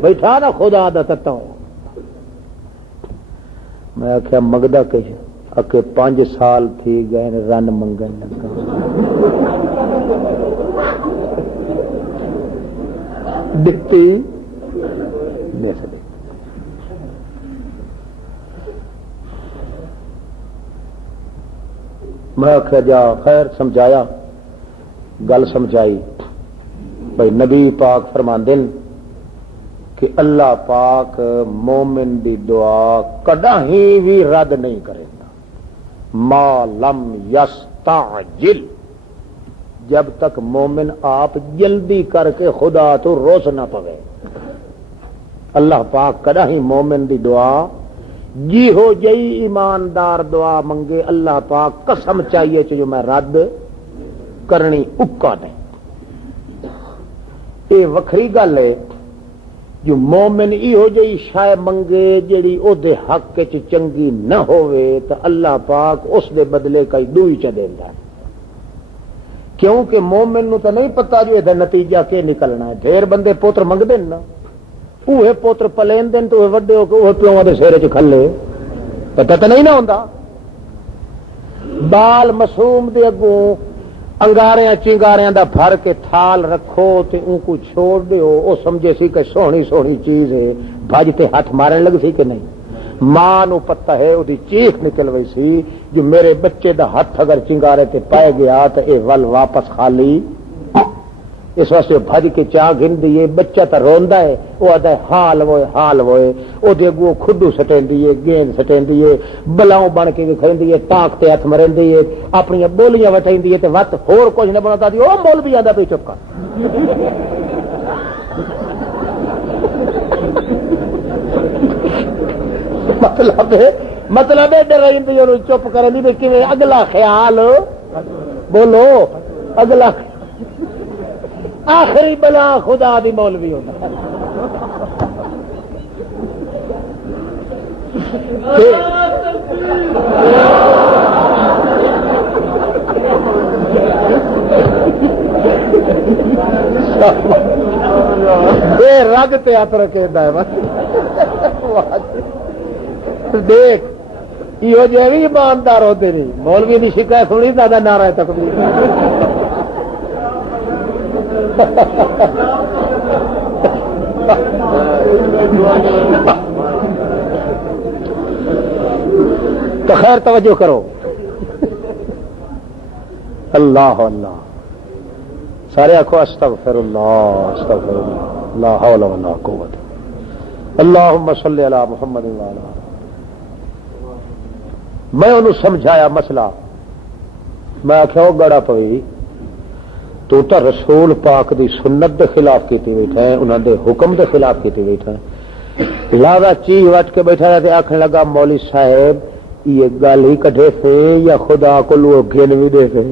بیٹھا نا خدا دا تتا ہوں۔ میں آخیا منگدا کہ 5 سال تھی گئے رن منگن لگا۔ دتی میں آخیا جا خیر سمجھایا، گل سمجھائی بھائی نبی پاک فرماندے کہ اللہ پاک مومن دی دعا کدا ہی بھی رد نہیں کرے گا، ما لم یستعجل، جب تک مومن آپ جلدی کر کے خدا تو روس نہ پوے۔ اللہ پاک کدا ہی مومن دی دعا جی ہو جئی ایماندار دعا منگے، اللہ پاک قسم چاہیے جو میں رد کرنی اکا نہیں۔ یہ وکھری گل ہے جو مومن ہو جئی شاہ منگے جیڑی او دے حق چ چنگی نہ ہوئے تو اللہ پاک اس دے بدلے کئی دوئی چ دیندا ہے، کیونکہ مومن نو تو نہیں پتا جو یہ نتیجہ کے نکلنا ہے۔ ڈھیر بندے پوتر منگ دین نا، وہ پوتر پلین دین تو وڈے ہو کے وہ پیوں دے سیرے چ کھلے پتہ تو نہیں نہ ہوندا بال معصوم دے اگوں انگاریاں چنگاریاں دا بھر کے تھال رکھو تے ان کو چھوڑ دیو او سمجھے سی کہ سونی سونی چیز ہے بھج تے ہاتھ مارن لگ سی کہ نہیں ماں نو پتہ ہے او دی چیخ نکل وئی سی جو میرے بچے دا ہاتھ اگر چنگارے تے پائے گیا تے اے ول واپس خالی اس واسطے بھج کے چاہ گن دیے بچہ تا روندا ہے وہ آدھا ہے حال وئے او دے اگوں کھڈو سٹیندی ہے گیند سٹیندی ہے بلاؤں بن کے کھڑیندی ہے ٹانک تے ہاتھ مرندی ہے اپنی بولیاں وٹیندی ہے تے وقت ہور کچھ نہ بناتا دی او مولوی آندا پئی چپ کر مطلب ہے ڈرائندی اونوں چپ کرن دی تے کیویں اگلا خیال بولو اگلا آخری بلا خدا دی مولوی ہوتا یہ رگ تے ہاتھ رکھے دیکھ یہ جی بھی ایماندار ہوتے نہیں مولوی کی شکایت سنی دادا نعرہ تکبیر تو خیر توجہ کرو اللہ اللہ سارے آخو استغفر اللہ استغفر اللہ لا حول ولا قوت اللہم صلی علی محمد وعلی میں انہوں سمجھایا مسئلہ میں آخیا وہ گڑا پوئی تو رسول پاک دی سنت دے خلاف کیتی بیٹھا ہے انہوں دے حکم دے خلاف کیتی بیٹھا ہے لہذا چیز وٹ کے بیٹھا ہے آخر لگا مولوی صاحب یہ گل ہی کٹھے سے یا خدا کو لو گن بھی دے سے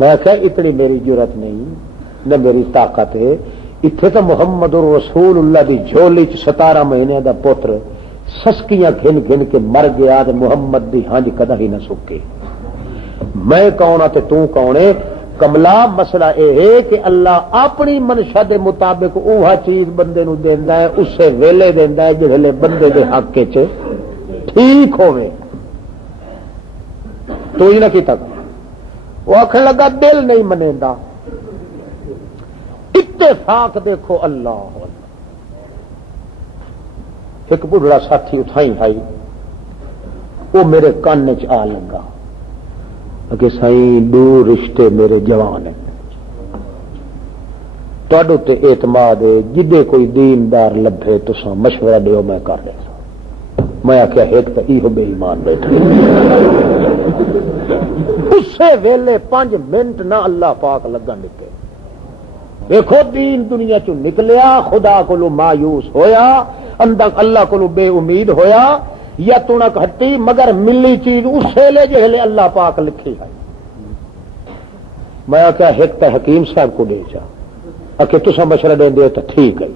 میں کہ اتنی میری جرت نہیں نہ میری طاقت ہے اتنے تو محمد رسول اللہ دی جھولی 17 مہینے دا پتر سسکیاں گھن گھن کے مر گیا تے محمد دی ہانج کدا ہی نہ سکے میں کون تے تو کون ہے کملا مسئلہ یہ ہے کہ اللہ اپنی منشا دے مطابق اوہا چیز بندے نو دیندا ہے اسے ویلے دیندا ہے جڑے بندے دے حق وچ ٹھیک ہوے تو ہی نہ کیتا وہ آخر لگا دل نہیں منیندا اتفاق دیکھو اللہ ایک بڑھڑا ساتھی اتھائی آئی وہ میرے کان چ آ لگا کہ سائیں دو رشتے میرے جوان ہیں تواڈے تے اعتماد ہے جدے کوئی دیندار لبھے تساں مشورہ دیو میں کر رہا میں آخیا ایک تو یہ بے ایمان بیٹھا اسے ویلے 5 منٹ نہ اللہ پاک لگن دتے دیکھو دین دنیا چ نکلیا خدا کو مایوس ہویا اندر اللہ کو بے امید ہویا یا تونک ہٹی مگر ملی چیز اسے لے جہلے اللہ پاک لکھی ہے میں کیا ایک تو حکیم صاحب کو دے چا کہ تسا مشورہ دیں دے تو ٹھیک ہے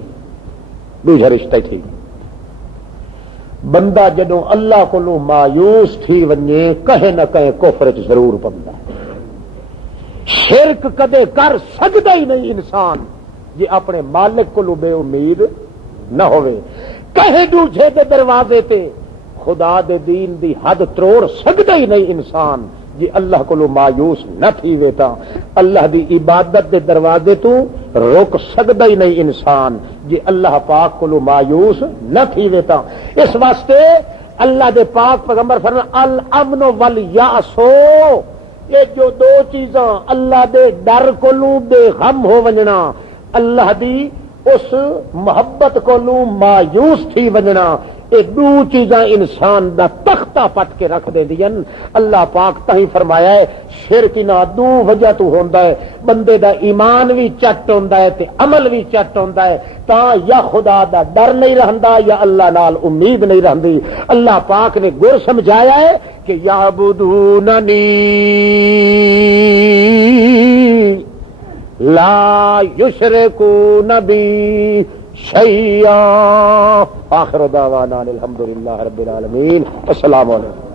دوسرا رشتہ ٹھیک بندہ جدوں اللہ کو مایوس تھی ونجے کہیں نہ کہیں کفر چ ضرور پندا شرک کدے کر سکتا ہی نہیں انسان جی اپنے مالک کو بے امید نہ ہوئے کہیں دوسرے دے دروازے تے خدا دے دین دی حد تروڑ سکتا ہی نہیں انسان جی اللہ کو مایوس نہ تھی ویتا اللہ دی عبادت دے دروازے تو روک سکتا ہی نہیں انسان جی اللہ پاک کو مایوس نہ تھی ویتا اس واسطے اللہ دے پاک پیغمبر فرمایا الامن والیاسو یہ جو 2 چیزاں اللہ دے ڈر کو بے غم ہو ونجنا اللہ دی اس محبت کو مایوس تھی ونجنا یہ 2 چیزاں انسان دا تختہ پٹ کے رکھ دے دین اللہ پاک تہیں فرمایا ہے شرک نہ 2 وجہ تو ہوندا ہے بندے دا ایمان بھی چٹ ہوندا ہے تے عمل بھی چٹ ہوندا ہے تا یا خدا دا ڈر نہیں رہندا یا اللہ نال امید نہیں رہندی اللہ پاک نے گر سمجھایا ہے کہ یعبدوننی لا یشرکون بی شیئا آخر دعوانا الحمدللہ رب العالمین السلام علیکم